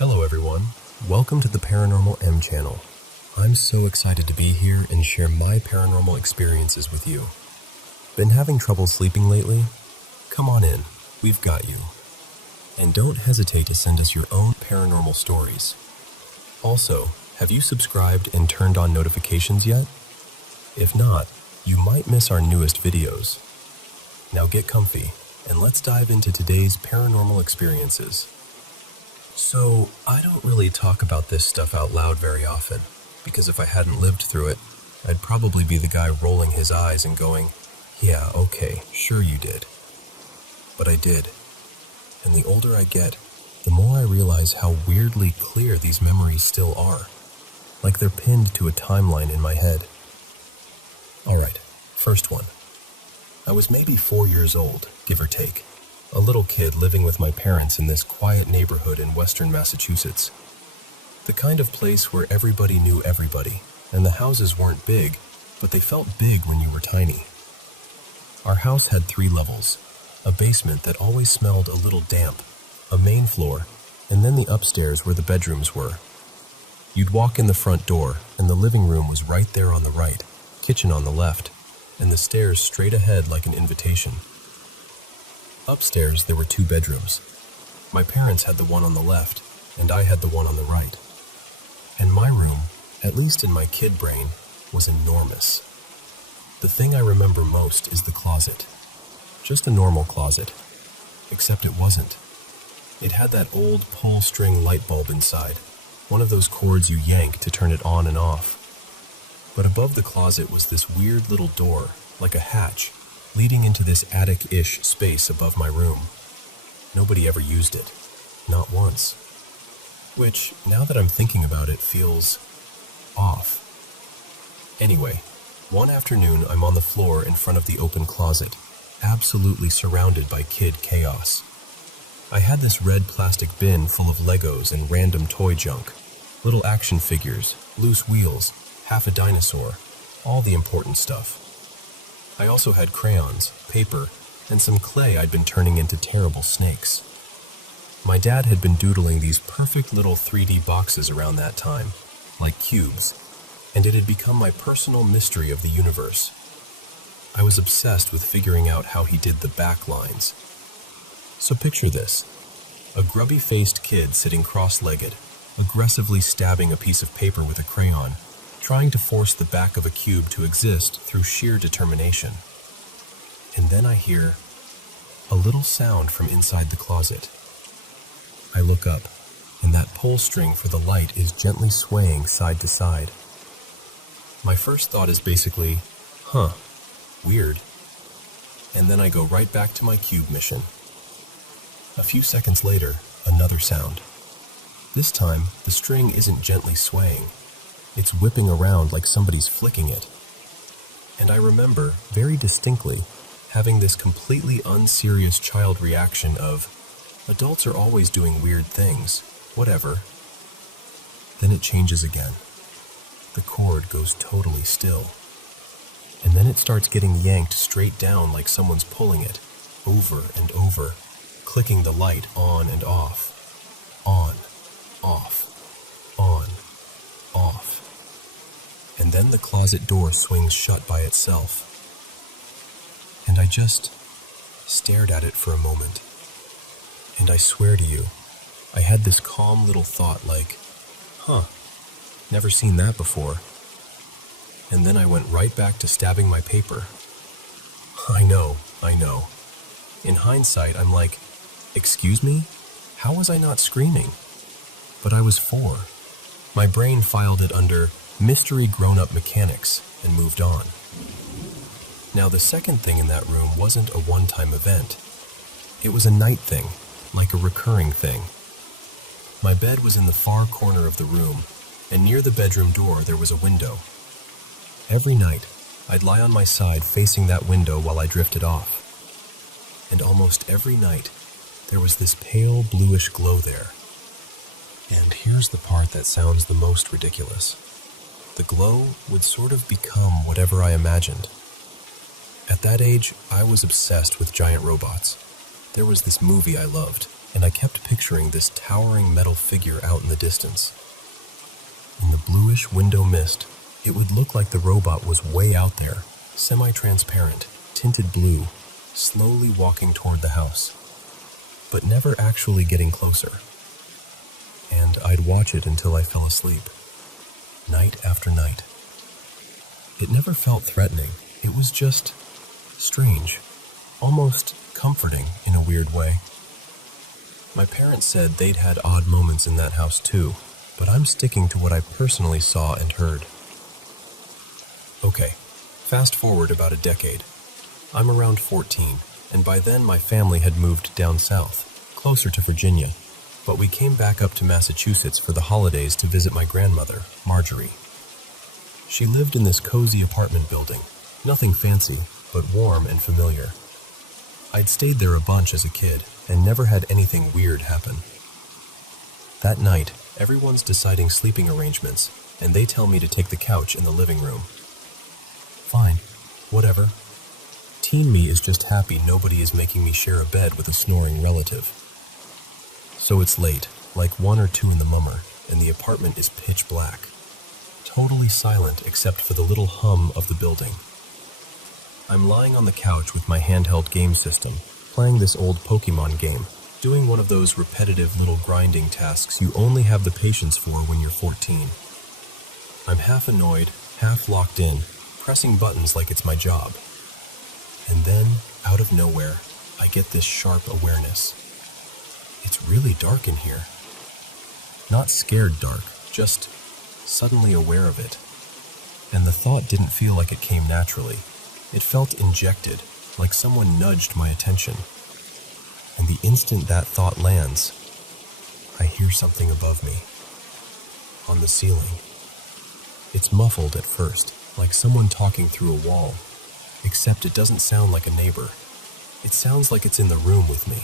Hello everyone, welcome to the Paranormal M channel. I'm so excited to be here and share my paranormal experiences with you. Been having trouble sleeping lately? Come on in, we've got you. And don't hesitate to send us your own paranormal stories. Also, have you subscribed and turned on notifications yet? If not, you might miss our newest videos. Now get comfy, and let's dive into today's paranormal experiences. So, I don't really talk about this stuff out loud very often, because if I hadn't lived through it, I'd probably be the guy rolling his eyes and going, yeah, okay, sure you did. But I did. And the older I get, the more I realize how weirdly clear these memories still are, like they're pinned to a timeline in my head. Alright, first one. I was maybe 4 years old, give or take. A little kid living with my parents in this quiet neighborhood in western Massachusetts. The kind of place where everybody knew everybody, and the houses weren't big, but they felt big when you were tiny. Our house had 3 levels, a basement that always smelled a little damp, a main floor, and then the upstairs where the bedrooms were. You'd walk in the front door, and the living room was right there on the right, kitchen on the left, and the stairs straight ahead like an invitation. Upstairs, there were 2 bedrooms. My parents had the one on the left, and I had the one on the right. And my room, at least in my kid brain, was enormous. The thing I remember most is the closet. Just a normal closet. Except it wasn't. It had that old pull string light bulb inside, one of those cords you yank to turn it on and off. But above the closet was this weird little door, like a hatch, leading into this attic-ish space above my room. Nobody ever used it. Not once. Which, now that I'm thinking about it, feels off. Anyway, one afternoon I'm on the floor in front of the open closet, absolutely surrounded by kid chaos. I had this red plastic bin full of Legos and random toy junk, little action figures, loose wheels, half a dinosaur, all the important stuff. I also had crayons, paper, and some clay I'd been turning into terrible snakes. My dad had been doodling these perfect little 3D boxes around that time, like cubes, and it had become my personal mystery of the universe. I was obsessed with figuring out how he did the back lines. So picture this, a grubby-faced kid sitting cross-legged, aggressively stabbing a piece of paper with a crayon, trying to force the back of a cube to exist through sheer determination. And then I hear a little sound from inside the closet. I look up, and that pull string for the light is gently swaying side to side. My first thought is basically, weird. And then I go right back to my cube mission. A few seconds later, another sound. This time, the string isn't gently swaying. It's whipping around like somebody's flicking it. And I remember, very distinctly, having this completely unserious child reaction of, adults are always doing weird things, whatever. Then it changes again. The cord goes totally still. And then it starts getting yanked straight down like someone's pulling it, over and over, clicking the light on and off, on, off, on, off. And then the closet door swings shut by itself. And I just stared at it for a moment. And I swear to you, I had this calm little thought like, never seen that before. And then I went right back to stabbing my paper. I know. In hindsight, I'm like, excuse me? How was I not screaming? But I was 4. My brain filed it under mystery grown-up mechanics and moved on. Now, the second thing in that room wasn't a one-time event. It was a night thing, like a recurring thing. My bed was in the far corner of the room, and near the bedroom door there was a window. Every night, I'd lie on my side facing that window while I drifted off. And almost every night, there was this pale bluish glow there. And here's the part that sounds the most ridiculous. The glow would sort of become whatever I imagined. At that age, I was obsessed with giant robots. There was this movie I loved, and I kept picturing this towering metal figure out in the distance. In the bluish window mist, it would look like the robot was way out there, semi-transparent, tinted blue, slowly walking toward the house, but never actually getting closer. And I'd watch it until I fell asleep, night after night. It never felt threatening. It was just strange, almost comforting in a weird way. My parents said they'd had odd moments in that house too, but I'm sticking to what I personally saw and heard. Okay, fast forward about a decade. I'm around 14, and by then my family had moved down south, closer to Virginia, but we came back up to Massachusetts for the holidays to visit my grandmother, Marjorie. She lived in this cozy apartment building, nothing fancy, but warm and familiar. I'd stayed there a bunch as a kid and never had anything weird happen. That night, everyone's deciding sleeping arrangements, and they tell me to take the couch in the living room. Fine, whatever. Teen me is just happy nobody is making me share a bed with a snoring relative. So it's late, like 1 or 2 in the mummer, and the apartment is pitch black. Totally silent except for the little hum of the building. I'm lying on the couch with my handheld game system, playing this old Pokemon game, doing one of those repetitive little grinding tasks you only have the patience for when you're 14. I'm half annoyed, half locked in, pressing buttons like it's my job. And then, out of nowhere, I get this sharp awareness. It's really dark in here. Not scared dark, just suddenly aware of it. And the thought didn't feel like it came naturally. It felt injected, like someone nudged my attention. And the instant that thought lands, I hear something above me, on the ceiling. It's muffled at first, like someone talking through a wall, except it doesn't sound like a neighbor. It sounds like it's in the room with me,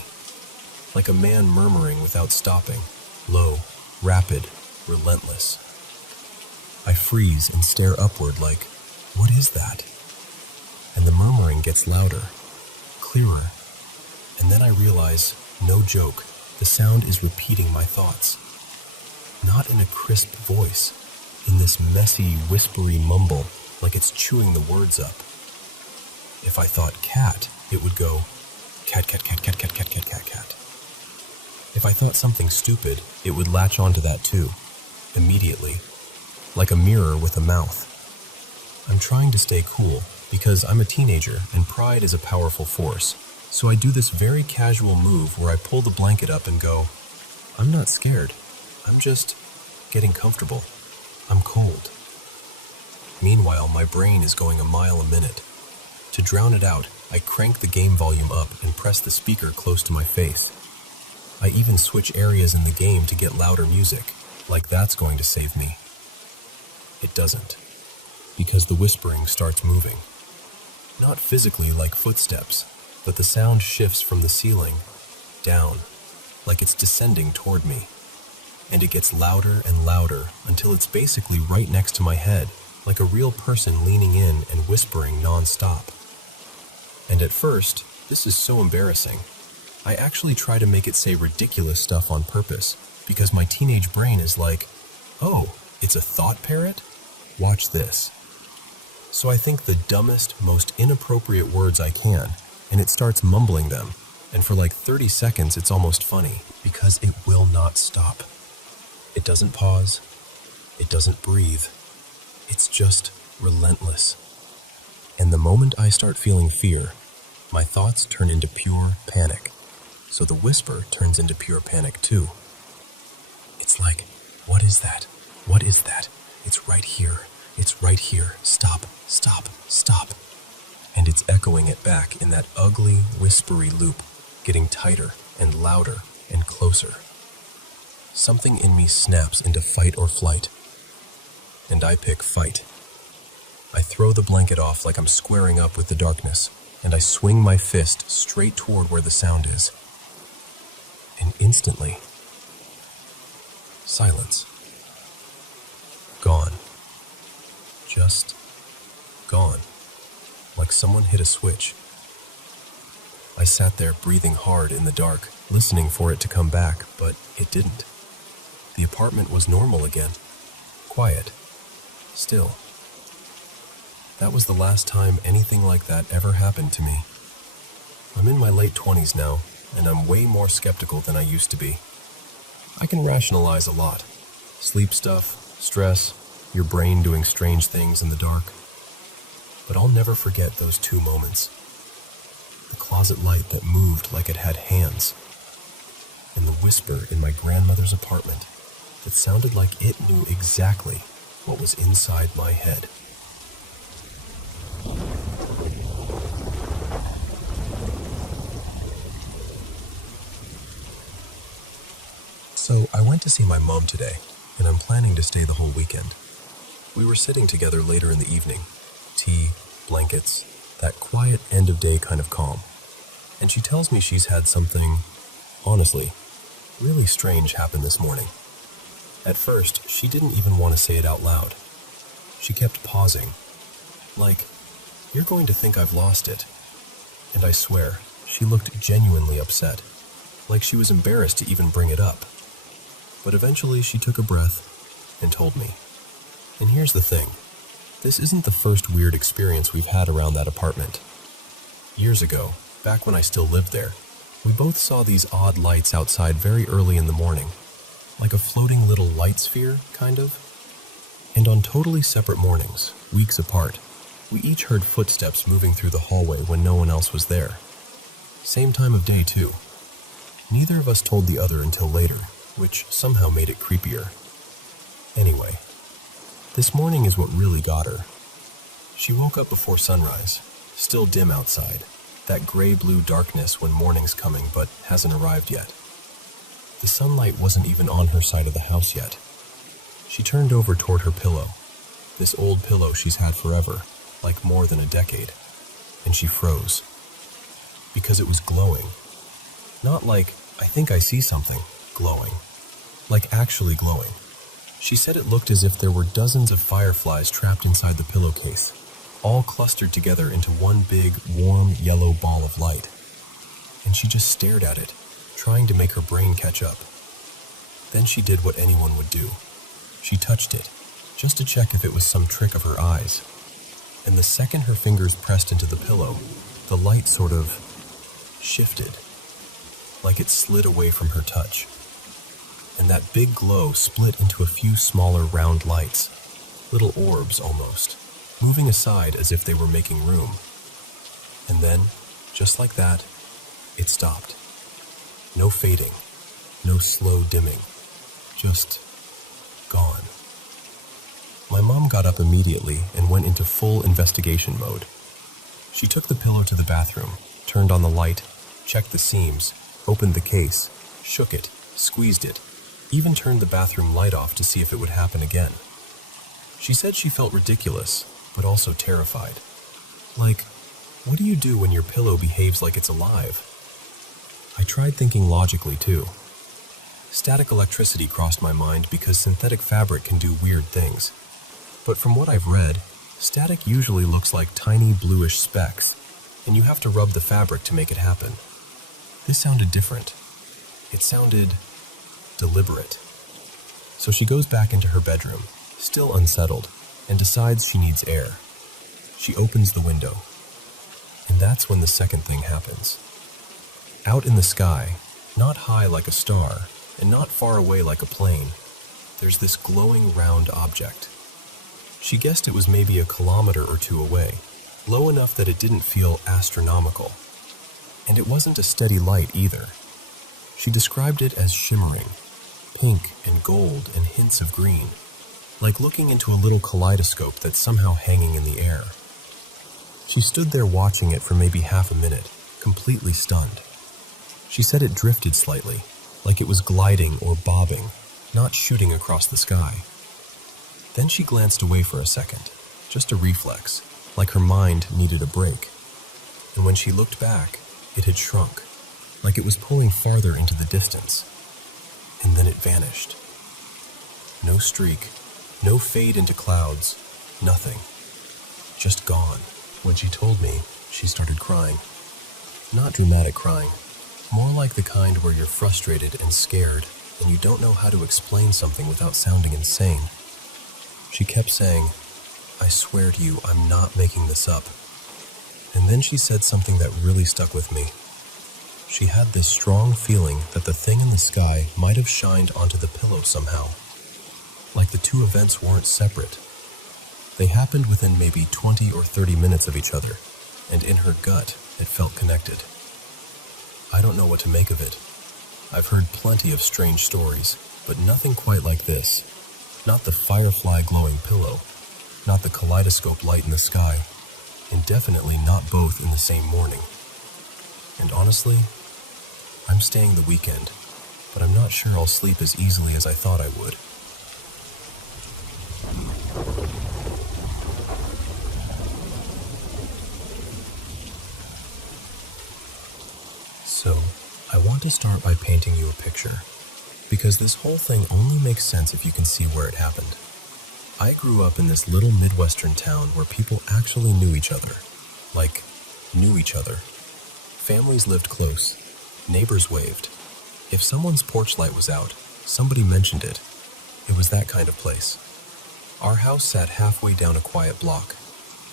like a man murmuring without stopping, low, rapid, relentless. I freeze and stare upward like, what is that? And the murmuring gets louder, clearer, and then I realize, no joke, the sound is repeating my thoughts. Not in a crisp voice, in this messy, whispery mumble, like it's chewing the words up. If I thought cat, it would go, cat, cat, cat, cat, cat, cat, cat, cat, cat. If I thought something stupid, it would latch onto that too, immediately, like a mirror with a mouth. I'm trying to stay cool, because I'm a teenager and pride is a powerful force, so I do this very casual move where I pull the blanket up and go, I'm not scared, I'm just getting comfortable. I'm cold. Meanwhile, my brain is going a mile a minute. To drown it out, I crank the game volume up and press the speaker close to my face. I even switch areas in the game to get louder music, like that's going to save me. It doesn't, because the whispering starts moving. Not physically like footsteps, but the sound shifts from the ceiling, down, like it's descending toward me. And it gets louder and louder until it's basically right next to my head, like a real person leaning in and whispering non-stop. And at first, this is so embarrassing. I actually try to make it say ridiculous stuff on purpose, because my teenage brain is like, oh, it's a thought parrot? Watch this. So I think the dumbest, most inappropriate words I can, and it starts mumbling them, and for like 30 seconds it's almost funny, because it will not stop. It doesn't pause, it doesn't breathe, it's just relentless. And the moment I start feeling fear, my thoughts turn into pure panic, so the whisper turns into pure panic too. It's like, what is that? What is that? It's right here. It's right here. Stop, stop, stop. And it's echoing it back in that ugly, whispery loop, getting tighter and louder and closer. Something in me snaps into fight or flight, and I pick fight. I throw the blanket off like I'm squaring up with the darkness, and I swing my fist straight toward where the sound is. And instantly, silence. Gone. Just gone. Like someone hit a switch. I sat there breathing hard in the dark, listening for it to come back, but it didn't. The apartment was normal again. Quiet. Still. That was the last time anything like that ever happened to me. I'm in my late 20s now, and I'm way more skeptical than I used to be. I can rationalize a lot. Sleep stuff, stress, your brain doing strange things in the dark. But I'll never forget those 2 moments. The closet light that moved like it had hands, and the whisper in my grandmother's apartment that sounded like it knew exactly what was inside my head. So I went to see my mom today, and I'm planning to stay the whole weekend. We were sitting together later in the evening. Tea, blankets, that quiet end-of-day kind of calm. And she tells me she's had something, honestly, really strange happen this morning. At first, she didn't even want to say it out loud. She kept pausing, like, "You're going to think I've lost it." And I swear, she looked genuinely upset, like she was embarrassed to even bring it up. But eventually she took a breath and told me. And here's the thing. This isn't the first weird experience we've had around that apartment. Years ago, back when I still lived there, we both saw these odd lights outside very early in the morning, like a floating little light sphere, kind of. And on totally separate mornings, weeks apart, we each heard footsteps moving through the hallway when no one else was there. Same time of day, too. Neither of us told the other until later, which somehow made it creepier. Anyway, this morning is what really got her. She woke up before sunrise, still dim outside, that gray-blue darkness when morning's coming but hasn't arrived yet. The sunlight wasn't even on her side of the house yet. She turned over toward her pillow, this old pillow she's had forever, like more than a decade, and she froze. Because it was glowing. Not like, "I think I see something," glowing. Like actually glowing. She said it looked as if there were dozens of fireflies trapped inside the pillowcase, all clustered together into one big, warm, yellow ball of light. And she just stared at it, trying to make her brain catch up. Then she did what anyone would do. She touched it, just to check if it was some trick of her eyes. And the second her fingers pressed into the pillow, the light sort of shifted, like it slid away from her touch. And that big glow split into a few smaller round lights, little orbs almost, moving aside as if they were making room. And then, just like that, it stopped. No fading, no slow dimming, just gone. My mom got up immediately and went into full investigation mode. She took the pillow to the bathroom, turned on the light, checked the seams, opened the case, shook it, squeezed it, even turned the bathroom light off to see if it would happen again. She said she felt ridiculous, but also terrified. Like, what do you do when your pillow behaves like it's alive? I tried thinking logically too. Static electricity crossed my mind because synthetic fabric can do weird things. But from what I've read, static usually looks like tiny bluish specks, and you have to rub the fabric to make it happen. This sounded different. It sounded deliberate. So she goes back into her bedroom, still unsettled, and decides she needs air. She opens the window. And that's when the second thing happens. Out in the sky, not high like a star, and not far away like a plane, there's this glowing round object. She guessed it was maybe a kilometer or two away, low enough that it didn't feel astronomical. And it wasn't a steady light either. She described it as shimmering, pink and gold and hints of green, like looking into a little kaleidoscope that's somehow hanging in the air. She stood there watching it for maybe half a minute, completely stunned. She said it drifted slightly, like it was gliding or bobbing, not shooting across the sky. Then she glanced away for a second, just a reflex, like her mind needed a break. And when she looked back, it had shrunk, like it was pulling farther into the distance. And then it vanished. No streak, no fade into clouds, nothing. Just gone. When she told me, she started crying. Not dramatic crying, more like the kind where you're frustrated and scared and you don't know how to explain something without sounding insane. She kept saying, "I swear to you, I'm not making this up." And then she said something that really stuck with me. She had this strong feeling that the thing in the sky might have shined onto the pillow somehow. Like the two events weren't separate. They happened within maybe 20 or 30 minutes of each other, and in her gut, it felt connected. I don't know what to make of it. I've heard plenty of strange stories, but nothing quite like this. Not the firefly glowing pillow, not the kaleidoscope light in the sky, and definitely not both in the same morning. And honestly, I'm staying the weekend, but I'm not sure I'll sleep as easily as I thought I would. So, I want to start by painting you a picture, because this whole thing only makes sense if you can see where it happened. I grew up in this little Midwestern town where people actually knew each other. Like, knew each other. Families lived close. Neighbors waved. If someone's porch light was out, somebody mentioned it. It was that kind of place. Our house sat halfway down a quiet block.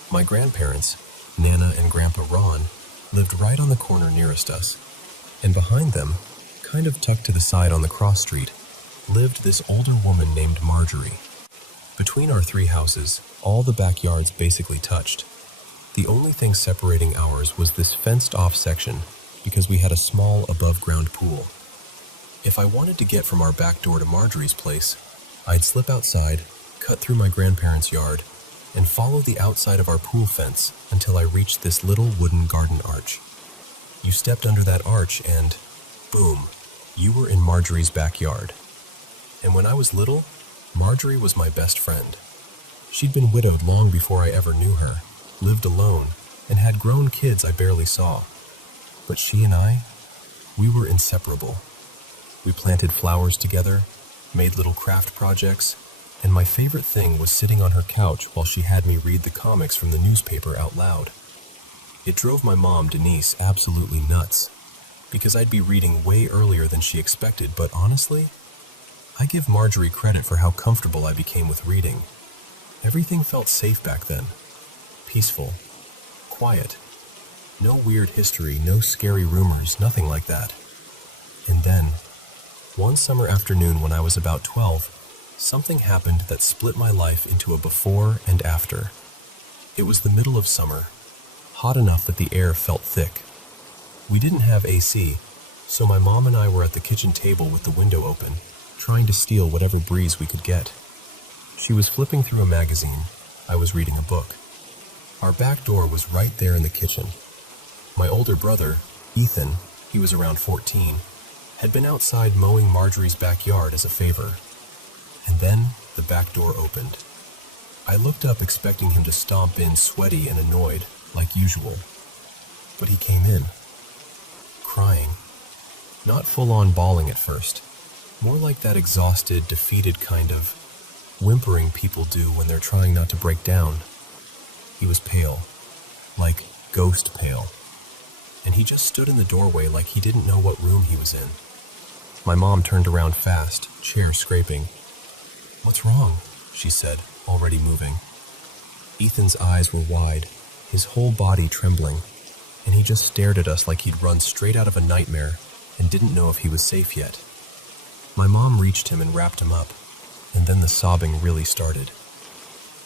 My grandparents, Nana and Grandpa Ron, lived right on the corner nearest us. And behind them, kind of tucked to the side on the cross street, lived this older woman named Marjorie. Between our three houses, all the backyards basically touched. The only thing separating ours was this fenced-off section because we had a small above-ground pool. If I wanted to get from our back door to Marjorie's place, I'd slip outside, cut through my grandparents' yard, and follow the outside of our pool fence until I reached this little wooden garden arch. You stepped under that arch and, boom, you were in Marjorie's backyard. And when I was little, Marjorie was my best friend. She'd been widowed long before I ever knew her, lived alone, and had grown kids I barely saw. But she and I, we were inseparable. We planted flowers together, made little craft projects, and my favorite thing was sitting on her couch while she had me read the comics from the newspaper out loud. It drove my mom, Denise, absolutely nuts, because I'd be reading way earlier than she expected, but honestly, I give Marjorie credit for how comfortable I became with reading. Everything felt safe back then. Peaceful. Quiet. No weird history, no scary rumors, nothing like that. And then, one summer afternoon when I was about 12, something happened that split my life into a before and after. It was the middle of summer, hot enough that the air felt thick. We didn't have AC, so my mom and I were at the kitchen table with the window open, trying to steal whatever breeze we could get. She was flipping through a magazine. I was reading a book. Our back door was right there in the kitchen. My older brother, Ethan, he was around 14, had been outside mowing Marjorie's backyard as a favor. And then the back door opened. I looked up expecting him to stomp in sweaty and annoyed, like usual. But he came in, crying. Not full-on bawling at first. More like that exhausted, defeated kind of whimpering people do when they're trying not to break down. He was pale, like ghost pale. And he just stood in the doorway like he didn't know what room he was in. My mom turned around fast, chair scraping. "What's wrong?" she said, already moving. Ethan's eyes were wide, his whole body trembling, and he just stared at us like he'd run straight out of a nightmare and didn't know if he was safe yet. My mom reached him and wrapped him up, and then the sobbing really started.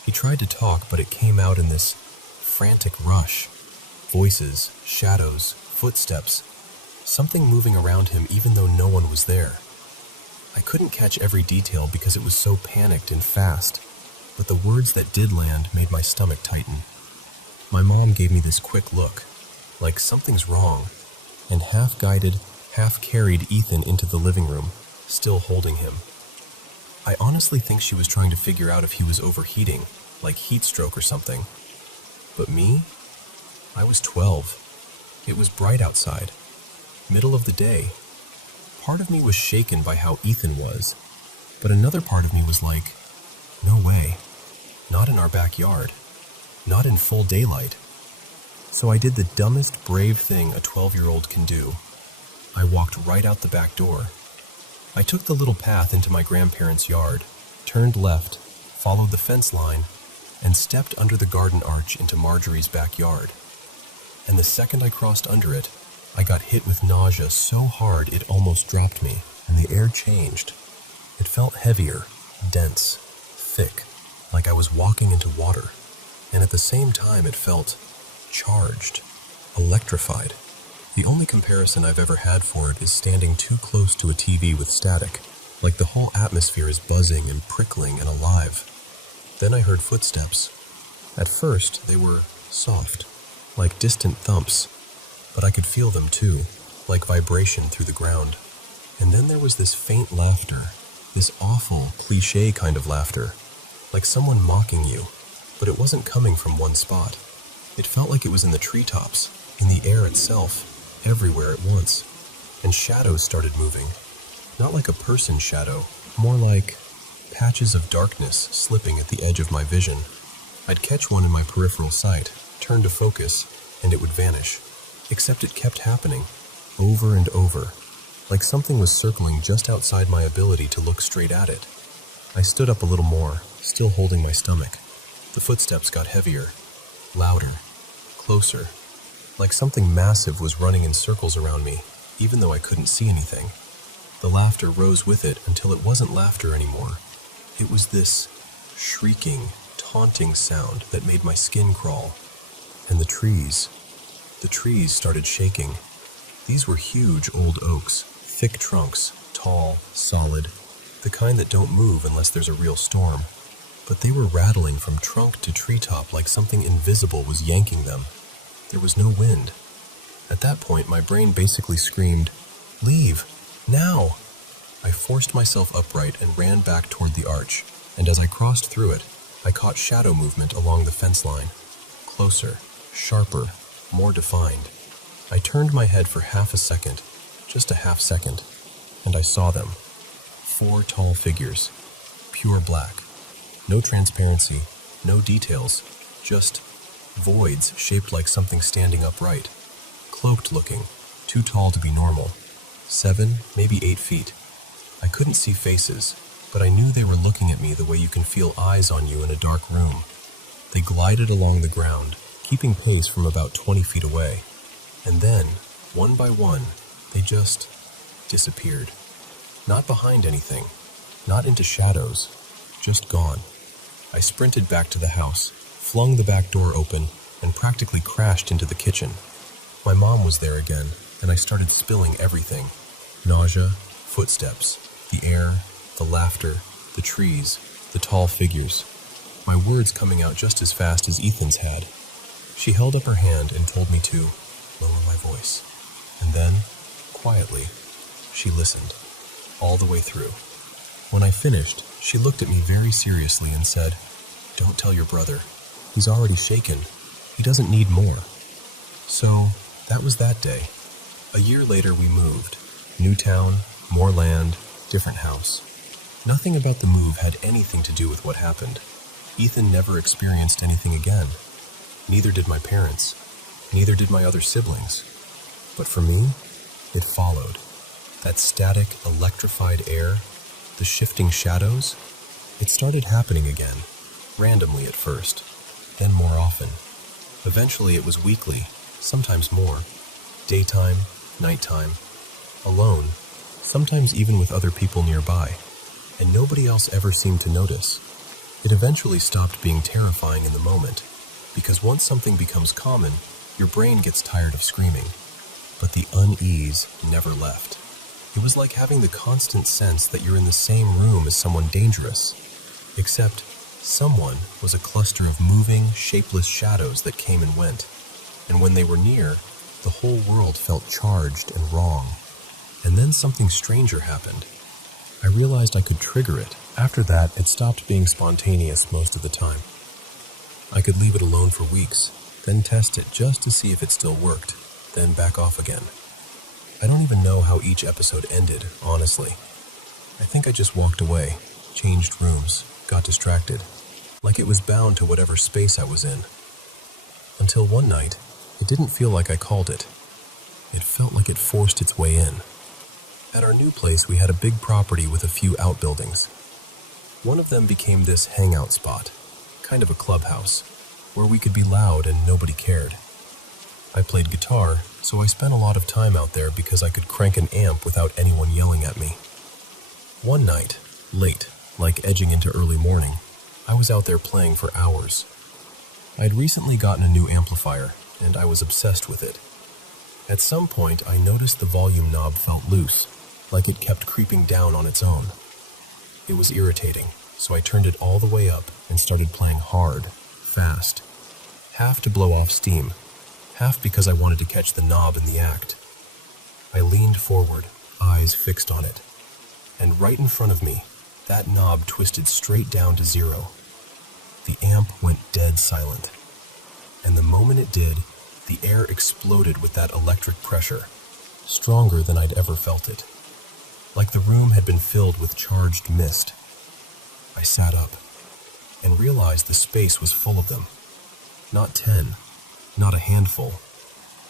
He tried to talk, but it came out in this frantic rush. Voices, shadows, footsteps, something moving around him even though no one was there. I couldn't catch every detail because it was so panicked and fast, but the words that did land made my stomach tighten. My mom gave me this quick look, like something's wrong, and half-guided, half-carried Ethan into the living room, still holding him. I honestly think she was trying to figure out if he was overheating, like heat stroke or something. But me? I was 12. It was bright outside. Middle of the day. Part of me was shaken by how Ethan was, but another part of me was like, no way. Not in our backyard. Not in full daylight. So I did the dumbest brave thing a 12-year-old can do. I walked right out the back door. I took the little path into my grandparents' yard, turned left, followed the fence line, and stepped under the garden arch into Marjorie's backyard. And the second I crossed under it, I got hit with nausea so hard it almost dropped me, and the air changed. It felt heavier, dense, thick, like I was walking into water, and at the same time it felt charged, electrified. The only comparison I've ever had for it is standing too close to a TV with static, like the whole atmosphere is buzzing and prickling and alive. Then I heard footsteps. At first, they were soft, like distant thumps, but I could feel them too, like vibration through the ground. And then there was this faint laughter, this awful, cliché kind of laughter, like someone mocking you, but it wasn't coming from one spot. It felt like it was in the treetops, in the air itself, everywhere at once. And shadows started moving. Not like a person shadow, more like patches of darkness slipping at the edge of my vision. I'd catch one in my peripheral sight, turn to focus, and it would vanish. Except it kept happening, over and over, like something was circling just outside my ability to look straight at it. I stood up a little more, still holding my stomach. The footsteps got heavier, louder, closer, like something massive was running in circles around me, even though I couldn't see anything. The laughter rose with it until it wasn't laughter anymore. It was this shrieking, taunting sound that made my skin crawl. And the trees started shaking. These were huge old oaks, thick trunks, tall, solid, the kind that don't move unless there's a real storm. But they were rattling from trunk to treetop like something invisible was yanking them. There was no wind. At that point, my brain basically screamed, "Leave! Now!" I forced myself upright and ran back toward the arch, and as I crossed through it, I caught shadow movement along the fence line. Closer, sharper, more defined. I turned my head for half a second, just a half second, and I saw them. 4 tall figures, pure black. No transparency, no details, just voids shaped like something standing upright. Cloaked looking, too tall to be normal. 7, maybe 8 feet. I couldn't see faces, but I knew they were looking at me the way you can feel eyes on you in a dark room. They glided along the ground, keeping pace from about 20 feet away. And then, one by one, they just disappeared. Not behind anything, not into shadows, just gone. I sprinted back to the house, flung the back door open, and practically crashed into the kitchen. My mom was there again, and I started spilling everything. Nausea, footsteps, the air, the laughter, the trees, the tall figures. My words coming out just as fast as Ethan's had. She held up her hand and told me to lower my voice. And then, quietly, she listened, all the way through. When I finished, she looked at me very seriously and said, "Don't tell your brother. He's already shaken. He doesn't need more." So, that was that day. A year later, we moved. New town, more land, different house. Nothing about the move had anything to do with what happened. Ethan never experienced anything again. Neither did my parents. Neither did my other siblings. But for me, it followed. That static, electrified air, the shifting shadows, it started happening again, randomly at first, then more often. Eventually it was weekly, sometimes more. Daytime, nighttime, alone, sometimes even with other people nearby, and nobody else ever seemed to notice. It eventually stopped being terrifying in the moment, because once something becomes common, your brain gets tired of screaming. But the unease never left. It was like having the constant sense that you're in the same room as someone dangerous, except someone was a cluster of moving, shapeless shadows that came and went, and when they were near, the whole world felt charged and wrong. And then something stranger happened. I realized I could trigger it. After that, it stopped being spontaneous most of the time. I could leave it alone for weeks, then test it just to see if it still worked, then back off again. I don't even know how each episode ended, honestly. I think I just walked away, changed rooms, got distracted, like it was bound to whatever space I was in. Until one night, It didn't feel like I called it. It felt like it forced its way in. At our new place, we had a big property with a few outbuildings. One of them became this hangout spot, kind of a clubhouse, where we could be loud and nobody cared. I played guitar, so I spent a lot of time out there because I could crank an amp without anyone yelling at me. One night, late, like edging into early morning, I was out there playing for hours. I had recently gotten a new amplifier, and I was obsessed with it. At some point, I noticed the volume knob felt loose, like it kept creeping down on its own. It was irritating, so I turned it all the way up and started playing hard, fast, half to blow off steam, half because I wanted to catch the knob in the act. I leaned forward, eyes fixed on it, and right in front of me, that knob twisted straight down to 0. The amp went dead silent, and the moment it did, the air exploded with that electric pressure, stronger than I'd ever felt it, like the room had been filled with charged mist. I sat up and realized the space was full of them. Not 10, not a handful,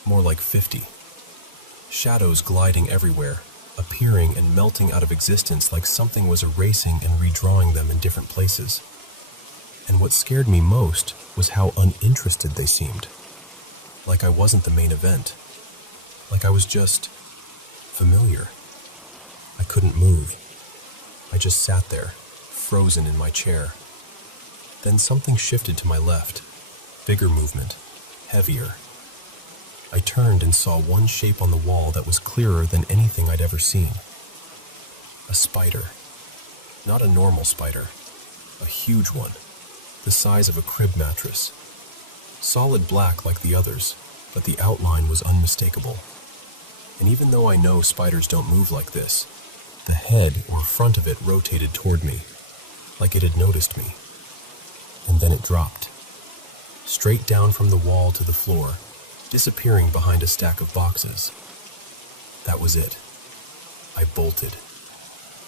more like 50. Shadows gliding everywhere, appearing and melting out of existence like something was erasing and redrawing them in different places. And what scared me most was how uninterested they seemed. Like I wasn't the main event. Like I was just familiar. I couldn't move. I just sat there, frozen in my chair. Then something shifted to my left. Bigger movement, heavier. I turned and saw one shape on the wall that was clearer than anything I'd ever seen. A spider. Not a normal spider. A huge one, the size of a crib mattress. Solid black like the others, but the outline was unmistakable. And even though I know spiders don't move like this, the head or front of it rotated toward me, like it had noticed me. And then it dropped, straight down from the wall to the floor, disappearing behind a stack of boxes. That was it. I bolted.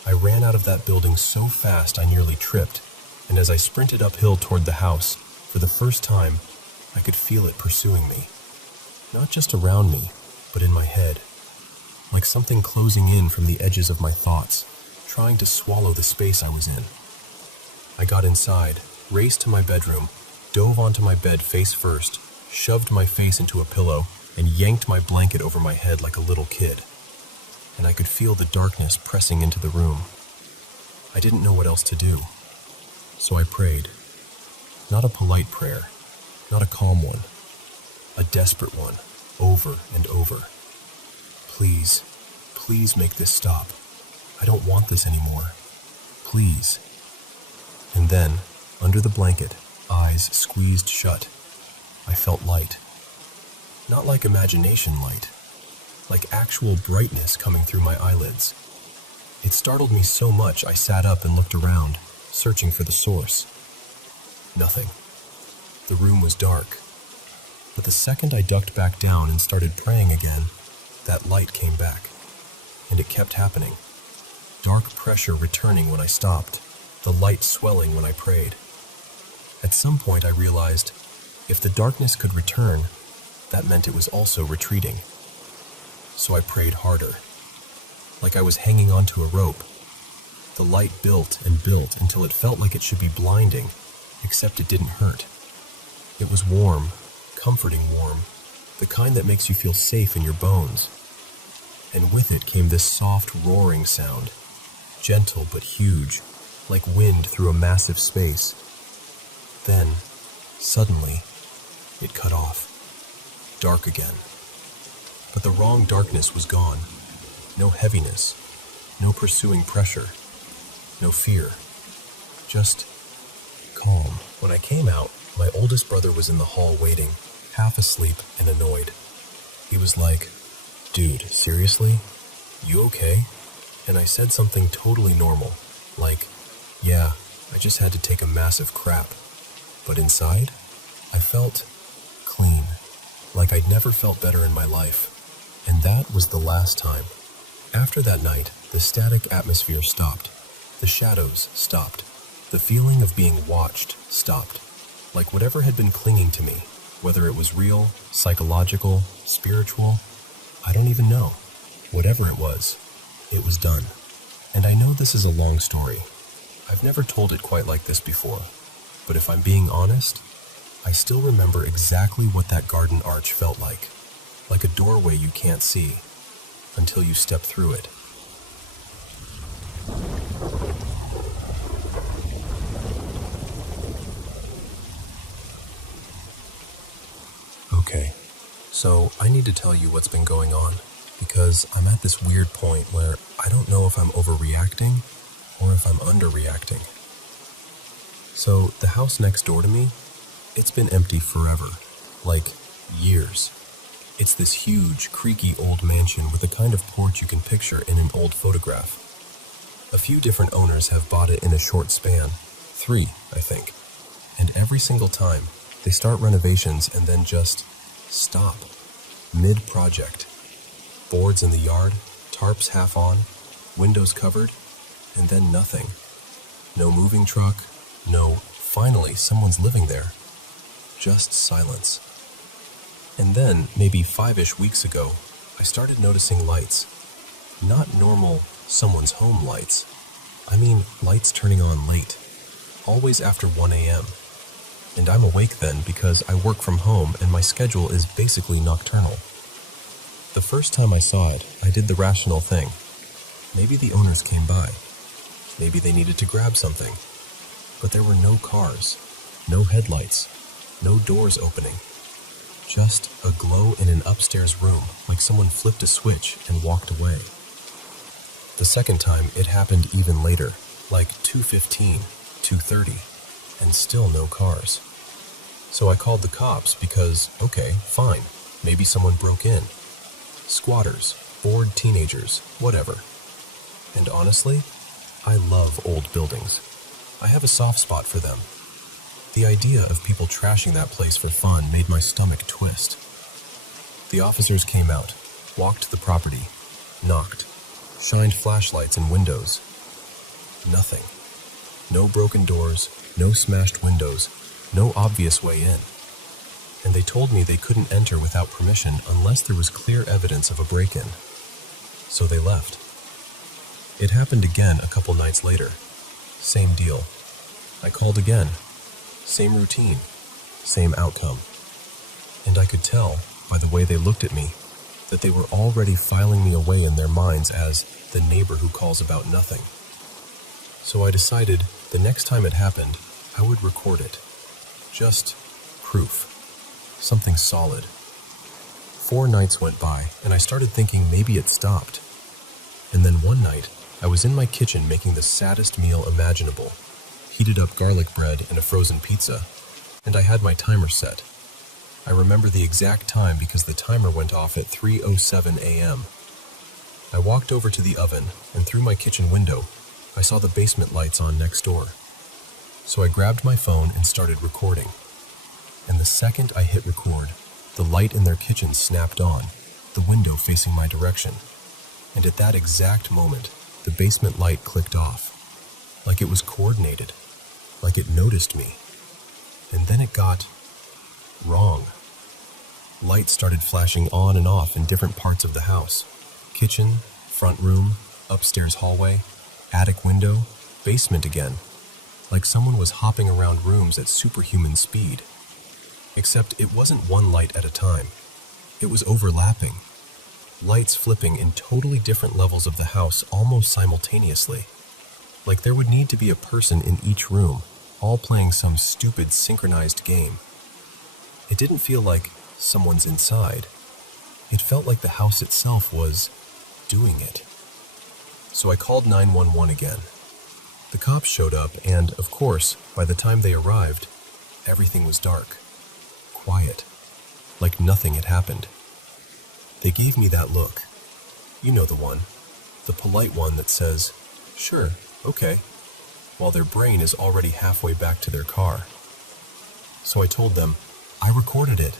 I ran out of that building so fast I nearly tripped, and as I sprinted uphill toward the house, for the first time, I could feel it pursuing me. Not just around me, but in my head. Like something closing in from the edges of my thoughts, trying to swallow the space I was in. I got inside, raced to my bedroom, dove onto my bed face first, shoved my face into a pillow, and yanked my blanket over my head like a little kid. And I could feel the darkness pressing into the room. I didn't know what else to do. So I prayed. Not a polite prayer, not a calm one, a desperate one, over and over. Please, please make this stop. I don't want this anymore. Please. And then, under the blanket, eyes squeezed shut, I felt light. Not like imagination light, like actual brightness coming through my eyelids. It startled me so much I sat up and looked around, searching for the source. Nothing. The room was dark. But the second I ducked back down and started praying again, that light came back. And it kept happening. Dark pressure returning when I stopped, the light swelling when I prayed. At some point I realized, if the darkness could return, that meant it was also retreating. So I prayed harder, like I was hanging onto a rope. The light built and built until it felt like it should be blinding, except it didn't hurt. It was warm, comforting warm, the kind that makes you feel safe in your bones. And with it came this soft roaring sound, gentle but huge, like wind through a massive space. Then, suddenly, it cut off. Dark again. But the wrong darkness was gone. No heaviness, no pursuing pressure, no fear. Just calm. When I came out, my oldest brother was in the hall waiting, half asleep and annoyed. He was like, "Dude, seriously? You okay?" And I said something totally normal, like, "Yeah, I just had to take a massive crap." But inside, I felt clean, like I'd never felt better in my life. And that was the last time. After that night, the static atmosphere stopped. The shadows stopped. The feeling of being watched stopped. Like whatever had been clinging to me, Whether it was real, psychological, spiritual, I don't even know. Whatever it was done. And I know this is a long story. I've never told it quite like this before. But if I'm being honest, I still remember exactly what that garden arch felt like a doorway you can't see until you step through it. Okay, so I need to tell you what's been going on, because I'm at this weird point where I don't know if I'm overreacting or if I'm underreacting. So the house next door to me, it's been empty forever, like years. It's this huge, creaky old mansion with the kind of porch you can picture in an old photograph. A few different owners have bought it in a short span, 3, I think. And every single time, they start renovations and then just stop, mid-project. Boards in the yard, tarps half on, windows covered, and then nothing. No moving truck, no, finally, someone's living there. Just silence. And then, maybe 5-ish weeks ago, I started noticing lights. Not normal, someone's home lights. I mean, lights turning on late. Always after 1 a.m. And I'm awake then because I work from home and my schedule is basically nocturnal. The first time I saw it, I did the rational thing. Maybe the owners came by. Maybe they needed to grab something. But there were no cars, no headlights, no doors opening. Just a glow in an upstairs room, like someone flipped a switch and walked away. The second time, it happened even later, like 2:15, 2:30, and still no cars. So I called the cops because, okay, fine, maybe someone broke in. Squatters, bored teenagers, whatever. And honestly, I love old buildings. I have a soft spot for them. The idea of people trashing that place for fun made my stomach twist. The officers came out, walked the property, knocked, shined flashlights in windows. Nothing. No broken doors, no smashed windows, no obvious way in. And they told me they couldn't enter without permission unless there was clear evidence of a break-in. So they left. It happened again a couple nights later. Same deal. I called again. Same routine. Same outcome. And I could tell, by the way they looked at me, that they were already filing me away in their minds as the neighbor who calls about nothing. So I decided the next time it happened, I would record it. Just proof. Something solid. 4 nights went by, and I started thinking maybe it stopped. And then one night, I was in my kitchen making the saddest meal imaginable. Heated up garlic bread and a frozen pizza, and I had my timer set. I remember the exact time because the timer went off at 3:07 a.m. I walked over to the oven, and through my kitchen window, I saw the basement lights on next door. So I grabbed my phone and started recording. And the second I hit record, the light in their kitchen snapped on, the window facing my direction. And at that exact moment, the basement light clicked off, like it was coordinated, like it noticed me. And then it got wrong. Lights started flashing on and off in different parts of the house. Kitchen, front room, upstairs hallway, attic window, basement again. Like someone was hopping around rooms at superhuman speed. Except it wasn't one light at a time. It was overlapping. Lights flipping in totally different levels of the house almost simultaneously. Like there would need to be a person in each room, all playing some stupid synchronized game. It didn't feel like someone's inside. It felt like the house itself was doing it. So I called 911 again. The cops showed up and, of course, by the time they arrived, everything was dark. Quiet. Like nothing had happened. They gave me that look. You know the one. The polite one that says, "Sure, okay," while their brain is already halfway back to their car. So I told them, I recorded it.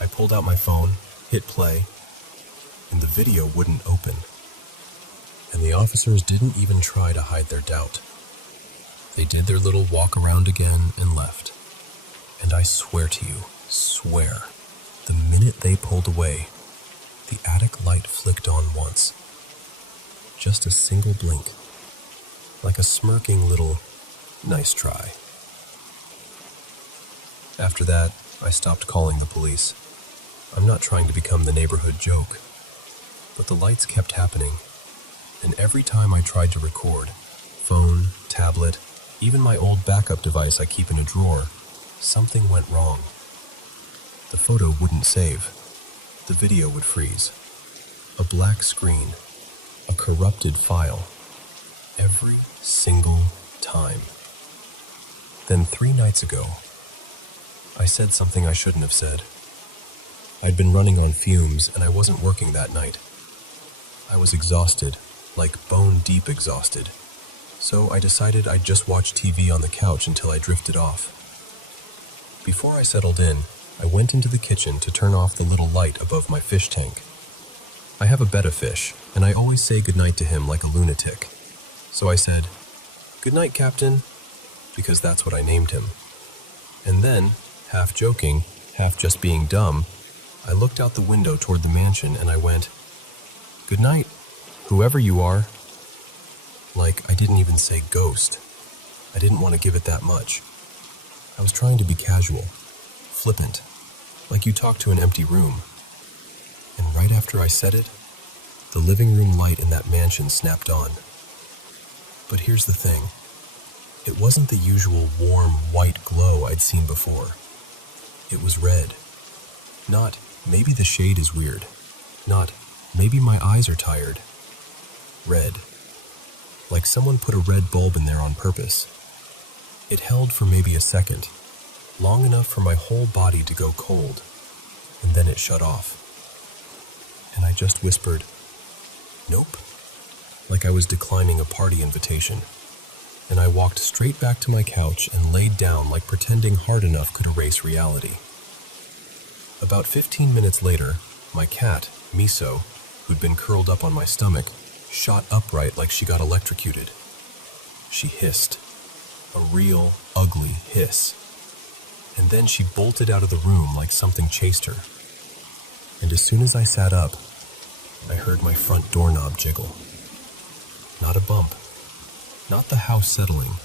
I pulled out my phone, hit play, and the video wouldn't open. And the officers didn't even try to hide their doubt. They did their little walk around again and left. And I swear to you, swear, the minute they pulled away, the attic light flicked on once. Just a single blink, like a smirking little, "Nice try." After that, I stopped calling the police. I'm not trying to become the neighborhood joke, but the lights kept happening, and every time I tried to record, phone, tablet, even my old backup device I keep in a drawer, something went wrong. The photo wouldn't save. The video would freeze. A black screen, a corrupted file, every single time. Then 3 nights ago, I said something I shouldn't have said. I'd been running on fumes and I wasn't working that night. I was exhausted, like bone-deep exhausted. So I decided I'd just watch TV on the couch until I drifted off. Before I settled in, I went into the kitchen to turn off the little light above my fish tank. I have a betta fish, and I always say goodnight to him like a lunatic. So I said, "Goodnight, Captain," because that's what I named him. And then, half joking, half just being dumb, I looked out the window toward the mansion and I went, "Good night, whoever you are." Like, I didn't even say ghost. I didn't want to give it that much. I was trying to be casual, flippant, like you talk to an empty room. And right after I said it, the living room light in that mansion snapped on. But here's the thing. It wasn't the usual warm, white glow I'd seen before. It was red. Not, maybe the shade is weird. Not, maybe my eyes are tired. Red. Like someone put a red bulb in there on purpose. It held for maybe a second, long enough for my whole body to go cold, and then it shut off. And I just whispered, "Nope," like I was declining a party invitation. And I walked straight back to my couch and laid down like pretending hard enough could erase reality. About 15 minutes later, my cat, Miso, who'd been curled up on my stomach, shot upright like she got electrocuted. She hissed. A real, ugly hiss. And then she bolted out of the room like something chased her. And as soon as I sat up, I heard my front doorknob jiggle. Not a bump. Not the house settling.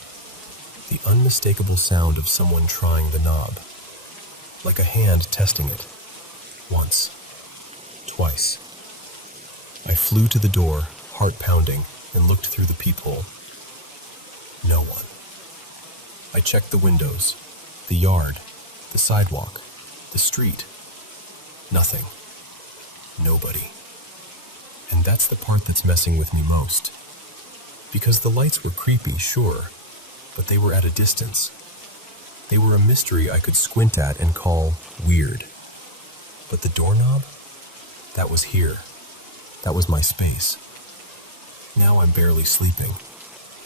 The unmistakable sound of someone trying the knob. Like a hand testing it. Once. Twice. I flew to the door, heart pounding, and looked through the peephole. No one. I checked the windows, the yard, the sidewalk, the street. Nothing. Nobody. And that's the part that's messing with me most. Because the lights were creepy, sure, but they were at a distance. They were a mystery I could squint at and call weird. But the doorknob? That was here. That was my space. Now I'm barely sleeping.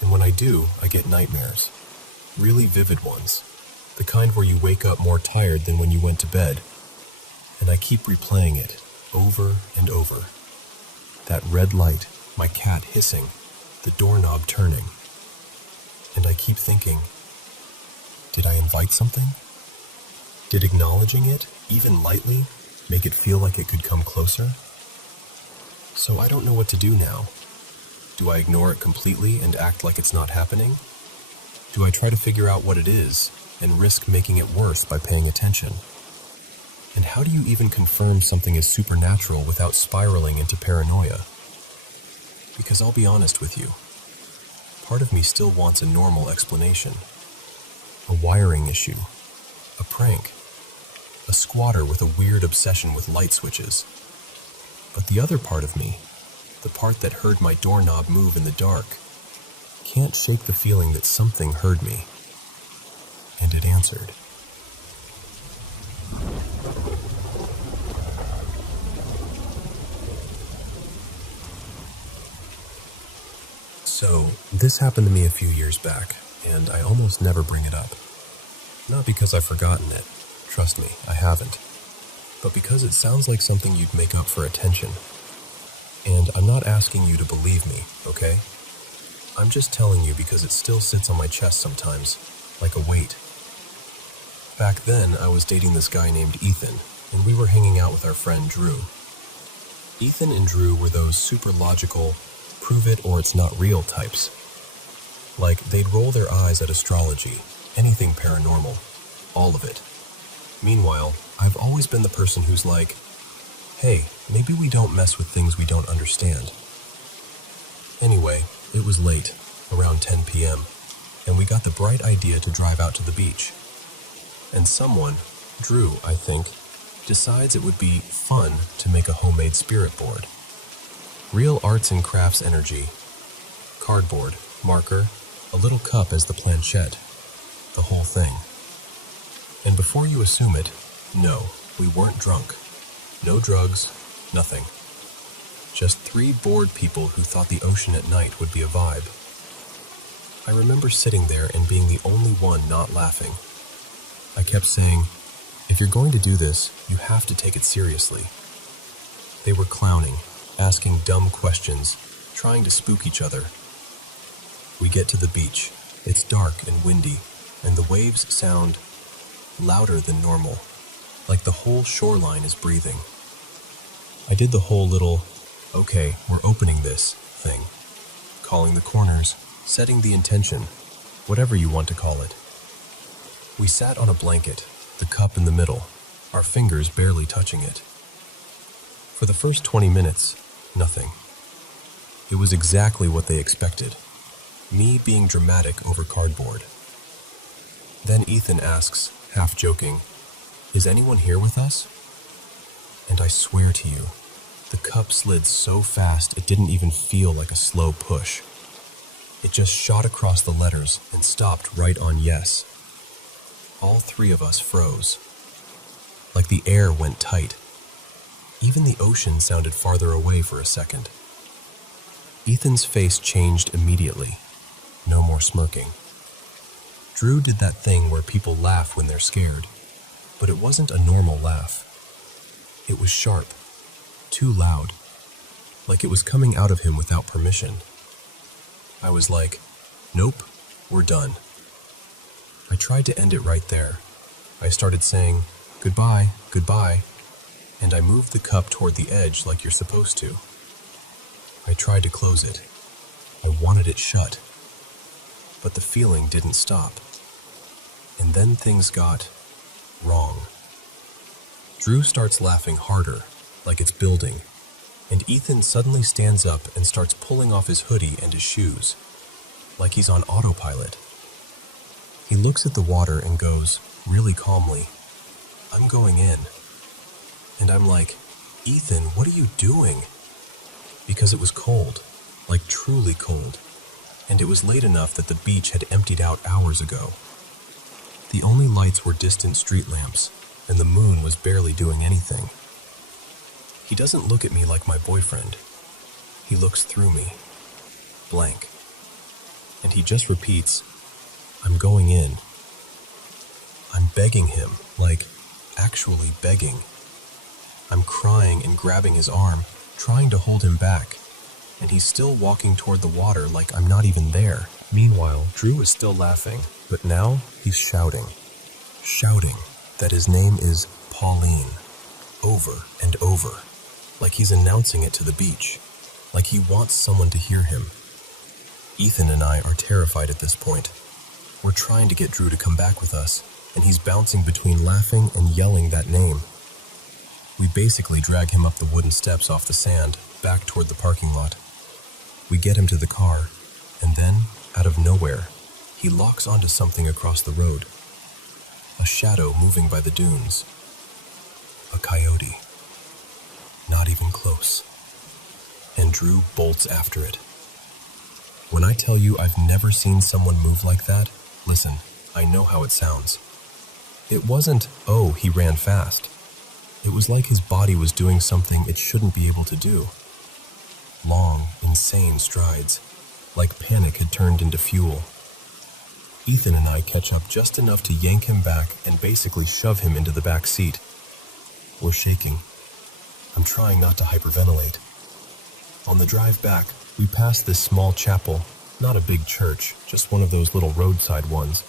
And when I do, I get nightmares. Really vivid ones. The kind where you wake up more tired than when you went to bed. And I keep replaying it, over and over. That red light, my cat hissing, the doorknob turning. And I keep thinking, did I invite something? Did acknowledging it, even lightly, make it feel like it could come closer? So I don't know what to do now. Do I ignore it completely and act like it's not happening? Do I try to figure out what it is and risk making it worse by paying attention? And how do you even confirm something is supernatural without spiraling into paranoia? Because I'll be honest with you, part of me still wants a normal explanation. A wiring issue, a prank, a squatter with a weird obsession with light switches. But the other part of me, the part that heard my doorknob move in the dark, can't shake the feeling that something heard me. And it answered. So, this happened to me a few years back, and I almost never bring it up. Not because I've forgotten it, trust me, I haven't, but because it sounds like something you'd make up for attention. And I'm not asking you to believe me, okay? I'm just telling you because it still sits on my chest sometimes, like a weight. Back then, I was dating this guy named Ethan, and we were hanging out with our friend Drew. Ethan and Drew were those super logical, prove it or it's not real types. Like, they'd roll their eyes at astrology, anything paranormal, all of it. Meanwhile, I've always been the person who's like, hey, maybe we don't mess with things we don't understand. Anyway, it was late, around 10 p.m., and we got the bright idea to drive out to the beach. And someone, Drew, I think, decides it would be fun to make a homemade spirit board. Real arts and crafts energy. Cardboard, marker, a little cup as the planchette. The whole thing. And before you assume it, no, we weren't drunk. No drugs, nothing. Just 3 bored people who thought the ocean at night would be a vibe. I remember sitting there and being the only one not laughing. I kept saying, if you're going to do this, you have to take it seriously. They were clowning, asking dumb questions, trying to spook each other. We get to the beach. It's dark and windy, and the waves sound louder than normal, like the whole shoreline is breathing. I did the whole little, okay, we're opening this thing, calling the corners, setting the intention, whatever you want to call it. We sat on a blanket, the cup in the middle, our fingers barely touching it. For the first 20 minutes, nothing. It was exactly what they expected. Me being dramatic over cardboard. Then Ethan asks, half joking, is anyone here with us? And I swear to you, the cup slid so fast it didn't even feel like a slow push. It just shot across the letters and stopped right on yes. All 3 of us froze. Like the air went tight. Even the ocean sounded farther away for a second. Ethan's face changed immediately. No more smirking. Drew did that thing where people laugh when they're scared, but it wasn't a normal laugh. It was sharp, too loud, like it was coming out of him without permission. I was like, nope, we're done. I tried to end it right there. I started saying, goodbye, goodbye, and I moved the cup toward the edge like you're supposed to. I tried to close it. I wanted it shut. But the feeling didn't stop. And then things got wrong. Drew starts laughing harder, like it's building, and Ethan suddenly stands up and starts pulling off his hoodie and his shoes, like he's on autopilot. He looks at the water and goes, really calmly, I'm going in. And I'm like, Ethan, what are you doing? Because it was cold, like truly cold, and it was late enough that the beach had emptied out hours ago. The only lights were distant street lamps, and the moon was barely doing anything. He doesn't look at me like my boyfriend. He looks through me, blank. And he just repeats, I'm going in. I'm begging him, like, actually begging. I'm crying and grabbing his arm, trying to hold him back, and he's still walking toward the water like I'm not even there. Meanwhile, Drew is still laughing, but now he's shouting that his name is Pauline, over and over, like he's announcing it to the beach, like he wants someone to hear him. Ethan and I are terrified at this point. We're trying to get Drew to come back with us, and he's bouncing between laughing and yelling that name. We basically drag him up the wooden steps off the sand, back toward the parking lot. We get him to the car, and then, out of nowhere, he locks onto something across the road. A shadow moving by the dunes. A coyote. Not even close. And Drew bolts after it. When I tell you I've never seen someone move like that, listen, I know how it sounds. It wasn't, oh, he ran fast. It was like his body was doing something it shouldn't be able to do. Long, insane strides, like panic had turned into fuel. Ethan and I catch up just enough to yank him back and basically shove him into the back seat. We're shaking. I'm trying not to hyperventilate. On the drive back, we pass this small chapel, not a big church, just one of those little roadside ones.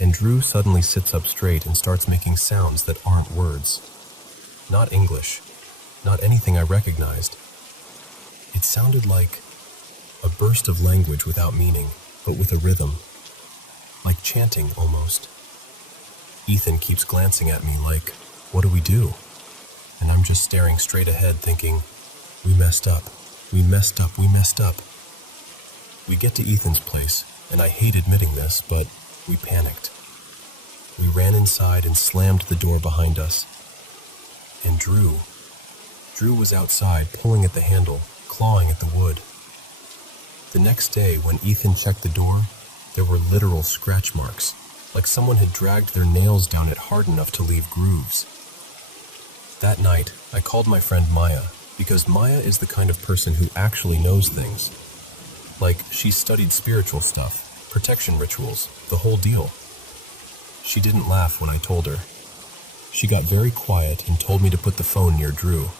and Drew suddenly sits up straight and starts making sounds that aren't words. Not English, not anything I recognized. It sounded like a burst of language without meaning, but with a rhythm. Like chanting, almost. Ethan keeps glancing at me like, what do we do? And I'm just staring straight ahead thinking, we messed up, we messed up, we messed up. We get to Ethan's place, and I hate admitting this, but we panicked. We ran inside and slammed the door behind us. And Drew was outside, pulling at the handle, clawing at the wood. The next day, when Ethan checked the door, there were literal scratch marks, like someone had dragged their nails down it hard enough to leave grooves. That night, I called my friend Maya, because Maya is the kind of person who actually knows things. Like, she studied spiritual stuff, protection rituals, the whole deal. She didn't laugh when I told her. She got very quiet and told me to put the phone near Drew.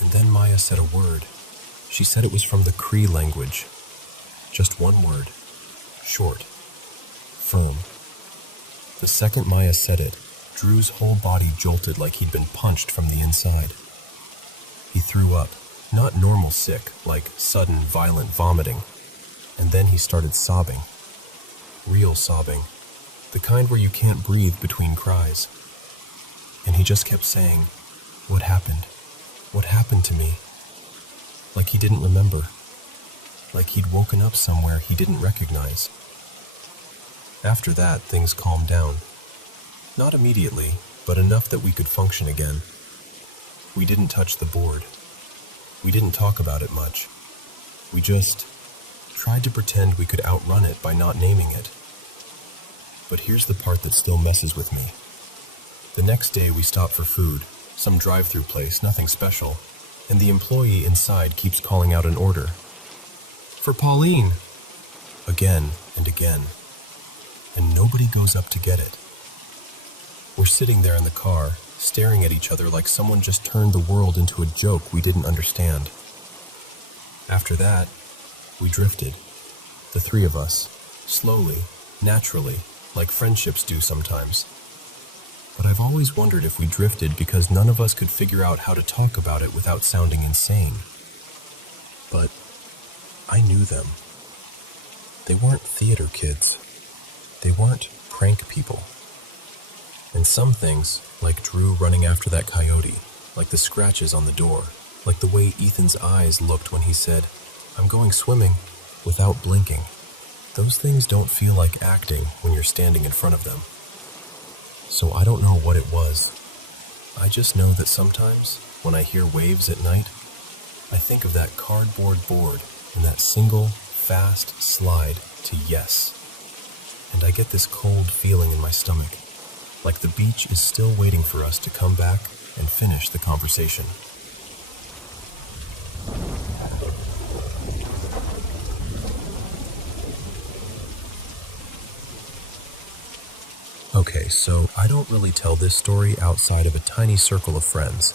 And then Maya said a word. She said it was from the Cree language. Just one word. Short. Firm. The second Maya said it, Drew's whole body jolted like he'd been punched from the inside. He threw up, not normal sick, like sudden, violent vomiting. And then he started sobbing. Real sobbing. The kind where you can't breathe between cries. And he just kept saying, "What happened? What happened to me?" Like he didn't remember. Like he'd woken up somewhere he didn't recognize. After that, things calmed down. Not immediately, but enough that we could function again. We didn't touch the board. We didn't talk about it much. We just tried to pretend we could outrun it by not naming it. But here's the part that still messes with me. The next day we stop for food, some drive-through place, nothing special, and the employee inside keeps calling out an order. "For Pauline!" Again and again. And nobody goes up to get it. We're sitting there in the car, staring at each other like someone just turned the world into a joke we didn't understand. After that, we drifted. The three of us. Slowly, naturally, like friendships do sometimes. But I've always wondered if we drifted because none of us could figure out how to talk about it without sounding insane. But I knew them. They weren't theater kids. They weren't prank people. And some things, like Drew running after that coyote, like the scratches on the door, like the way Ethan's eyes looked when he said, "I'm going swimming," without blinking, those things don't feel like acting when you're standing in front of them. So I don't know what it was. I just know that sometimes, when I hear waves at night, I think of that cardboard board and that single, fast slide to yes. And I get this cold feeling in my stomach, like the beach is still waiting for us to come back and finish the conversation. Okay, so I don't really tell this story outside of a tiny circle of friends,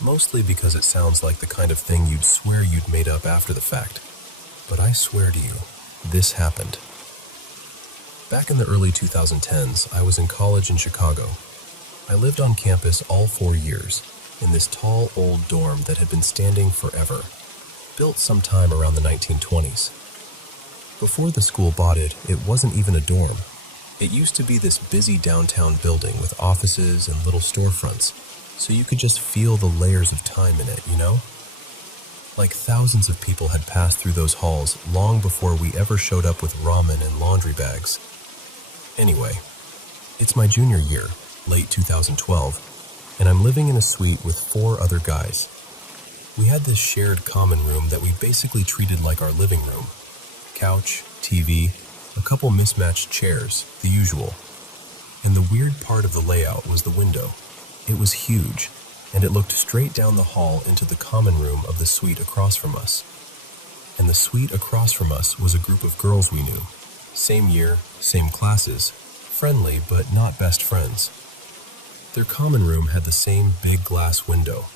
mostly because it sounds like the kind of thing you'd swear you'd made up after the fact. But I swear to you, this happened. Back in the early 2010s, I was in college in Chicago. I lived on campus all 4 years, in this tall old dorm that had been standing forever, built sometime around the 1920s. Before the school bought it, it wasn't even a dorm. It used to be this busy downtown building with offices and little storefronts, so you could just feel the layers of time in it, you know? Like thousands of people had passed through those halls long before we ever showed up with ramen and laundry bags. Anyway, it's my junior year, late 2012, and I'm living in a suite with 4 other guys. We had this shared common room that we basically treated like our living room. Couch, TV, a couple mismatched chairs, the usual. And the weird part of the layout was the window. It was huge, and it looked straight down the hall into the common room of the suite across from us. And the suite across from us was a group of girls we knew. Same year, same classes, friendly but not best friends. Their common room had the same big glass window.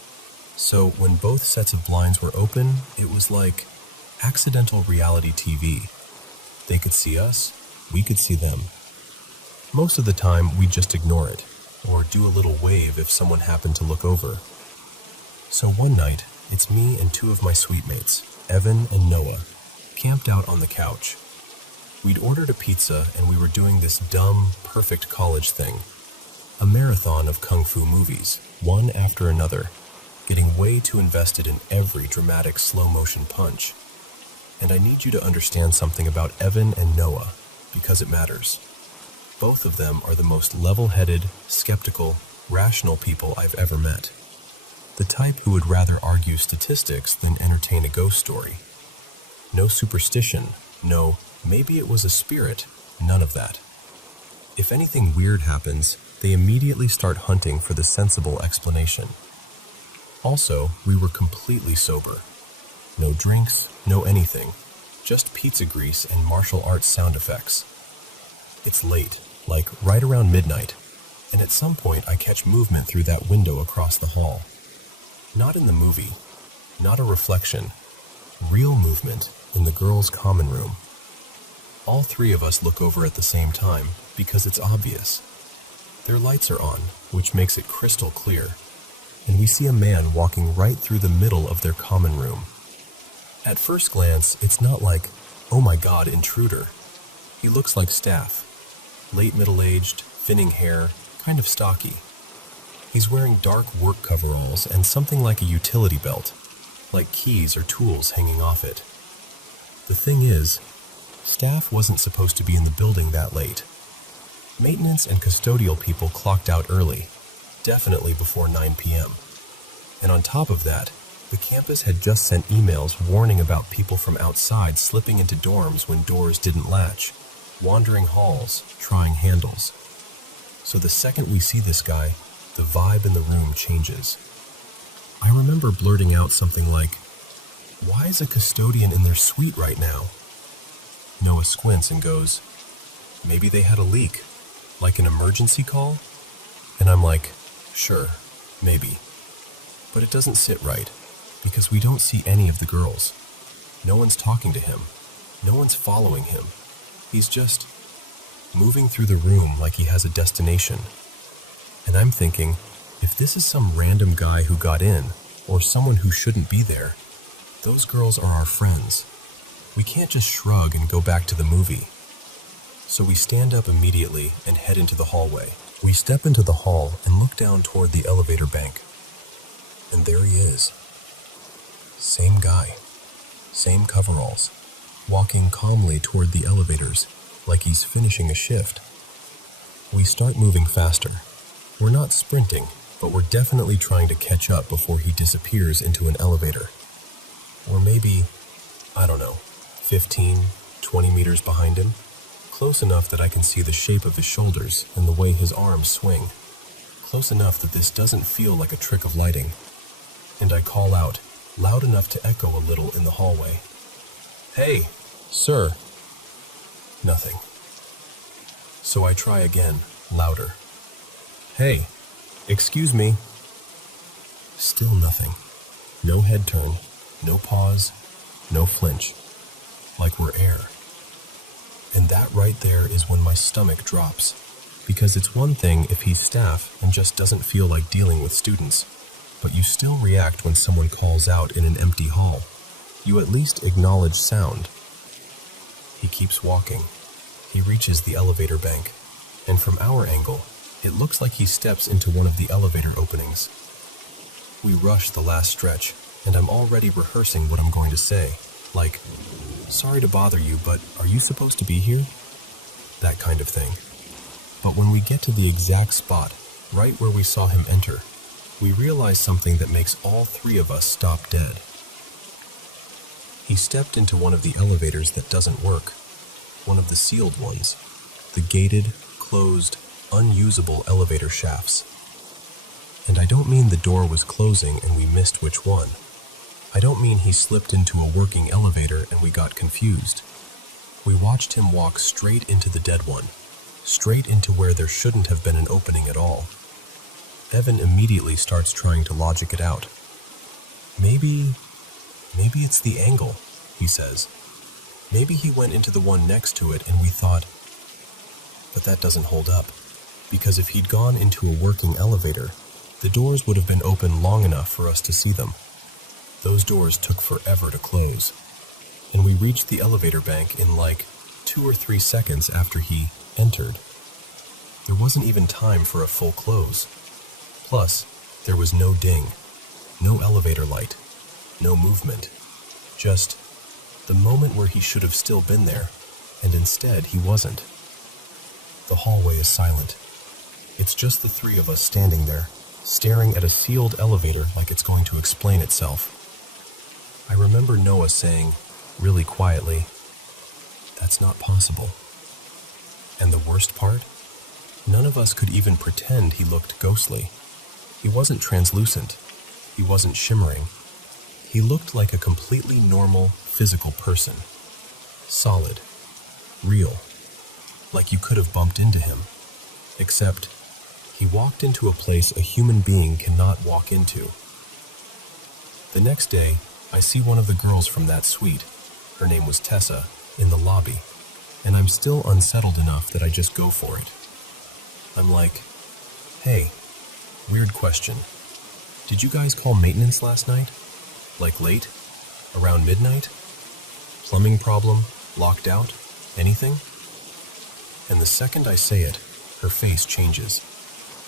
So when both sets of blinds were open, it was like accidental reality TV. They could see us, we could see them. Most of the time, we just ignore it, or do a little wave if someone happened to look over. So one night, it's me and two of my suite mates, Evan and Noah, camped out on the couch. We'd ordered a pizza and we were doing this dumb, perfect college thing. A marathon of kung fu movies, one after another, getting way too invested in every dramatic slow-motion punch. And I need you to understand something about Evan and Noah, because it matters. Both of them are the most level-headed, skeptical, rational people I've ever met. The type who would rather argue statistics than entertain a ghost story. No superstition, no, maybe it was a spirit, none of that. If anything weird happens, they immediately start hunting for the sensible explanation. Also, we were completely sober. No drinks, no anything, just pizza grease and martial arts sound effects. It's late, like right around midnight, and at some point I catch movement through that window across the hall. Not in the movie, not a reflection, real movement in the girls' common room. All three of us look over at the same time because it's obvious. Their lights are on, which makes it crystal clear, and we see a man walking right through the middle of their common room. At first glance, it's not like, oh my god, intruder. He looks like Staff. Late middle-aged, thinning hair, kind of stocky. He's wearing dark work coveralls and something like a utility belt, like keys or tools hanging off it. The thing is, Staff wasn't supposed to be in the building that late. Maintenance and custodial people clocked out early, definitely before 9 p.m. And on top of that, the campus had just sent emails warning about people from outside slipping into dorms when doors didn't latch, wandering halls, trying handles. So the second we see this guy, the vibe in the room changes. I remember blurting out something like, "Why is a custodian in their suite right now?" Noah squints and goes, "Maybe they had a leak, like an emergency call?" And I'm like, "Sure, maybe." But it doesn't sit right, because we don't see any of the girls. No one's talking to him. No one's following him. He's just moving through the room like he has a destination. And I'm thinking, if this is some random guy who got in, or someone who shouldn't be there, those girls are our friends. We can't just shrug and go back to the movie. So we stand up immediately and head into the hallway. We step into the hall and look down toward the elevator bank. And there he is. Same guy, same coveralls, walking calmly toward the elevators, like he's finishing a shift. We start moving faster. We're not sprinting, but we're definitely trying to catch up before he disappears into an elevator. Or maybe, I don't know, 15, 20 meters behind him, close enough that I can see the shape of his shoulders and the way his arms swing. Close enough that this doesn't feel like a trick of lighting. And I call out, loud enough to echo a little in the hallway. "Hey, sir." Nothing. So I try again, louder. "Hey, excuse me." Still nothing. No head turn, no pause, no flinch. Like we're air. And that right there is when my stomach drops. Because it's one thing if he's staff and just doesn't feel like dealing with students, but you still react when someone calls out in an empty hall. You at least acknowledge sound. He keeps walking. He reaches the elevator bank, and from our angle, it looks like he steps into one of the elevator openings. We rush the last stretch, and I'm already rehearsing what I'm going to say, like, "Sorry to bother you, but are you supposed to be here?" That kind of thing. But when we get to the exact spot, right where we saw him enter, we realize something that makes all three of us stop dead. He stepped into one of the elevators that doesn't work, one of the sealed ones, the gated, closed, unusable elevator shafts. And I don't mean the door was closing and we missed which one. I don't mean he slipped into a working elevator and we got confused. We watched him walk straight into the dead one, straight into where there shouldn't have been an opening at all. Evan immediately starts trying to logic it out. Maybe it's the angle, he says. Maybe he went into the one next to it and we thought, But that doesn't hold up, because if he'd gone into a working elevator, the doors would have been open long enough for us to see them. Those doors took forever to close, and we reached the elevator bank in like 2 or 3 seconds after he entered. There wasn't even time for a full close. Plus, there was no ding, no elevator light, no movement. Just the moment where he should have still been there, and instead he wasn't. The hallway is silent. It's just the 3 of us standing there, staring at a sealed elevator like it's going to explain itself. I remember Noah saying, really quietly, "That's not possible." And the worst part? None of us could even pretend he looked ghostly. He wasn't translucent. He wasn't shimmering. He looked like a completely normal, physical person. Solid. Real. Like you could have bumped into him. Except, he walked into a place a human being cannot walk into. The next day, I see one of the girls from that suite, her name was Tessa, in the lobby, and I'm still unsettled enough that I just go for it. I'm like, "Hey, weird question. Did you guys call maintenance last night? Like late? Around midnight? Plumbing problem? Locked out? Anything?" And the second I say it, her face changes.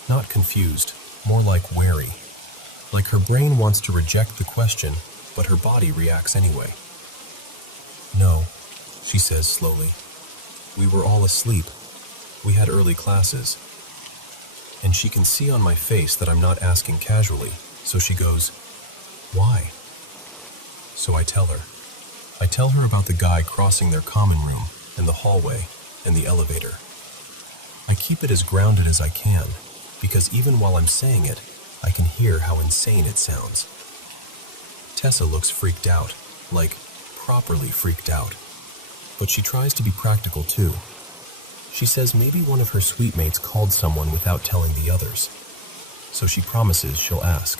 Not confused, more like wary. Like her brain wants to reject the question, but her body reacts anyway. "No," she says slowly. "We were all asleep. We had early classes." And she can see on my face that I'm not asking casually, so she goes, "Why?" So I tell her. I tell her about the guy crossing their common room, and the hallway, and the elevator. I keep it as grounded as I can, because even while I'm saying it, I can hear how insane it sounds. Tessa looks freaked out, like properly freaked out. But she tries to be practical too. She says maybe one of her suite mates called someone without telling the others. So she promises she'll ask.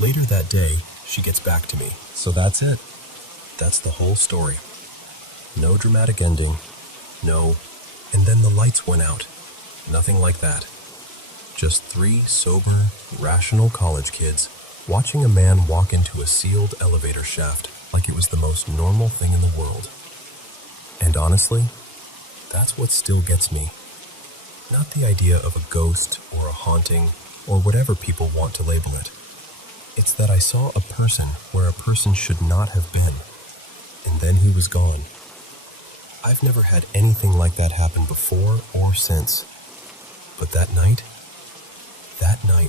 Later that day, she gets back to me. "So that's it. That's the whole story. No dramatic ending. No, and then the lights went out. Nothing like that. Just 3 sober, rational college kids watching a man walk into a sealed elevator shaft like it was the most normal thing in the world." And honestly, that's what still gets me. Not the idea of a ghost or a haunting or whatever people want to label it. It's that I saw a person where a person should not have been, and then he was gone. I've never had anything like that happen before or since. But that night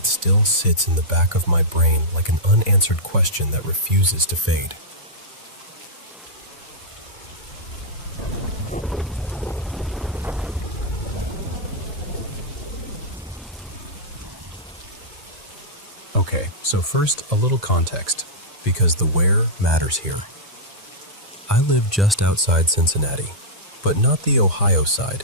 still sits in the back of my brain like an unanswered question that refuses to fade. Okay, so first, a little context, because the where matters here. I live just outside Cincinnati, but not the Ohio side.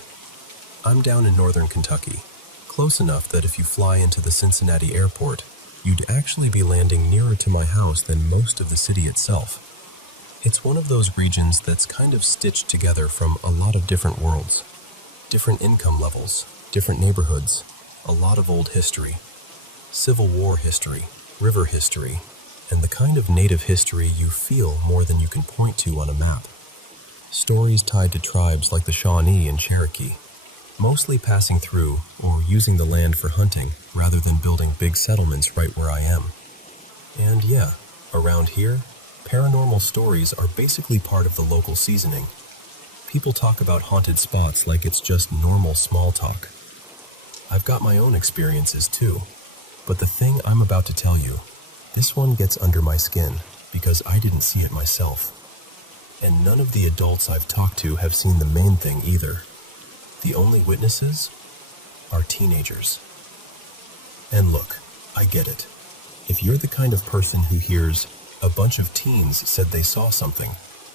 I'm down in northern Kentucky, close enough that if you fly into the Cincinnati airport, you'd actually be landing nearer to my house than most of the city itself. It's one of those regions that's kind of stitched together from a lot of different worlds, different income levels, different neighborhoods, a lot of old history, Civil War history, river history, and the kind of native history you feel more than you can point to on a map. Stories tied to tribes like the Shawnee and Cherokee, mostly passing through or using the land for hunting rather than building big settlements right where I am. And yeah, around here, paranormal stories are basically part of the local seasoning. People talk about haunted spots like it's just normal small talk. I've got my own experiences too, but the thing I'm about to tell you, this one gets under my skin because I didn't see it myself. And none of the adults I've talked to have seen the main thing either. The only witnesses are teenagers. And look, I get it. If you're the kind of person who hears a bunch of teens said they saw something,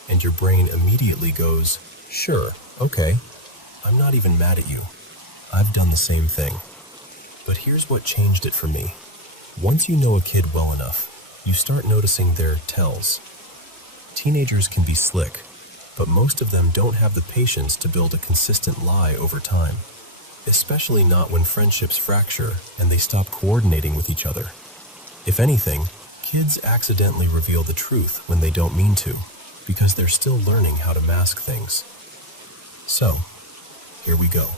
and your brain immediately goes, "Sure, okay, I'm not even mad at you. I've done the same thing." But here's what changed it for me. Once you know a kid well enough, you start noticing their tells. Teenagers can be slick. but most of them don't have the patience to build a consistent lie over time, especially not when friendships fracture and they stop coordinating with each other. If anything, kids accidentally reveal the truth when they don't mean to, because they're still learning how to mask things. So, here we go.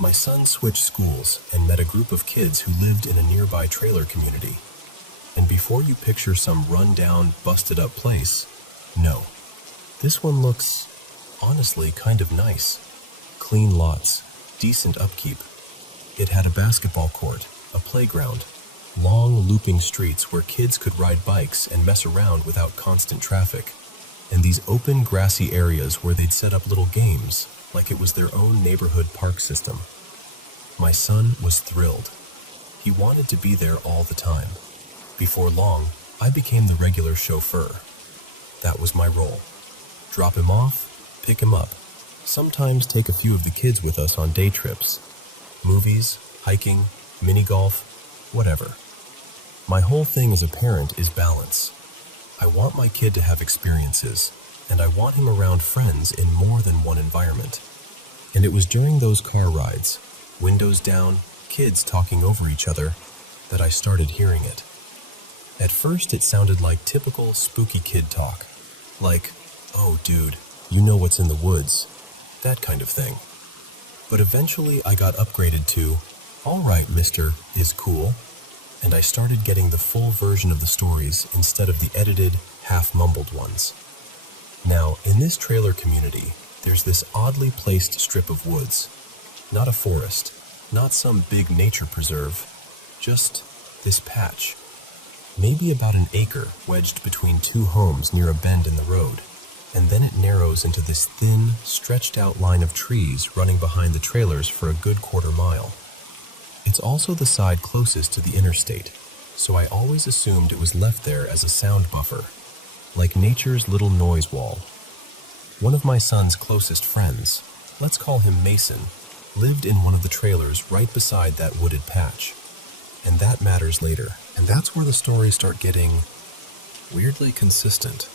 My son switched schools and met a group of kids who lived in a nearby trailer community. And before you picture some run-down, busted-up place, no. This one looks, honestly, kind of nice. Clean lots, decent upkeep. It had a basketball court, a playground, long looping streets where kids could ride bikes and mess around without constant traffic, and these open grassy areas where they'd set up little games, like it was their own neighborhood park system. My son was thrilled. He wanted to be there all the time. Before long, I became the regular chauffeur. That was my role. Drop him off, pick him up, sometimes take a few of the kids with us on day trips. Movies, hiking, mini golf, whatever. My whole thing as a parent is balance. I want my kid to have experiences, and I want him around friends in more than one environment. And it was during those car rides, windows down, kids talking over each other, that I started hearing it. At first it sounded like typical spooky kid talk, like, "Oh dude, you know what's in the woods," that kind of thing. But eventually I got upgraded to, "All right, mister, is cool," and I started getting the full version of the stories instead of the edited, half-mumbled ones. Now, in this trailer community, there's this oddly placed strip of woods. Not a forest, not some big nature preserve, just this patch. Maybe about an acre wedged between two homes near a bend in the road, and then it narrows into this thin, stretched-out line of trees running behind the trailers for a good quarter-mile. It's also the side closest to the interstate, so I always assumed it was left there as a sound buffer, like nature's little noise wall. One of my son's closest friends, let's call him Mason, lived in one of the trailers right beside that wooded patch. And that matters later. And that's where the stories start getting weirdly consistent.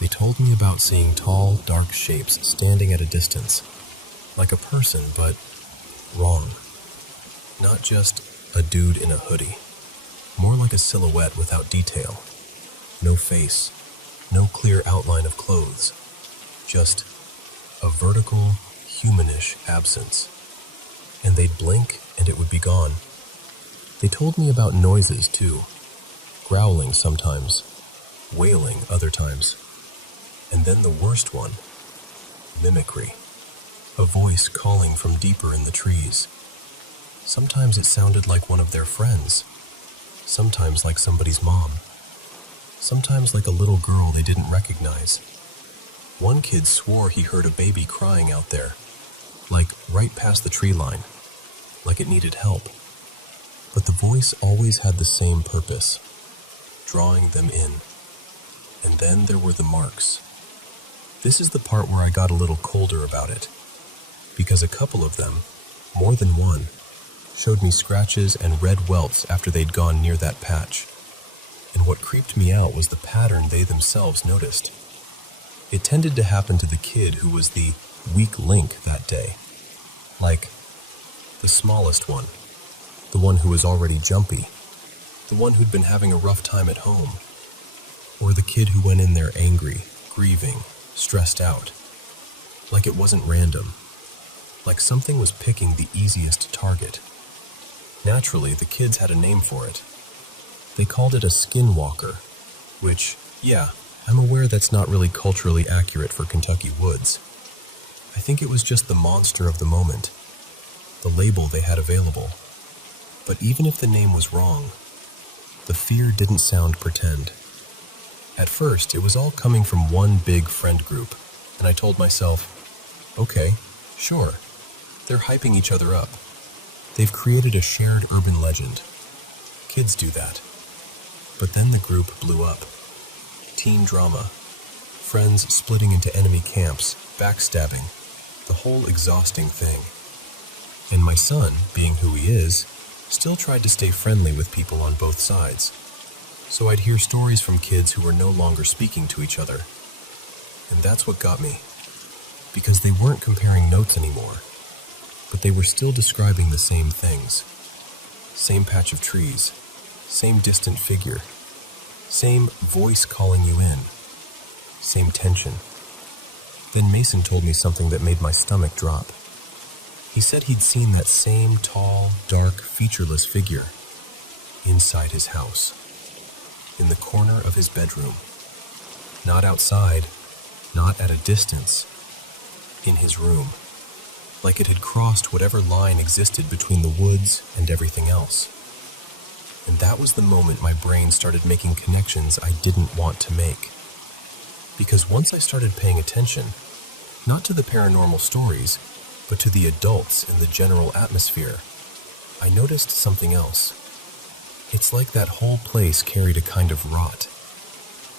They told me about seeing tall, dark shapes standing at a distance, like a person, but wrong. Not just a dude in a hoodie. More like a silhouette without detail. No face, no clear outline of clothes. Just a vertical, humanish absence. And they'd blink and it would be gone. They told me about noises too. Growling sometimes, wailing other times. And then the worst one, mimicry. A voice calling from deeper in the trees. Sometimes it sounded like one of their friends. Sometimes like somebody's mom. Sometimes like a little girl they didn't recognize. One kid swore he heard a baby crying out there, like right past the tree line, like it needed help. But the voice always had the same purpose, drawing them in. And then there were the marks. This is the part where I got a little colder about it, because a couple of them, more than one, showed me scratches and red welts after they'd gone near that patch. And what creeped me out was the pattern they themselves noticed. It tended to happen to the kid who was the weak link that day. Like the smallest one, the one who was already jumpy, the one who'd been having a rough time at home, or the kid who went in there angry, grieving, stressed out. Like it wasn't random. Like something was picking the easiest target. Naturally, the kids had a name for it. They called it a skinwalker, which, yeah, I'm aware that's not really culturally accurate for Kentucky woods. I think it was just the monster of the moment, the label they had available. But even if the name was wrong, the fear didn't sound pretend. At first, it was all coming from one big friend group, and I told myself, okay, sure, they're hyping each other up. They've created a shared urban legend. Kids do that. But then the group blew up. Teen drama. Friends splitting into enemy camps, backstabbing. The whole exhausting thing. And my son, being who he is, still tried to stay friendly with people on both sides. So I'd hear stories from kids who were no longer speaking to each other. And that's what got me. Because they weren't comparing notes anymore, but they were still describing the same things. Same patch of trees, same distant figure, same voice calling you in, same tension. Then Mason told me something that made my stomach drop. He said he'd seen that same tall, dark, featureless figure inside his house, in the corner of his bedroom. Not outside, not at a distance, in his room, like it had crossed whatever line existed between the woods and everything else. And that was the moment my brain started making connections I didn't want to make. Because once I started paying attention, not to the paranormal stories, but to the adults in the general atmosphere, I noticed something else. It's like that whole place carried a kind of rot.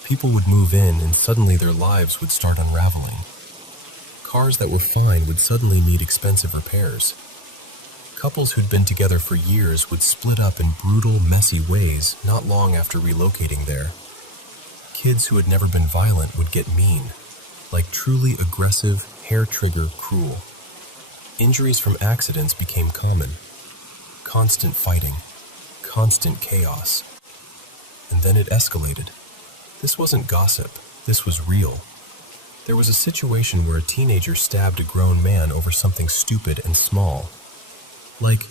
People would move in and suddenly their lives would start unraveling. Cars that were fine would suddenly need expensive repairs. Couples who'd been together for years would split up in brutal, messy ways not long after relocating there. Kids who had never been violent would get mean, like truly aggressive, hair-trigger cruel. Injuries from accidents became common. Constant fighting, constant chaos. And then it escalated. This wasn't gossip, this was real. There was a situation where a teenager stabbed a grown man over something stupid and small. Like,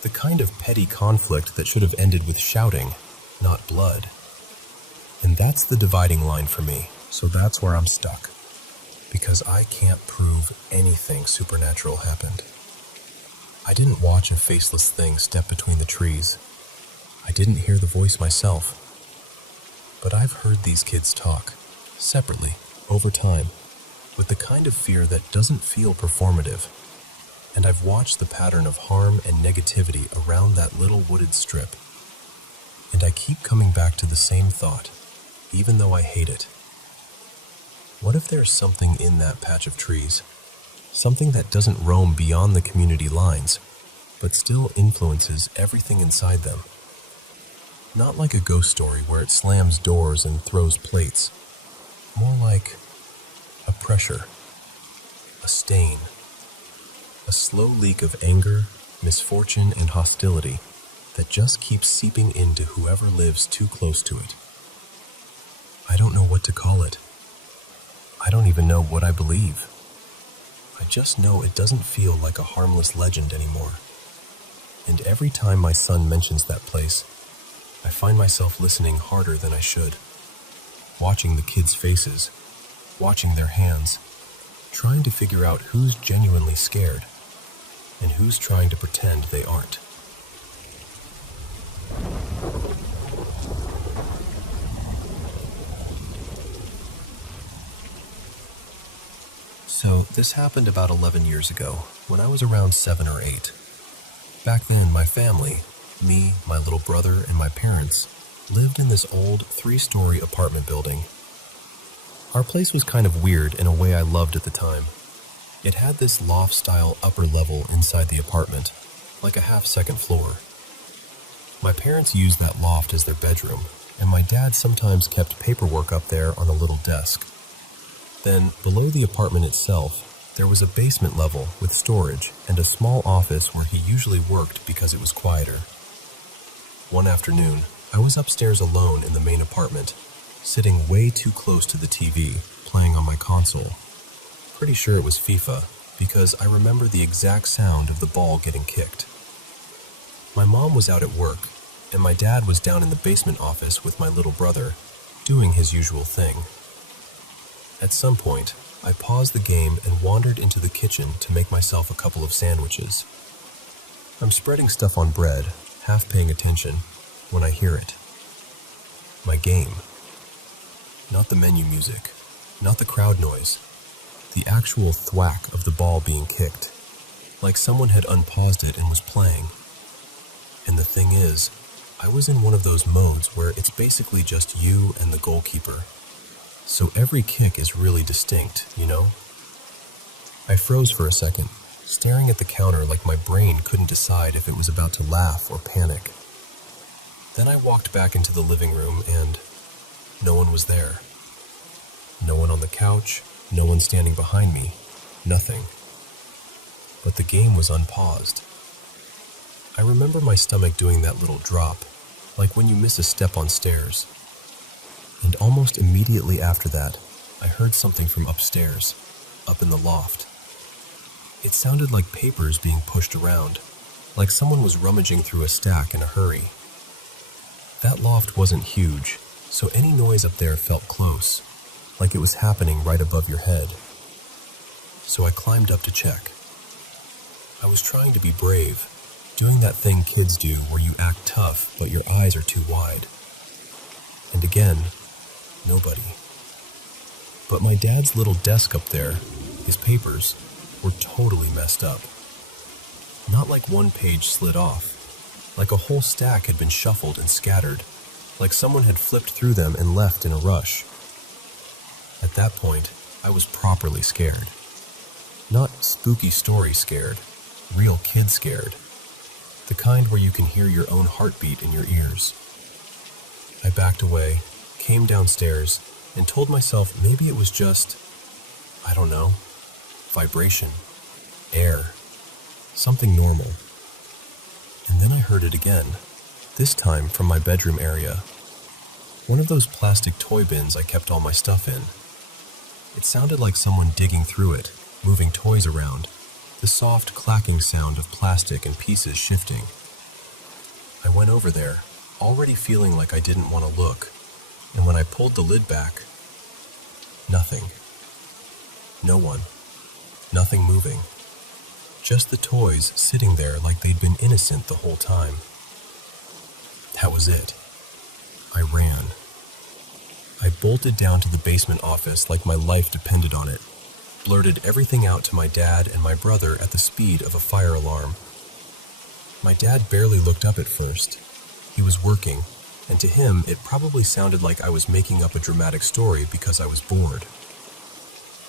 the kind of petty conflict that should have ended with shouting, not blood. And that's the dividing line for me, so that's where I'm stuck. Because I can't prove anything supernatural happened. I didn't watch a faceless thing step between the trees. I didn't hear the voice myself. But I've heard these kids talk, separately, over time, with the kind of fear that doesn't feel performative. And I've watched the pattern of harm and negativity around that little wooded strip. And I keep coming back to the same thought, even though I hate it. What if there's something in that patch of trees? Something that doesn't roam beyond the community lines, but still influences everything inside them. Not like a ghost story where it slams doors and throws plates. More like a pressure, a stain, a slow leak of anger, misfortune, and hostility that just keeps seeping into whoever lives too close to it. I don't know what to call it. I don't even know what I believe. I just know it doesn't feel like a harmless legend anymore. And every time my son mentions that place, I find myself listening harder than I should. Watching the kids' faces, watching their hands, trying to figure out who's genuinely scared and who's trying to pretend they aren't. So, this happened about 11 years ago, when I was around 7 or 8. Back then, my family, me, my little brother, and my parents, lived in this old 3-story apartment building. Our place was kind of weird in a way I loved at the time. It had this loft-style upper level inside the apartment, like a half-second floor. My parents used that loft as their bedroom, and my dad sometimes kept paperwork up there on a little desk. Then, below the apartment itself, there was a basement level with storage and a small office where he usually worked because it was quieter. One afternoon, I was upstairs alone in the main apartment, sitting way too close to the TV, playing on my console. Pretty sure it was FIFA, because I remember the exact sound of the ball getting kicked. My mom was out at work, and my dad was down in the basement office with my little brother, doing his usual thing. At some point, I paused the game and wandered into the kitchen to make myself a couple of sandwiches. I'm spreading stuff on bread, half paying attention, when I hear it. My game. Not the menu music, not the crowd noise, the actual thwack of the ball being kicked, like someone had unpaused it and was playing. And the thing is, I was in one of those modes where it's basically just you and the goalkeeper. So every kick is really distinct, you know? I froze for a second, staring at the counter like my brain couldn't decide if it was about to laugh or panic. Then I walked back into the living room and no one was there. No one on the couch, no one standing behind me, nothing. But the game was unpaused. I remember my stomach doing that little drop, like when you miss a step on stairs. And almost immediately after that, I heard something from upstairs, up in the loft. It sounded like papers being pushed around, like someone was rummaging through a stack in a hurry. That loft wasn't huge, so any noise up there felt close, like it was happening right above your head. So I climbed up to check. I was trying to be brave, doing that thing kids do where you act tough but your eyes are too wide. And again, nobody. But my dad's little desk up there, his papers, were totally messed up. Not like one page slid off, like a whole stack had been shuffled and scattered, like someone had flipped through them and left in a rush. At that point, I was properly scared. Not spooky story scared, real kid scared. The kind where you can hear your own heartbeat in your ears. I backed away, came downstairs, and told myself maybe it was just, I don't know, vibration, air, something normal. And then I heard it again, this time from my bedroom area. One of those plastic toy bins I kept all my stuff in. It sounded like someone digging through it, moving toys around, the soft clacking sound of plastic and pieces shifting. I went over there, already feeling like I didn't want to look, and when I pulled the lid back, nothing. No one. Nothing moving. Just the toys sitting there like they'd been innocent the whole time. That was it. I ran. I bolted down to the basement office like my life depended on it, blurted everything out to my dad and my brother at the speed of a fire alarm. My dad barely looked up at first. He was working, and to him it probably sounded like I was making up a dramatic story because I was bored.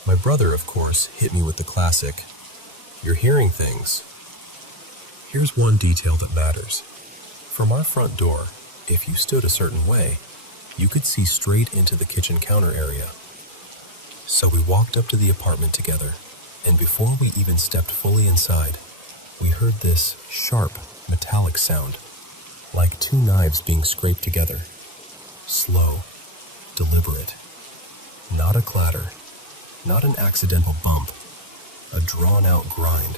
My brother, of course, hit me with the classic, "You're hearing things." Here's one detail that matters. From our front door, if you stood a certain way, you could see straight into the kitchen counter area. So we walked up to the apartment together, and before we even stepped fully inside, we heard this sharp, metallic sound, like two knives being scraped together. Slow, deliberate. Not a clatter, not an accidental bump, a drawn-out grind,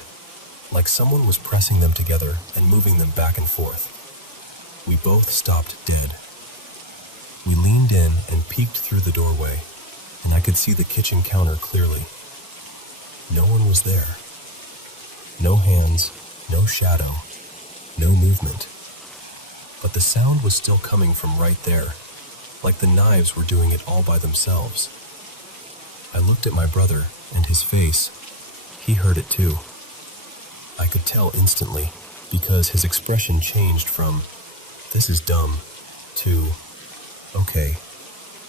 like someone was pressing them together and moving them back and forth. We both stopped dead. We leaned in and peeked through the doorway, and I could see the kitchen counter clearly. No one was there. No hands, no shadow, no movement. But the sound was still coming from right there, like the knives were doing it all by themselves. I looked at my brother, and his face, he heard it too. I could tell instantly, because his expression changed from, "This is dumb," to, "Okay,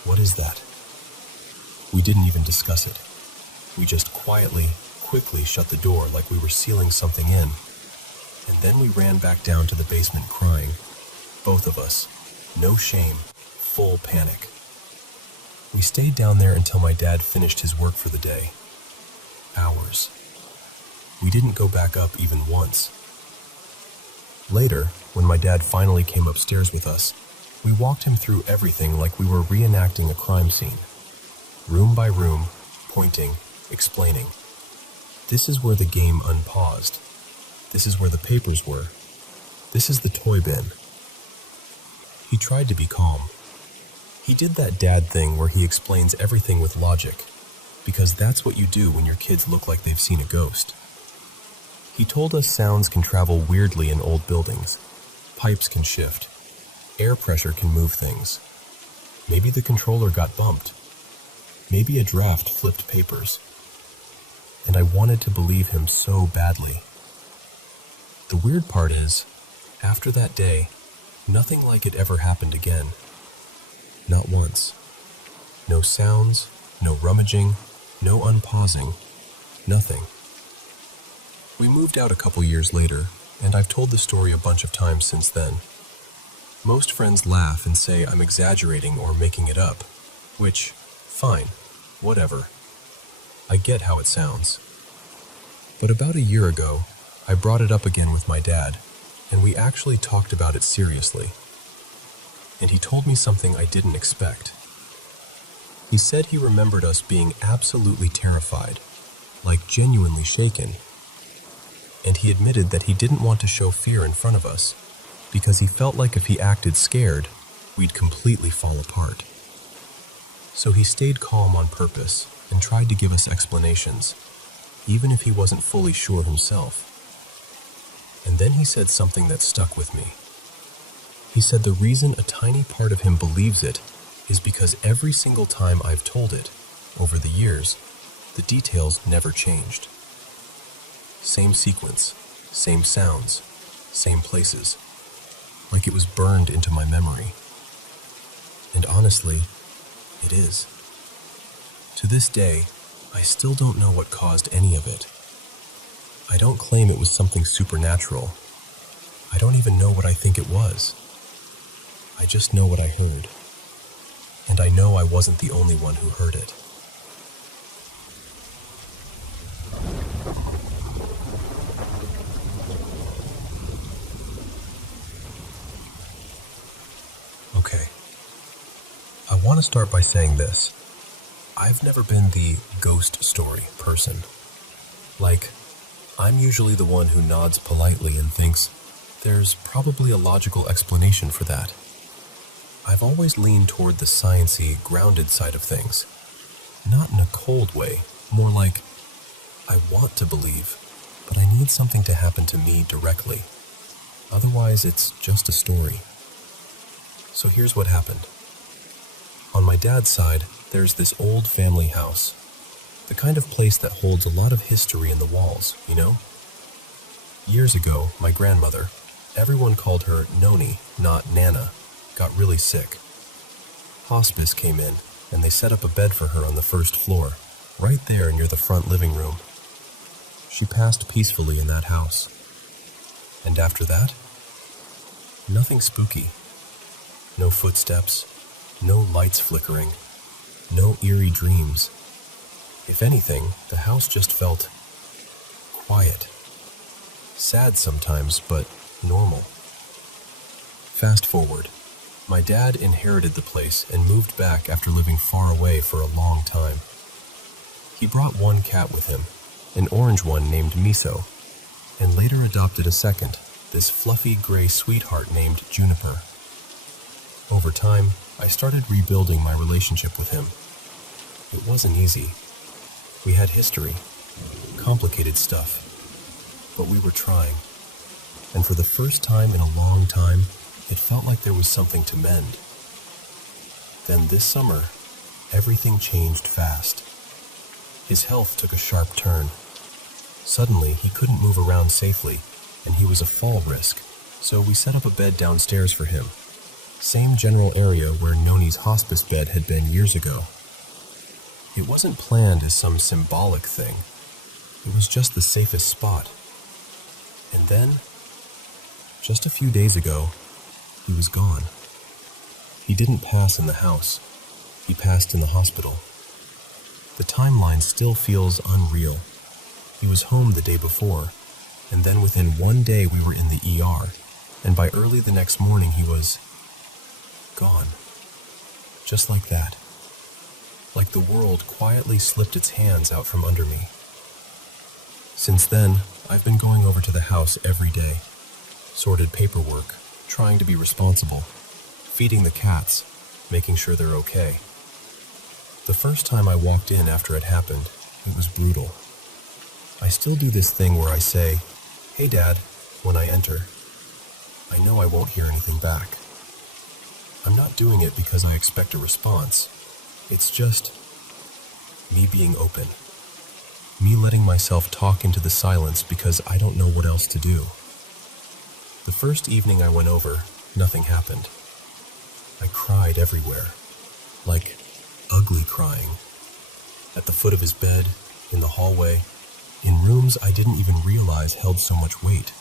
what is that?" We didn't even discuss it. We just quickly shut the door like we were sealing something in, and then we ran back down to the basement crying. Both of us. No shame. Full panic. We stayed down there until my dad finished his work for the day. Hours. We didn't go back up even once. Later, when my dad finally came upstairs with us, we walked him through everything like we were reenacting a crime scene. Room by room, pointing, explaining. This is where the game unpaused. This is where the papers were. This is the toy bin. He tried to be calm. He did that dad thing where he explains everything with logic, because that's what you do when your kids look like they've seen a ghost. He told us sounds can travel weirdly in old buildings. Pipes can shift. Air pressure can move things. Maybe the controller got bumped. Maybe a draft flipped papers. And I wanted to believe him so badly. The weird part is, after that day, nothing like it ever happened again. Not once. No sounds, no rummaging, no unpausing, nothing. We moved out a couple years later, and I've told the story a bunch of times since then. Most friends laugh and say I'm exaggerating or making it up, which, fine. whatever. I get how it sounds. But about a year ago, I brought it up again with my dad, and we actually talked about it seriously. And he told me something I didn't expect. He said he remembered us being absolutely terrified, like genuinely shaken. And he admitted that he didn't want to show fear in front of us, because he felt like if he acted scared, we'd completely fall apart. So he stayed calm on purpose and tried to give us explanations, even if he wasn't fully sure himself. And then he said something that stuck with me. He said the reason a tiny part of him believes it is because every single time I've told it, over the years, the details never changed. Same sequence, same sounds, same places, like it was burned into my memory. And honestly, it is. To this day, I still don't know what caused any of it. I don't claim it was something supernatural. I don't even know what I think it was. I just know what I heard. And I know I wasn't the only one who heard it. Okay. I want to start by saying this. I've never been the ghost story person. Like, I'm usually the one who nods politely and thinks there's probably a logical explanation for that. I've always leaned toward the sciencey, grounded side of things. Not in a cold way, more like, I want to believe, but I need something to happen to me directly. Otherwise, it's just a story. So here's what happened. On my dad's side, there's this old family house. The kind of place that holds a lot of history in the walls, you know? Years ago, my grandmother, everyone called her Noni, not Nana, got really sick. Hospice came in, and they set up a bed for her on the first floor, right there near the front living room. She passed peacefully in that house. And after that, nothing spooky. No footsteps, no lights flickering, no eerie dreams. If anything, the house just felt quiet. Sad sometimes, but normal. Fast forward. My dad inherited the place and moved back after living far away for a long time. He brought one cat with him, an orange one named Miso, and later adopted a second, this fluffy gray sweetheart named Juniper. Over time, I started rebuilding my relationship with him. It wasn't easy. We had history, complicated stuff, but we were trying. And for the first time in a long time, it felt like there was something to mend. Then this summer, everything changed fast. His health took a sharp turn. Suddenly, he couldn't move around safely, and he was a fall risk, so we set up a bed downstairs for him. Same general area where Noni's hospice bed had been years ago. It wasn't planned as some symbolic thing. It was just the safest spot. And then, just a few days ago, he was gone. He didn't pass in the house. He passed in the hospital. The timeline still feels unreal. He was home the day before, and then within one day we were in the ER, and by early the next morning he was gone. Just like that. Like the world quietly slipped its hands out from under me. Since then, I've been going over to the house every day, sorted paperwork, trying to be responsible, feeding the cats, making sure they're okay. The first time I walked in after it happened, it was brutal. I still do this thing where I say, "Hey Dad," when I enter. I know I won't hear anything back. I'm not doing it because I expect a response. It's just me being open. Me letting myself talk into the silence because I don't know what else to do. The first evening I went over, nothing happened. I cried everywhere. Like ugly crying. At the foot of his bed, in the hallway, in rooms I didn't even realize held so much weight.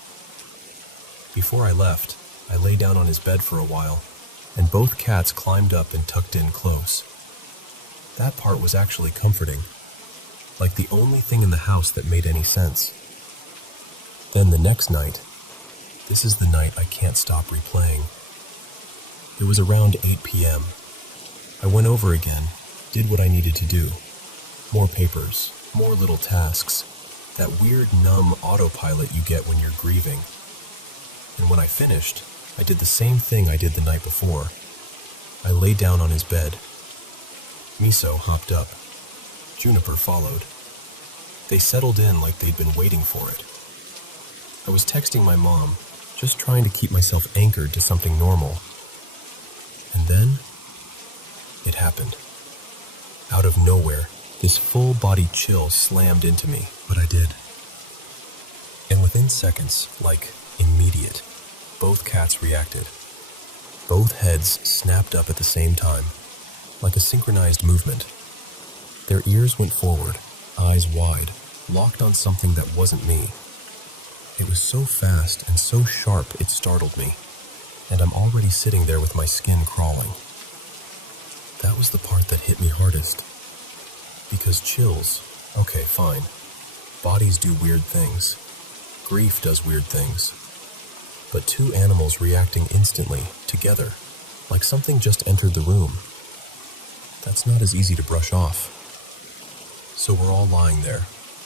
Before I left, I lay down on his bed for a while, and both cats climbed up and tucked in close. That part was actually comforting, like the only thing in the house that made any sense. Then the next night, this is the night I can't stop replaying. It was around 8 p.m. I went over again, did what I needed to do. More papers, more little tasks, that weird numb autopilot you get when you're grieving. And when I finished, I did the same thing I did the night before. I lay down on his bed. Miso hopped up. Juniper followed. They settled in like they'd been waiting for it. I was texting my mom, just trying to keep myself anchored to something normal. And then, it happened. Out of nowhere, this full-body chill slammed into me, but I did. And within seconds, like immediate, both cats reacted. Both heads snapped up at the same time, like a synchronized movement. Their ears went forward, eyes wide, locked on something that wasn't me. It was so fast and so sharp it startled me, and I'm already sitting there with my skin crawling. That was the part that hit me hardest. Because chills, okay, fine. Bodies do weird things. Grief does weird things. But two animals reacting instantly, together, like something just entered the room. That's not as easy to brush off. So we're all lying there,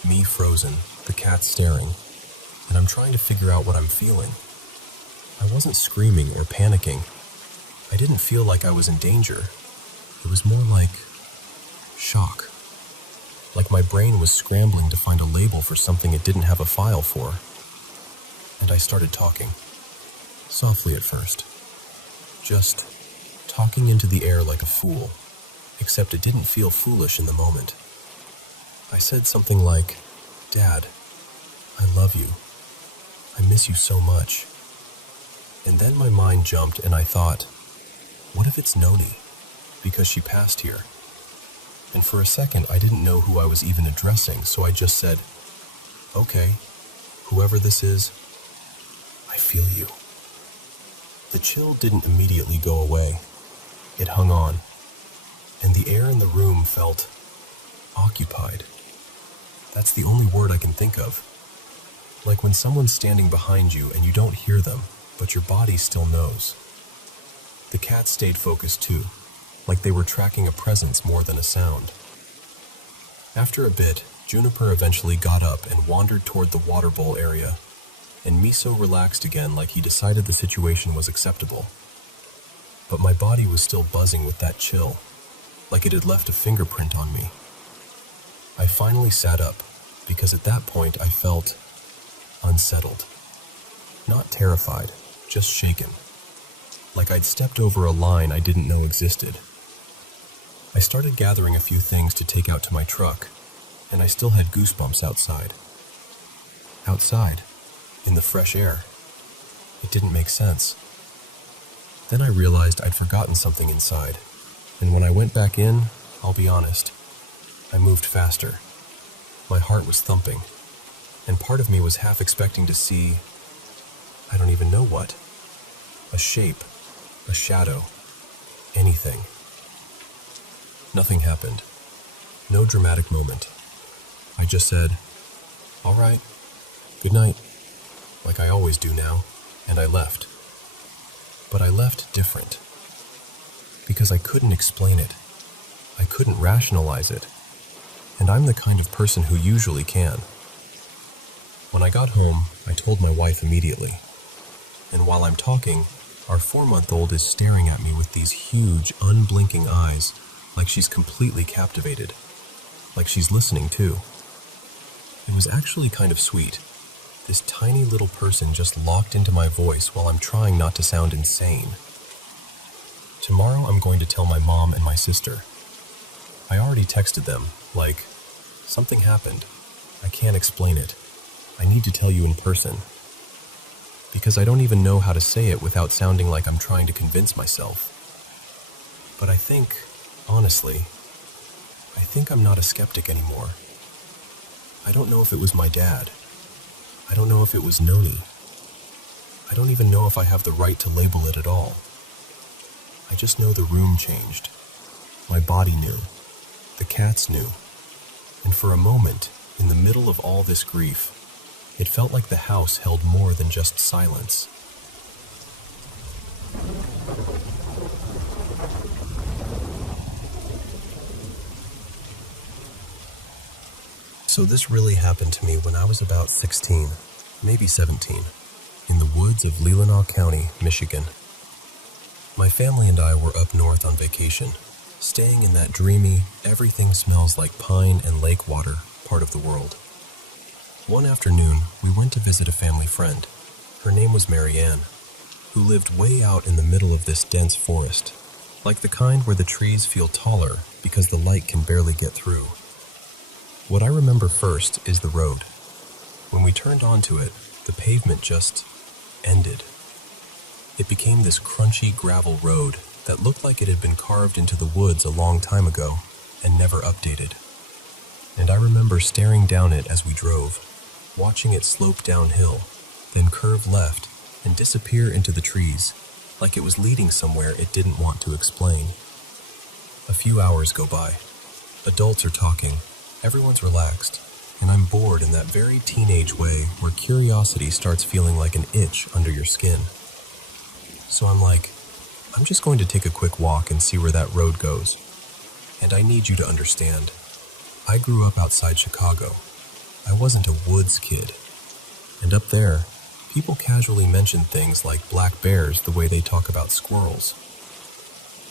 me frozen, the cat staring, and I'm trying to figure out what I'm feeling. I wasn't screaming or panicking. I didn't feel like I was in danger. It was more like shock. Like my brain was scrambling to find a label for something it didn't have a file for. And I started talking. Softly at first. Just talking into the air like a fool. Except it didn't feel foolish in the moment. I said something like, "Dad, I love you. I miss you so much." And then my mind jumped and I thought, what if it's Noni? Because she passed here. And for a second I didn't know who I was even addressing, so I just said, "Okay, whoever this is, I feel you." The chill didn't immediately go away. It hung on, and the air in the room felt occupied. That's the only word I can think of. Like when someone's standing behind you and you don't hear them, but your body still knows. The cats stayed focused too, like they were tracking a presence more than a sound. After a bit, Juniper eventually got up and wandered toward the water bowl area, and Miso relaxed again like he decided the situation was acceptable. But my body was still buzzing with that chill, like it had left a fingerprint on me. I finally sat up, because at that point I felt unsettled. Not terrified, just shaken. Like I'd stepped over a line I didn't know existed. I started gathering a few things to take out to my truck, and I still had goosebumps outside. Outside, in the fresh air. It didn't make sense. Then I realized I'd forgotten something inside, and when I went back in, I'll be honest, I moved faster. My heart was thumping, and part of me was half expecting to see, I don't even know what. A shape, a shadow, anything. Nothing happened. No dramatic moment. I just said, "All right, good night," like I always do now, and I left. But I left different. Because I couldn't explain it. I couldn't rationalize it. And I'm the kind of person who usually can. When I got home, I told my wife immediately. And while I'm talking, our 4-month-old is staring at me with these huge, unblinking eyes, like she's completely captivated. Like she's listening too. It was actually kind of sweet. This tiny little person just locked into my voice while I'm trying not to sound insane. Tomorrow I'm going to tell my mom and my sister. I already texted them, like, something happened. I can't explain it. I need to tell you in person. Because I don't even know how to say it without sounding like I'm trying to convince myself. But I think, honestly, I'm not a skeptic anymore. I don't know if it was my dad. I don't know if it was Noni. I don't even know if I have the right to label it at all. I just know the room changed. My body knew. The cats knew. And for a moment, in the middle of all this grief, it felt like the house held more than just silence. So this really happened to me when I was about 16, maybe 17, in the woods of Leelanau County, Michigan. My family and I were up north on vacation, staying in that dreamy, everything smells like pine and lake water part of the world. One afternoon, we went to visit a family friend. Her name was Marianne, who lived way out in the middle of this dense forest, like the kind where the trees feel taller because the light can barely get through. What I remember first is the road. When we turned onto it, the pavement just ended. It became this crunchy gravel road that looked like it had been carved into the woods a long time ago and never updated. And I remember staring down it as we drove, watching it slope downhill, then curve left and disappear into the trees, like it was leading somewhere it didn't want to explain. A few hours go by. Adults are talking. Everyone's relaxed, and I'm bored in that very teenage way where curiosity starts feeling like an itch under your skin. So I'm like, I'm just going to take a quick walk and see where that road goes. And I need you to understand, I grew up outside Chicago. I wasn't a woods kid. And up there, people casually mention things like black bears the way they talk about squirrels.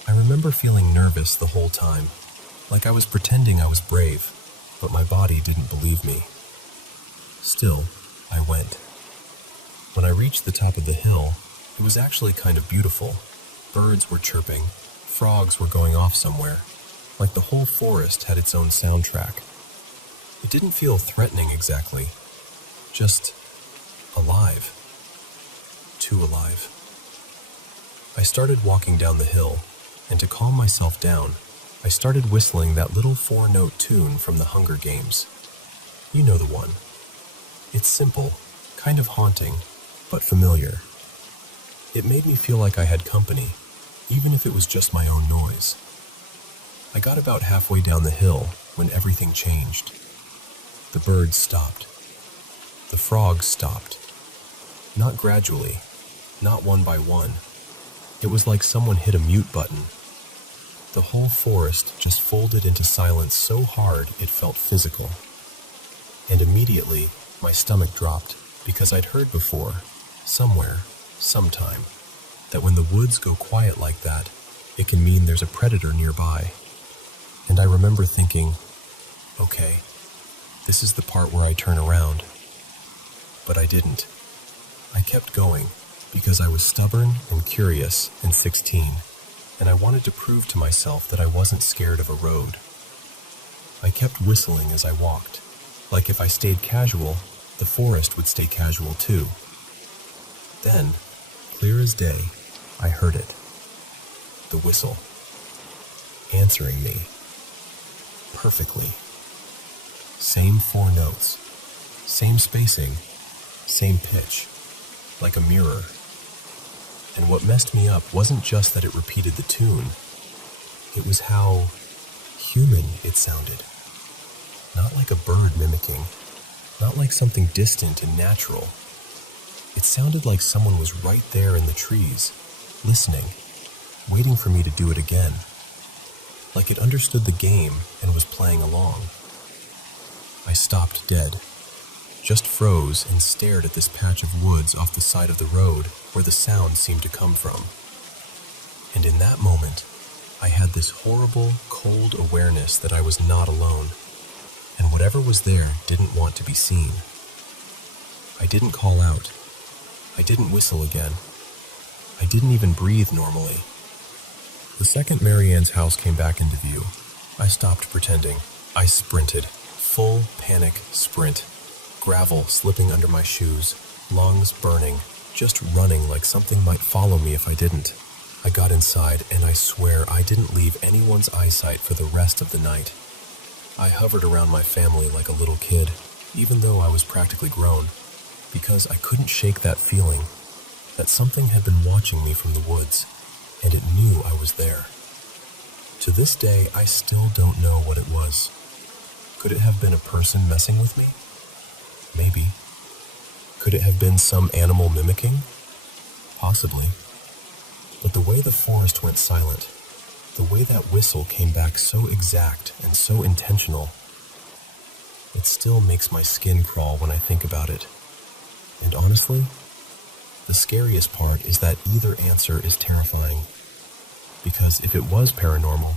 I remember feeling nervous the whole time, like I was pretending I was brave, but my body didn't believe me. Still, I went. When I reached the top of the hill, it was actually kind of beautiful. Birds were chirping, frogs were going off somewhere, like the whole forest had its own soundtrack. It didn't feel threatening exactly, just alive. Too alive. I started walking down the hill, and to calm myself down, I started whistling that little 4-note tune from the Hunger Games. You know the one. It's simple, kind of haunting, but familiar. It made me feel like I had company, even if it was just my own noise. I got about halfway down the hill when everything changed. The birds stopped. The frogs stopped. Not gradually, not one by one. It was like someone hit a mute button. The whole forest just folded into silence so hard it felt physical. And immediately, my stomach dropped because I'd heard before, somewhere, sometime, that when the woods go quiet like that, it can mean there's a predator nearby. And I remember thinking, okay, this is the part where I turn around. But I didn't. I kept going because I was stubborn and curious and 16, and I wanted to prove to myself that I wasn't scared of a road. I kept whistling as I walked, like if I stayed casual, the forest would stay casual too. Then, clear as day, I heard it. The whistle. Answering me. Perfectly. Same 4 notes. Same spacing. Same pitch. Like a mirror. And what messed me up wasn't just that it repeated the tune. It was how human it sounded. Not like a bird mimicking. Not like something distant and natural. It sounded like someone was right there in the trees, listening, waiting for me to do it again. Like it understood the game and was playing along. I stopped dead, just froze and stared at this patch of woods off the side of the road where the sound seemed to come from. And in that moment, I had this horrible, cold awareness that I was not alone, and whatever was there didn't want to be seen. I didn't call out. I didn't whistle again. I didn't even breathe normally. The second Marianne's house came back into view, I stopped pretending. I sprinted. Full panic sprint. Gravel slipping under my shoes. Lungs burning. Just running like something might follow me if I didn't. I got inside, and I swear I didn't leave anyone's eyesight for the rest of the night. I hovered around my family like a little kid, even though I was practically grown, because I couldn't shake that feeling that something had been watching me from the woods, and it knew I was there. To this day, I still don't know what it was. Could it have been a person messing with me? Maybe. Could it have been some animal mimicking? Possibly. But the way the forest went silent, the way that whistle came back so exact and so intentional, it still makes my skin crawl when I think about it. And honestly, the scariest part is that either answer is terrifying. Because if it was paranormal,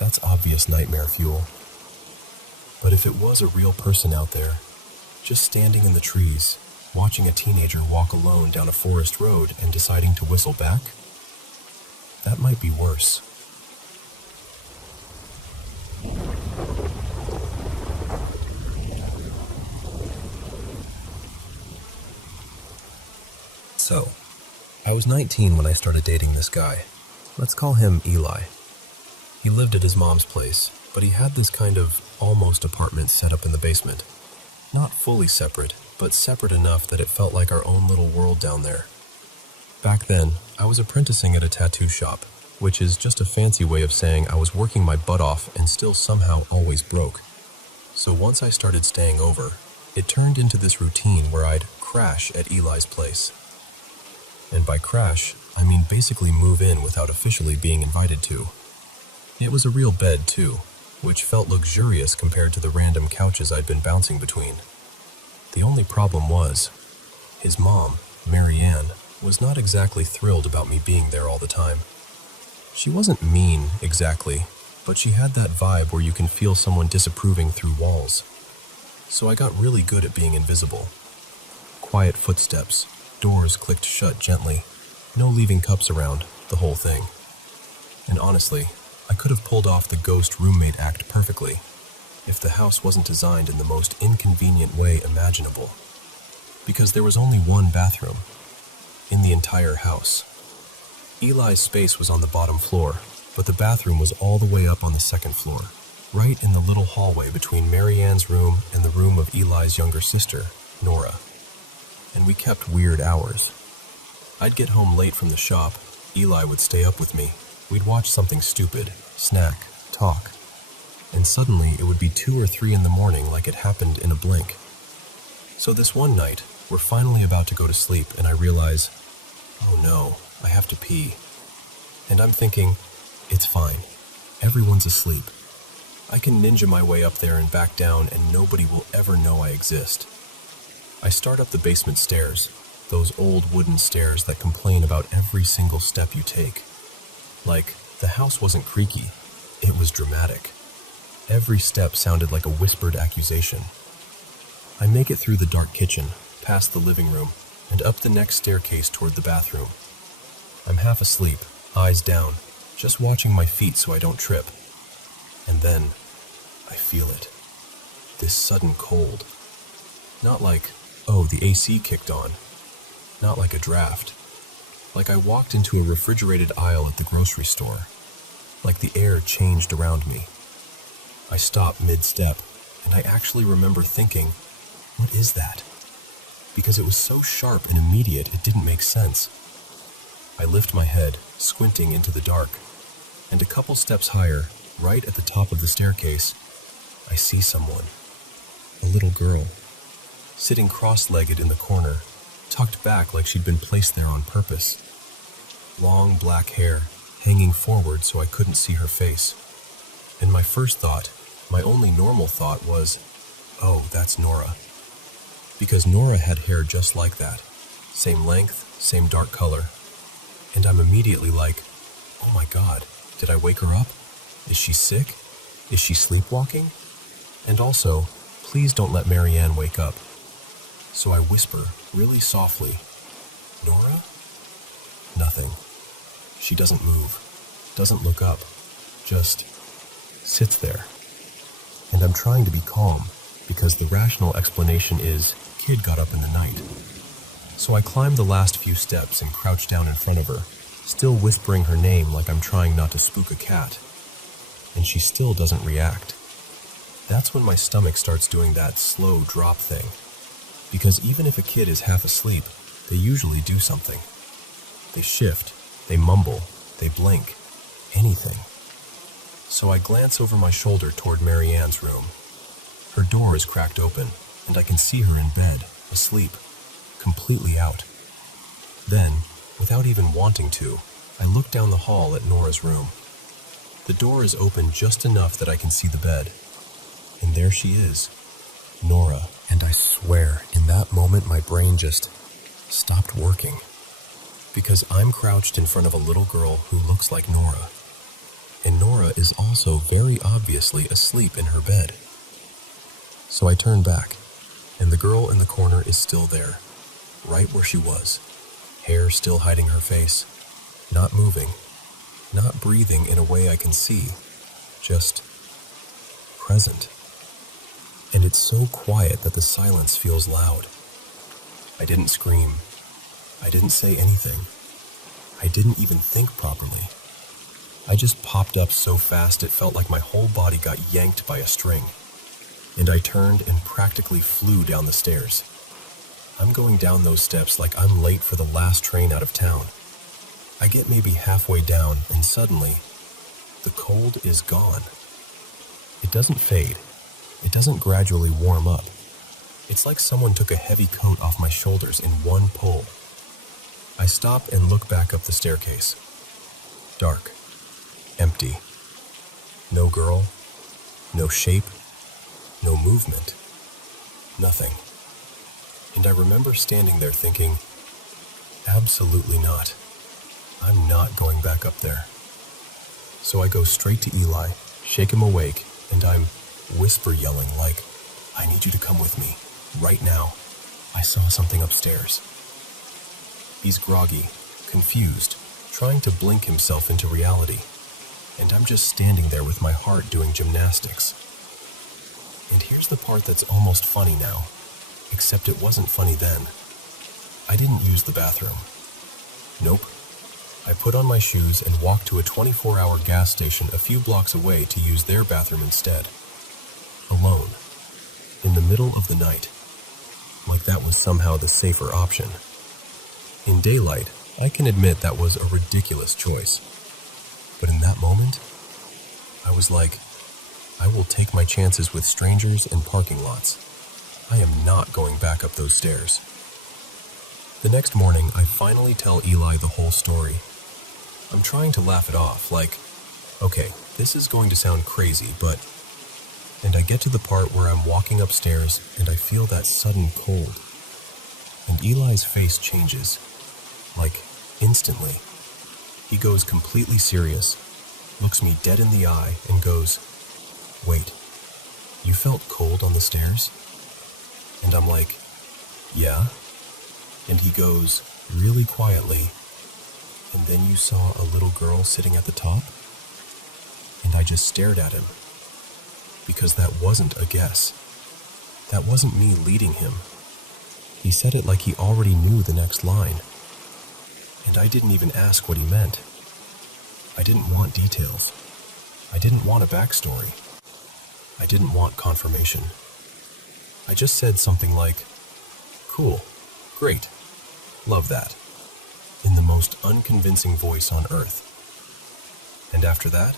that's obvious nightmare fuel. But if it was a real person out there, just standing in the trees, watching a teenager walk alone down a forest road and deciding to whistle back, that might be worse. So, I was 19 when I started dating this guy. Let's call him Eli. He lived at his mom's place, but he had this kind of almost apartment set up in the basement. Not fully separate, but separate enough that it felt like our own little world down there. Back then, I was apprenticing at a tattoo shop, which is just a fancy way of saying I was working my butt off and still somehow always broke. So once I started staying over, it turned into this routine where I'd crash at Eli's place. And by crash, I mean basically move in without officially being invited to. It was a real bed too, which felt luxurious compared to the random couches I'd been bouncing between. The only problem was, his mom, Mary Ann, was not exactly thrilled about me being there all the time. She wasn't mean, exactly, but she had that vibe where you can feel someone disapproving through walls. So I got really good at being invisible. Quiet footsteps, doors clicked shut gently, no leaving cups around, the whole thing. And honestly, I could have pulled off the ghost roommate act perfectly, if the house wasn't designed in the most inconvenient way imaginable. Because there was only one bathroom in the entire house. Eli's space was on the bottom floor, but the bathroom was all the way up on the second floor, right in the little hallway between Mary Ann's room and the room of Eli's younger sister, Nora. And we kept weird hours. I'd get home late from the shop, Eli would stay up with me. We'd watch something stupid, snack, talk, and suddenly it would be 2 or 3 in the morning like it happened in a blink. So this one night, we're finally about to go to sleep and I realize, oh no, I have to pee. And I'm thinking, it's fine. Everyone's asleep. I can ninja my way up there and back down and nobody will ever know I exist. I start up the basement stairs, those old wooden stairs that complain about every single step you take. Like, the house wasn't creaky, it was dramatic. Every step sounded like a whispered accusation. I make it through the dark kitchen, past the living room, and up the next staircase toward the bathroom. I'm half asleep, eyes down, just watching my feet so I don't trip. And then, I feel it. This sudden cold. Not like, oh, the AC kicked on. Not like a draft. Like I walked into a refrigerated aisle at the grocery store. Like the air changed around me. I stop mid-step, and I actually remember thinking, what is that? Because it was so sharp and immediate it didn't make sense. I lift my head, squinting into the dark, and a couple steps higher, right at the top of the staircase, I see someone. A little girl, sitting cross-legged in the corner, tucked back like she'd been placed there on purpose. Long black hair, hanging forward so I couldn't see her face. And my first thought, my only normal thought was, oh, that's Nora. Because Nora had hair just like that. Same length, same dark color. And I'm immediately like, oh my God, did I wake her up? Is she sick? Is she sleepwalking? And also, please don't let Mary Ann wake up. So I whisper, really softly, Nora? Nothing. She doesn't move, doesn't look up, just sits there. And I'm trying to be calm, because the rational explanation is, kid got up in the night. So I climb the last few steps and crouch down in front of her, still whispering her name like I'm trying not to spook a cat. And she still doesn't react. That's when my stomach starts doing that slow drop thing. Because even if a kid is half asleep, they usually do something. They shift, they mumble, they blink, anything. So I glance over my shoulder toward Mary Ann's room. Her door is cracked open, and I can see her in bed, asleep, completely out. Then, without even wanting to, I look down the hall at Nora's room. The door is open just enough that I can see the bed. And there she is, Nora. And I swear, in that moment my brain just stopped working. Because I'm crouched in front of a little girl who looks like Nora. And Nora is also very obviously asleep in her bed. So I turn back, and the girl in the corner is still there, right where she was. Hair still hiding her face, not moving, not breathing in a way I can see, just present. And it's so quiet that the silence feels loud. I didn't scream. I didn't say anything. I didn't even think properly. I just popped up so fast it felt like my whole body got yanked by a string. And I turned and practically flew down the stairs. I'm going down those steps like I'm late for the last train out of town. I get maybe halfway down and suddenly, the cold is gone. It doesn't fade. It doesn't gradually warm up. It's like someone took a heavy coat off my shoulders in one pull. I stop and look back up the staircase. Dark. Empty. No girl. No shape. No movement. Nothing. And I remember standing there thinking, absolutely not. I'm not going back up there. So I go straight to Eli, shake him awake, and I'm whisper yelling like, I need you to come with me, right now. I saw something upstairs. He's groggy, confused, trying to blink himself into reality. And I'm just standing there with my heart doing gymnastics. And here's the part that's almost funny now, except it wasn't funny then. I didn't use the bathroom. Nope. I put on my shoes and walked to a 24-hour gas station a few blocks away to use their bathroom instead. Alone. In the middle of the night. Like that was somehow the safer option. In daylight, I can admit that was a ridiculous choice. But in that moment, I was like, I will take my chances with strangers and parking lots. I am not going back up those stairs. The next morning, I finally tell Eli the whole story. I'm trying to laugh it off, like, okay, this is going to sound crazy, but... And I get to the part where I'm walking upstairs and I feel that sudden cold. And Eli's face changes, like, instantly. He goes completely serious, looks me dead in the eye, and goes, wait, you felt cold on the stairs? And I'm like, yeah. And he goes, really quietly, and then you saw a little girl sitting at the top? And I just stared at him. Because that wasn't a guess. That wasn't me leading him. He said it like he already knew the next line. And I didn't even ask what he meant. I didn't want details. I didn't want a backstory. I didn't want confirmation. I just said something like, cool, great, love that, in the most unconvincing voice on earth. And after that,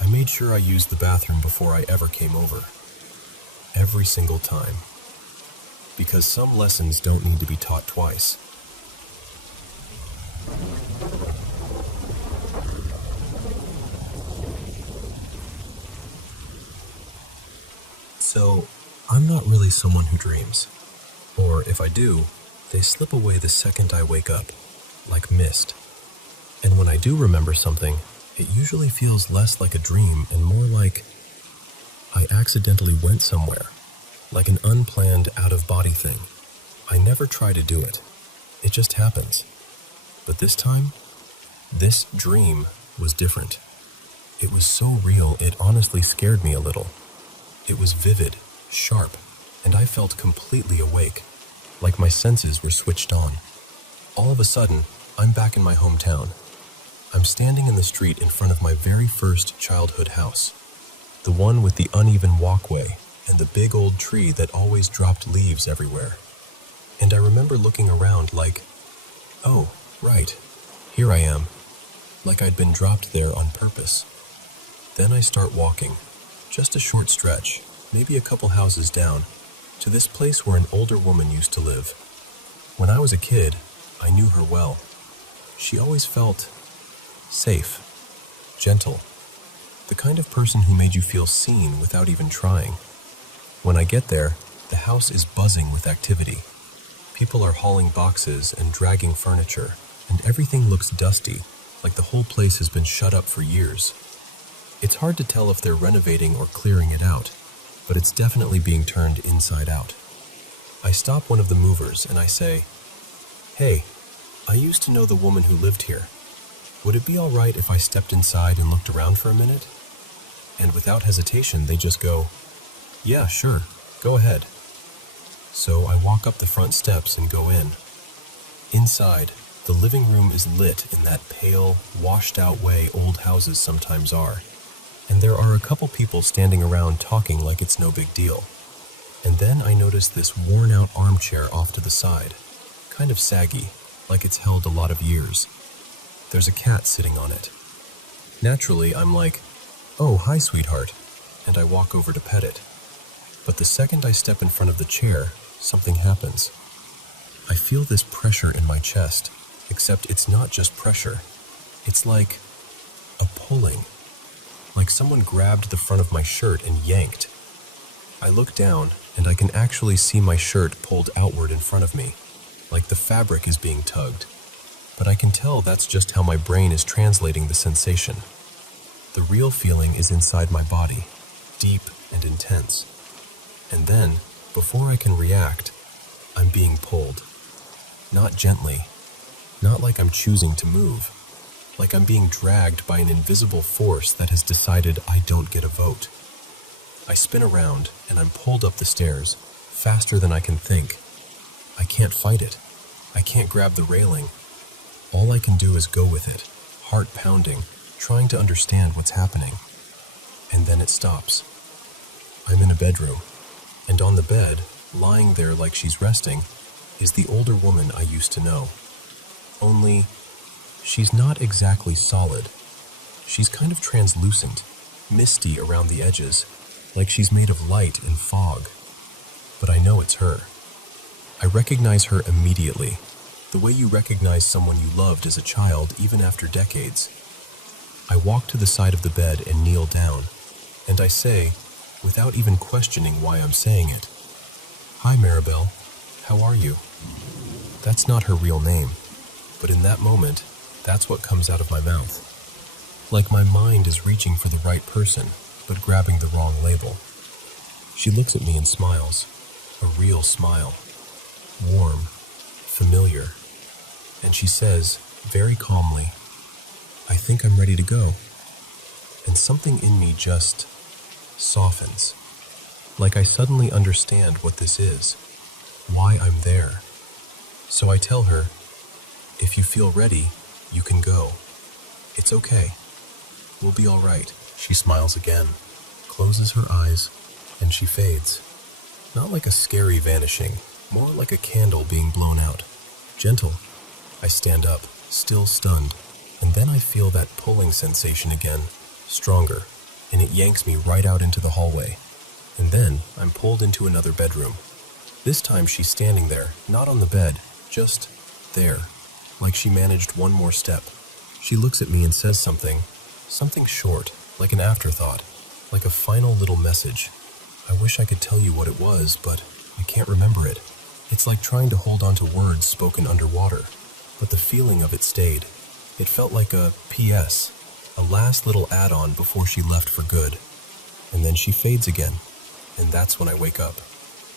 I made sure I used the bathroom before I ever came over. Every single time. Because some lessons don't need to be taught twice. So, I'm not really someone who dreams. Or if I do, they slip away the second I wake up, like mist. And when I do remember something, it usually feels less like a dream and more like I accidentally went somewhere, like an unplanned out-of-body thing. I never try to do it. It just happens. But this time, this dream was different. It was so real, it honestly scared me a little. It was vivid, sharp, and I felt completely awake, like my senses were switched on. All of a sudden, I'm back in my hometown. I'm standing in the street in front of my very first childhood house, the one with the uneven walkway and the big old tree that always dropped leaves everywhere. And I remember looking around like, oh, right, here I am, like I'd been dropped there on purpose. Then I start walking, just a short stretch, maybe a couple houses down, to this place where an older woman used to live. When I was a kid, I knew her well. She always felt safe, gentle, the kind of person who made you feel seen without even trying. When I get there, the house is buzzing with activity. People are hauling boxes and dragging furniture, and everything looks dusty, like the whole place has been shut up for years. It's hard to tell if they're renovating or clearing it out, but it's definitely being turned inside out. I stop one of the movers and I say, "Hey, I used to know the woman who lived here. Would it be all right if I stepped inside and looked around for a minute?" And without hesitation, they just go, "Yeah, sure, go ahead." So I walk up the front steps and go in. Inside, the living room is lit in that pale, washed-out way old houses sometimes are. And there are a couple people standing around talking like it's no big deal. And then I notice this worn-out armchair off to the side, kind of saggy, like it's held a lot of years. There's a cat sitting on it. Naturally, I'm like, "Oh, hi, sweetheart," and I walk over to pet it. But the second I step in front of the chair, something happens. I feel this pressure in my chest, except it's not just pressure. It's like a pulling. Like someone grabbed the front of my shirt and yanked. I look down, and I can actually see my shirt pulled outward in front of me, like the fabric is being tugged. But I can tell that's just how my brain is translating the sensation. The real feeling is inside my body, deep and intense. And then, before I can react, I'm being pulled. Not gently, not like I'm choosing to move, like I'm being dragged by an invisible force that has decided I don't get a vote. I spin around and I'm pulled up the stairs, faster than I can think. I can't fight it. I can't grab the railing. All I can do is go with it, heart pounding, trying to understand what's happening. And then it stops. I'm in a bedroom, and on the bed, lying there like she's resting, is the older woman I used to know. Only, she's not exactly solid. She's kind of translucent, misty around the edges, like she's made of light and fog. But I know it's her. I recognize her immediately, the way you recognize someone you loved as a child even after decades. I walk to the side of the bed and kneel down, and I say, without even questioning why I'm saying it, "Hi, Maribel. How are you?" That's not her real name, but in that moment, that's what comes out of my mouth. Like my mind is reaching for the right person, but grabbing the wrong label. She looks at me and smiles, a real smile, warm, familiar, and she says, very calmly, "I think I'm ready to go." And something in me just softens, like I suddenly understand what this is, why I'm there. So I tell her, "If you feel ready, you can go. It's okay. We'll be all right." She smiles again, closes her eyes, and she fades. Not like a scary vanishing, more like a candle being blown out. Gentle. I stand up, still stunned, and then I feel that pulling sensation again, stronger, and it yanks me right out into the hallway. And then I'm pulled into another bedroom. This time she's standing there, not on the bed, just there, like she managed one more step. She looks at me and says something short, like an afterthought, like a final little message. I wish I could tell you what it was, but I can't remember it. It's like trying to hold on to words spoken underwater, but the feeling of it stayed. It felt like a P.S., a last little add-on before she left for good. And then she fades again, and that's when I wake up.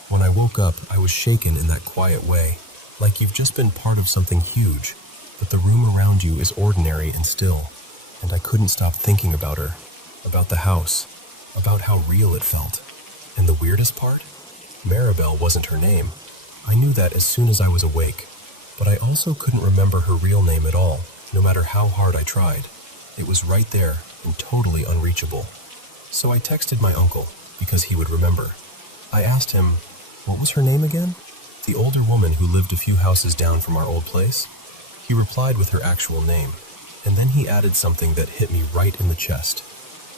When I woke up, I was shaken in that quiet way, like you've just been part of something huge, but the room around you is ordinary and still, and I couldn't stop thinking about her, about the house, about how real it felt. And the weirdest part? Maribel wasn't her name. I knew that as soon as I was awake, but I also couldn't remember her real name at all, no matter how hard I tried. It was right there and totally unreachable. So I texted my uncle, because he would remember. I asked him, what was her name again? The older woman who lived a few houses down from our old place? He replied with her actual name, and then he added something that hit me right in the chest.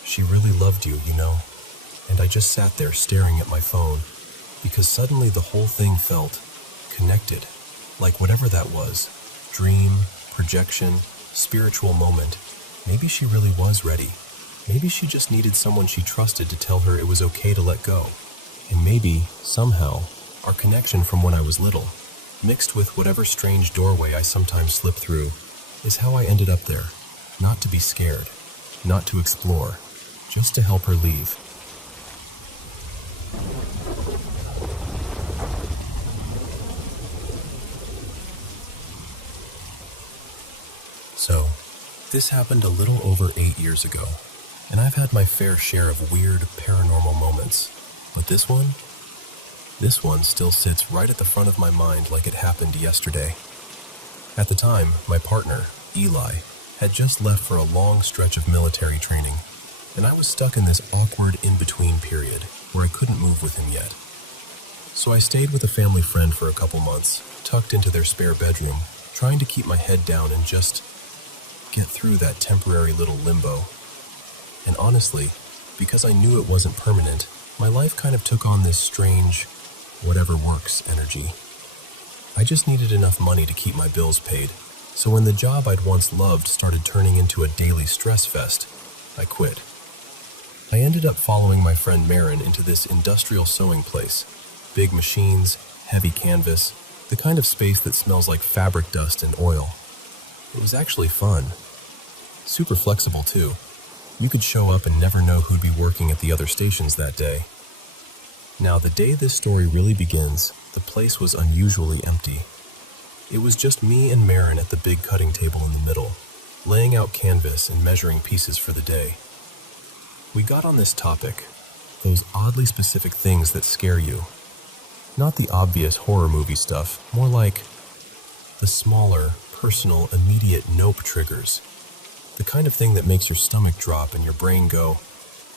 She really loved you, you know. And I just sat there staring at my phone, because suddenly the whole thing felt connected. Like whatever that was, dream, projection, spiritual moment, maybe she really was ready. Maybe she just needed someone she trusted to tell her it was okay to let go. And maybe, somehow, our connection from when I was little, mixed with whatever strange doorway I sometimes slip through, is how I ended up there. Not to be scared, not to explore, just to help her leave. So, this happened a little over 8 years ago, and I've had my fair share of weird paranormal moments. But this one still sits right at the front of my mind like it happened yesterday. At the time, my partner, Eli, had just left for a long stretch of military training, and I was stuck in this awkward in-between period where I couldn't move with him yet. So I stayed with a family friend for a couple months, tucked into their spare bedroom, trying to keep my head down and just get through that temporary little limbo. And honestly, because I knew it wasn't permanent, my life kind of took on this strange, whatever works energy. I just needed enough money to keep my bills paid, so when the job I'd once loved started turning into a daily stress fest, I quit. I ended up following my friend Marin into this industrial sewing place. Big machines, heavy canvas, the kind of space that smells like fabric dust and oil. It was actually fun. Super flexible too. You could show up and never know who'd be working at the other stations that day. Now, the day this story really begins, the place was unusually empty. It was just me and Marin at the big cutting table in the middle, laying out canvas and measuring pieces for the day. We got on this topic, those oddly specific things that scare you. Not the obvious horror movie stuff, more like the smaller, personal, immediate nope triggers. The kind of thing that makes your stomach drop and your brain go,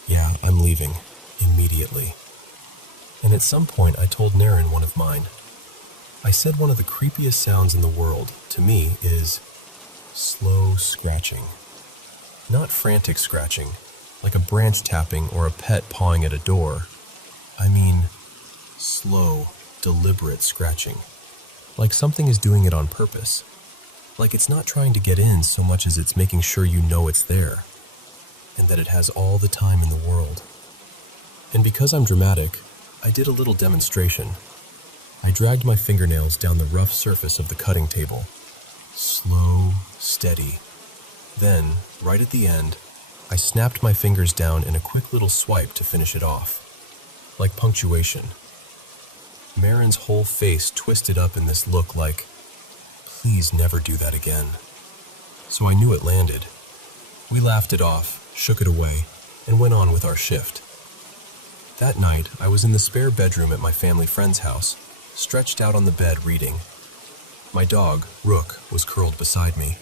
yeah, I'm leaving, immediately. And at some point I told Naren one of mine. I said one of the creepiest sounds in the world, to me, is slow scratching. Not frantic scratching, like a branch tapping or a pet pawing at a door. I mean, slow, deliberate scratching. Like something is doing it on purpose. Like it's not trying to get in so much as it's making sure you know it's there, and that it has all the time in the world. And because I'm dramatic, I did a little demonstration. I dragged my fingernails down the rough surface of the cutting table. Slow, steady. Then, right at the end, I snapped my fingers down in a quick little swipe to finish it off. Like punctuation. Marin's whole face twisted up in this look like, please never do that again. So I knew it landed. We laughed it off, shook it away, and went on with our shift. That night, I was in the spare bedroom at my family friend's house, stretched out on the bed reading. My dog, Rook, was curled beside me.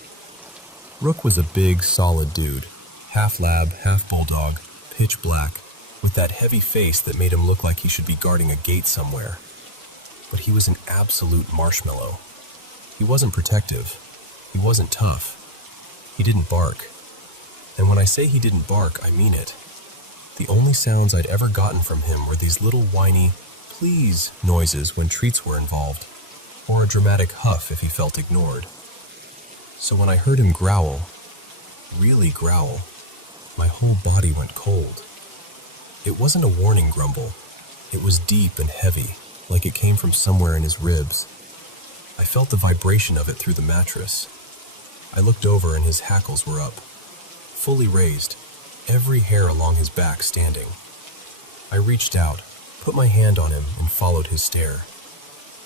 Rook was a big, solid dude, half lab, half bulldog, pitch black, with that heavy face that made him look like he should be guarding a gate somewhere. But he was an absolute marshmallow. He wasn't protective. He wasn't tough. He didn't bark. And when I say he didn't bark, I mean it. The only sounds I'd ever gotten from him were these little whiny, please noises when treats were involved, or a dramatic huff if he felt ignored. So when I heard him growl, really growl, my whole body went cold. It wasn't a warning grumble. It was deep and heavy, like it came from somewhere in his ribs. I felt the vibration of it through the mattress. I looked over and his hackles were up, fully raised, every hair along his back standing. I reached out, put my hand on him, and followed his stare.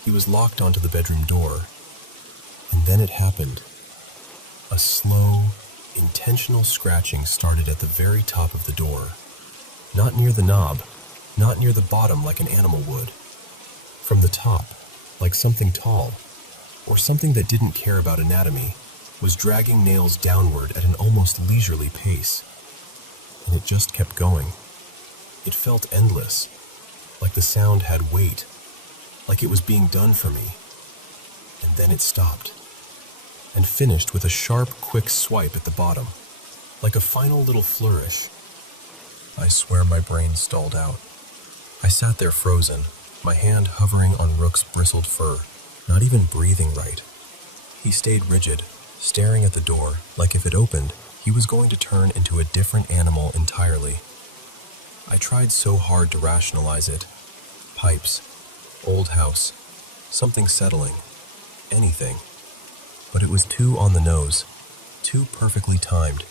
He was locked onto the bedroom door. And then it happened. A slow, intentional scratching started at the very top of the door. Not near the knob, not near the bottom like an animal would. From the top, like something tall, or something that didn't care about anatomy, was dragging nails downward at an almost leisurely pace. And it just kept going. It felt endless, like the sound had weight, like it was being done for me. And then it stopped, and finished with a sharp, quick swipe at the bottom, like a final little flourish. I swear my brain stalled out. I sat there frozen, my hand hovering on Rook's bristled fur, not even breathing right. He stayed rigid, staring at the door like if it opened, he was going to turn into a different animal entirely. I tried so hard to rationalize it. Pipes, old house, something settling, anything. But it was too on the nose, too perfectly timed,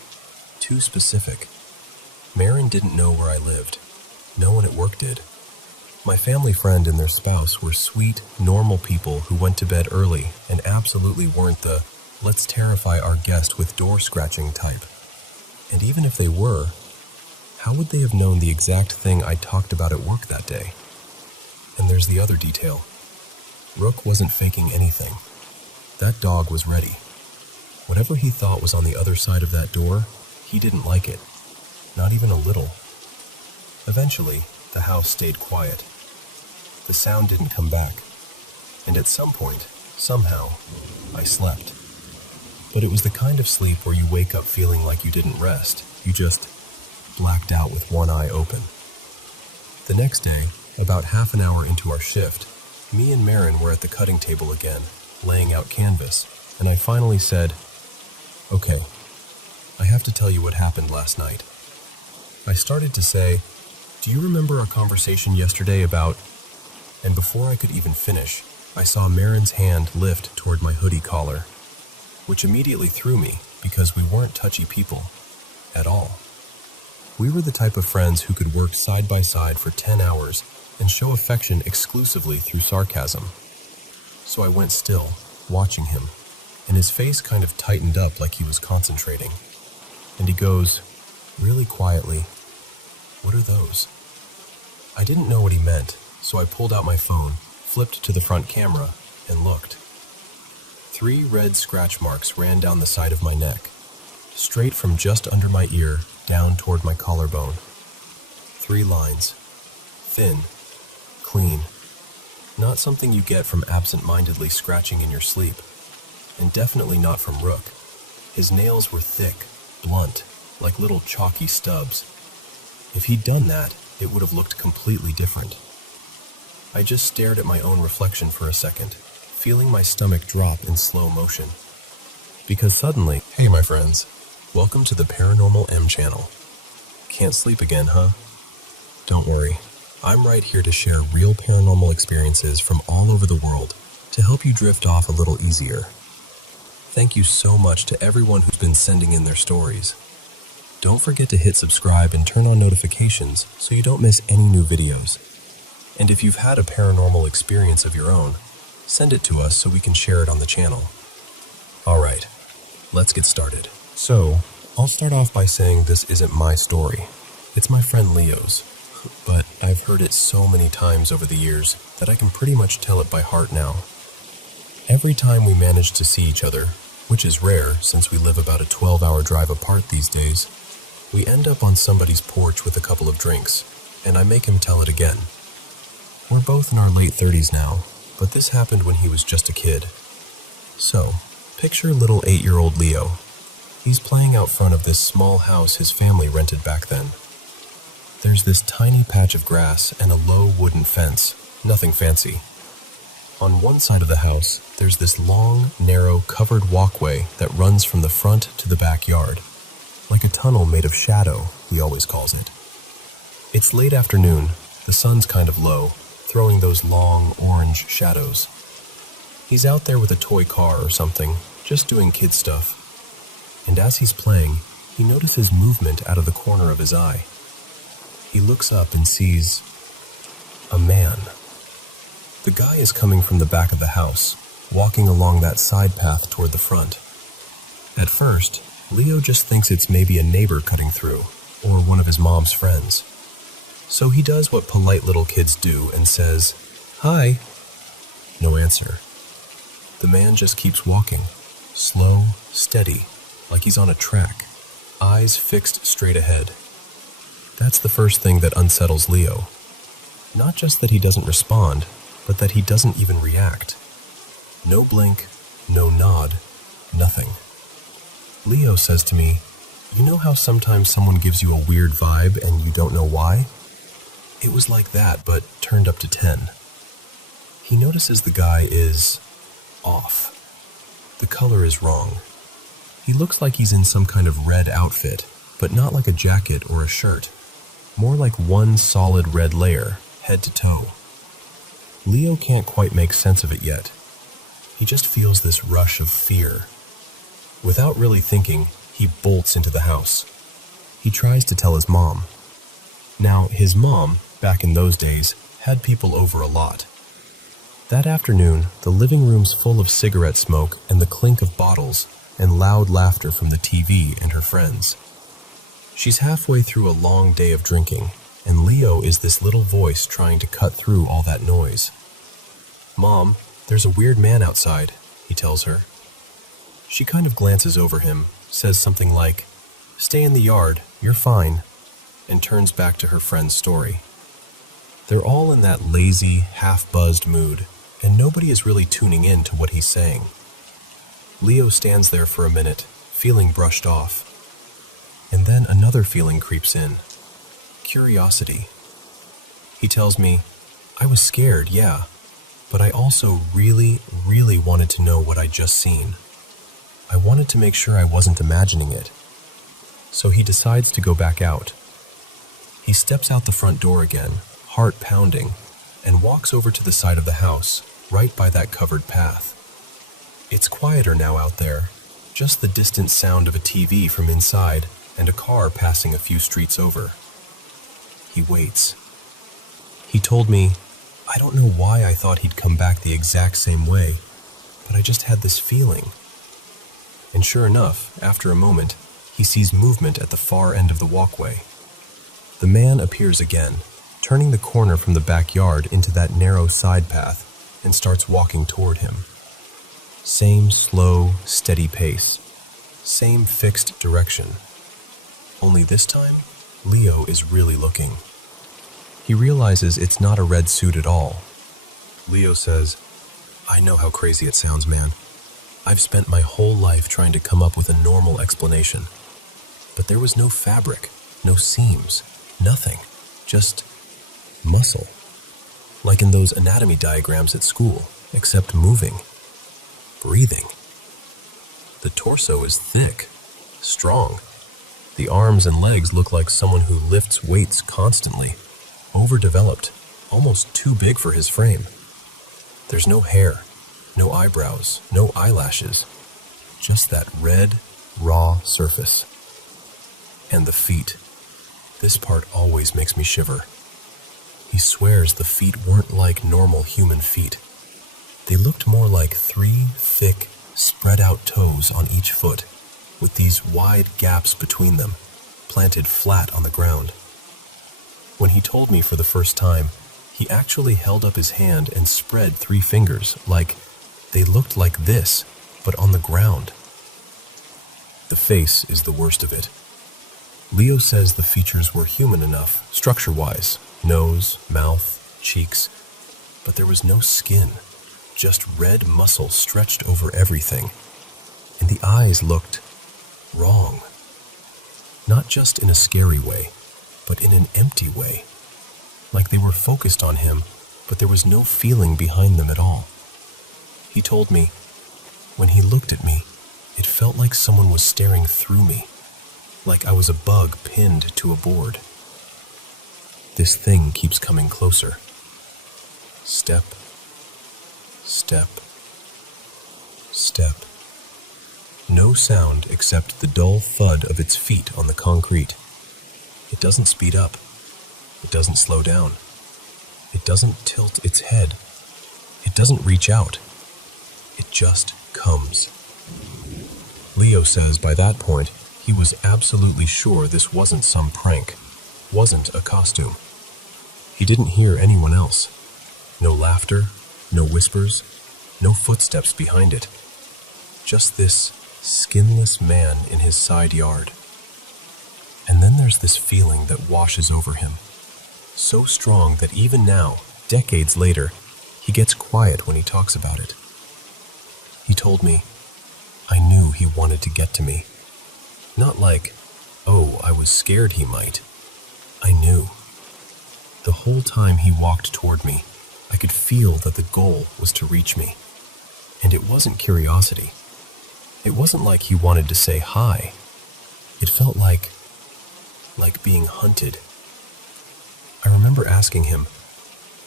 too specific. Marin didn't know where I lived. No one at work did. My family friend and their spouse were sweet, normal people who went to bed early and absolutely weren't the let's terrify our guest with door-scratching type. And even if they were, how would they have known the exact thing I talked about at work that day? And there's the other detail. Rook wasn't faking anything. That dog was ready. Whatever he thought was on the other side of that door, he didn't like it. Not even a little. Eventually, the house stayed quiet. The sound didn't come back. And at some point, somehow, I slept. But it was the kind of sleep where you wake up feeling like you didn't rest. You just blacked out with one eye open. The next day, about half an hour into our shift, me and Marin were at the cutting table again, laying out canvas, and I finally said, "Okay, I have to tell you what happened last night." I started to say, "Do you remember our conversation yesterday about..." And before I could even finish, I saw Marin's hand lift toward my hoodie collar, which immediately threw me because we weren't touchy people at all. We were the type of friends who could work side by side for 10 hours and show affection exclusively through sarcasm. So I went still, watching him, and his face kind of tightened up like he was concentrating. And he goes, really quietly, "What are those?" I didn't know what he meant, so I pulled out my phone, flipped to the front camera, and looked. 3 red scratch marks ran down the side of my neck, straight from just under my ear down toward my collarbone. 3 lines. Thin. Clean. Not something you get from absent-mindedly scratching in your sleep. And definitely not from Rook. His nails were thick, blunt, like little chalky stubs. If he'd done that, it would have looked completely different. I just stared at my own reflection for a second, feeling my stomach drop in slow motion. Because suddenly, hey my friends, welcome to the Paranormal M channel. Can't sleep again, huh? Don't worry, I'm right here to share real paranormal experiences from all over the world to help you drift off a little easier. Thank you so much to everyone who's been sending in their stories. Don't forget to hit subscribe and turn on notifications so you don't miss any new videos. And if you've had a paranormal experience of your own, send it to us so we can share it on the channel. Alright, let's get started. So, I'll start off by saying this isn't my story. It's my friend Leo's, but I've heard it so many times over the years that I can pretty much tell it by heart now. Every time we manage to see each other, which is rare since we live about a 12-hour drive apart these days, we end up on somebody's porch with a couple of drinks, and I make him tell it again. We're both in our late 30s now, but this happened when he was just a kid. So, picture little 8-year-old Leo. He's playing out front of this small house his family rented back then. There's this tiny patch of grass and a low wooden fence, nothing fancy. On one side of the house, there's this long, narrow, covered walkway that runs from the front to the backyard, like a tunnel made of shadow, he always calls it. It's late afternoon, the sun's kind of low, throwing those long, orange shadows. He's out there with a toy car or something, just doing kid stuff. And as he's playing, he notices movement out of the corner of his eye. He looks up and sees a man. The guy is coming from the back of the house, walking along that side path toward the front. At first, Leo just thinks it's maybe a neighbor cutting through, or one of his mom's friends. So he does what polite little kids do and says, "Hi." No answer. The man just keeps walking, slow, steady, like he's on a track, eyes fixed straight ahead. That's the first thing that unsettles Leo. Not just that he doesn't respond, but that he doesn't even react. No blink, no nod, nothing. Leo says to me, You know how sometimes someone gives you a weird vibe and you don't know why? It was like that, but turned up to 10. He notices the guy is off. The color is wrong. He looks like he's in some kind of red outfit, but not like a jacket or a shirt. More like one solid red layer, head to toe. Leo can't quite make sense of it yet. He just feels this rush of fear. Without really thinking, he bolts into the house. He tries to tell his mom. Now, his mom, back in those days, had people over a lot. That afternoon, the living room's full of cigarette smoke and the clink of bottles and loud laughter from the TV and her friends. She's halfway through a long day of drinking, and Leo is this little voice trying to cut through all that noise. "Mom, there's a weird man outside," he tells her. She kind of glances over him, says something like, "Stay in the yard, you're fine," and turns back to her friend's story. They're all in that lazy, half-buzzed mood, and nobody is really tuning in to what he's saying. Leo stands there for a minute, feeling brushed off. And then another feeling creeps in. Curiosity. He tells me, "I was scared, yeah, but I also really, really wanted to know what I'd just seen. I wanted to make sure I wasn't imagining it." So he decides to go back out. He steps out the front door again, heart pounding, and walks over to the side of the house, right by that covered path. It's quieter now out there, just the distant sound of a TV from inside and a car passing a few streets over. He waits. He told me, "I don't know why I thought he'd come back the exact same way, but I just had this feeling." And sure enough, after a moment, he sees movement at the far end of the walkway. The man appears again, turning the corner from the backyard into that narrow side path, and starts walking toward him. Same slow, steady pace. Same fixed direction. Only this time, Leo is really looking. He realizes it's not a red suit at all. Leo says, "I know how crazy it sounds, man. I've spent my whole life trying to come up with a normal explanation. But there was no fabric, no seams, nothing. Just muscle. Like in those anatomy diagrams at school, except moving. Breathing. The torso is thick, strong. The arms and legs look like someone who lifts weights constantly. Overdeveloped, almost too big for his frame. There's no hair, no eyebrows, no eyelashes. Just that red, raw surface. And the feet. This part always makes me shiver. He swears the feet weren't like normal human feet. They looked more like 3 thick, spread-out toes on each foot, with these wide gaps between them, planted flat on the ground. When he told me for the first time, he actually held up his hand and spread 3 fingers, like they looked like this, but on the ground. The face is the worst of it. Leo says the features were human enough, structure-wise, nose, mouth, cheeks, but there was no skin, just red muscle stretched over everything, and the eyes looked wrong. Not just in a scary way, but in an empty way, like they were focused on him, but there was no feeling behind them at all. He told me, when he looked at me, it felt like someone was staring through me, like I was a bug pinned to a board. This thing keeps coming closer. Step, step, step. No sound except the dull thud of its feet on the concrete. It doesn't speed up. It doesn't slow down. It doesn't tilt its head. It doesn't reach out. It just comes. Leo says by that point, he was absolutely sure this wasn't some prank, wasn't a costume. He didn't hear anyone else. No laughter, no whispers, no footsteps behind it. Just this skinless man in his side yard. And then there's this feeling that washes over him. So strong that even now, decades later, he gets quiet when he talks about it. He told me, I knew he wanted to get to me. Not like, Oh, I was scared he might. I knew. The whole time he walked toward me, I could feel that the goal was to reach me. And it wasn't curiosity. It wasn't like he wanted to say hi. It felt like being hunted. I remember asking him,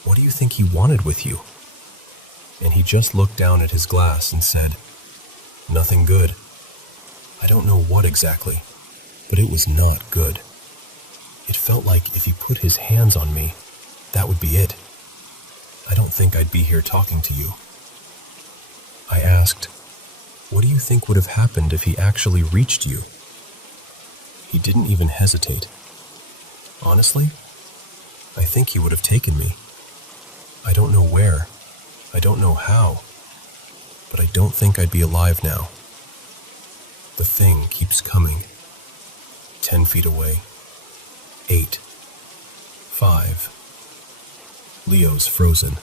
"What do you think he wanted with you?" And he just looked down at his glass and said, "Nothing good." I don't know what exactly, but it was not good. It felt like if he put his hands on me, that would be it. I don't think I'd be here talking to you. I asked, "What do you think would have happened if he actually reached you?" He didn't even hesitate. Honestly, I think he would have taken me. I don't know where, I don't know how, but I don't think I'd be alive now. The thing keeps coming. 10 feet away. 8. 5. Leo's frozen.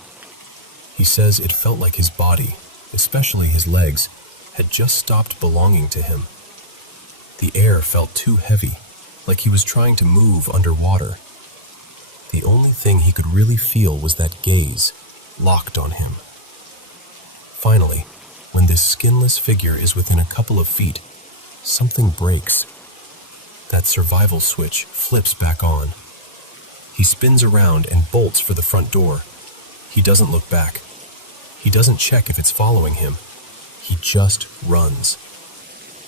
He says it felt like his body, especially his legs, had just stopped belonging to him. The air felt too heavy, like he was trying to move underwater. The only thing he could really feel was that gaze, locked on him. Finally, when this skinless figure is within a couple of feet, something breaks. That survival switch flips back on. He spins around and bolts for the front door. He doesn't look back. He doesn't check if it's following him. He just runs.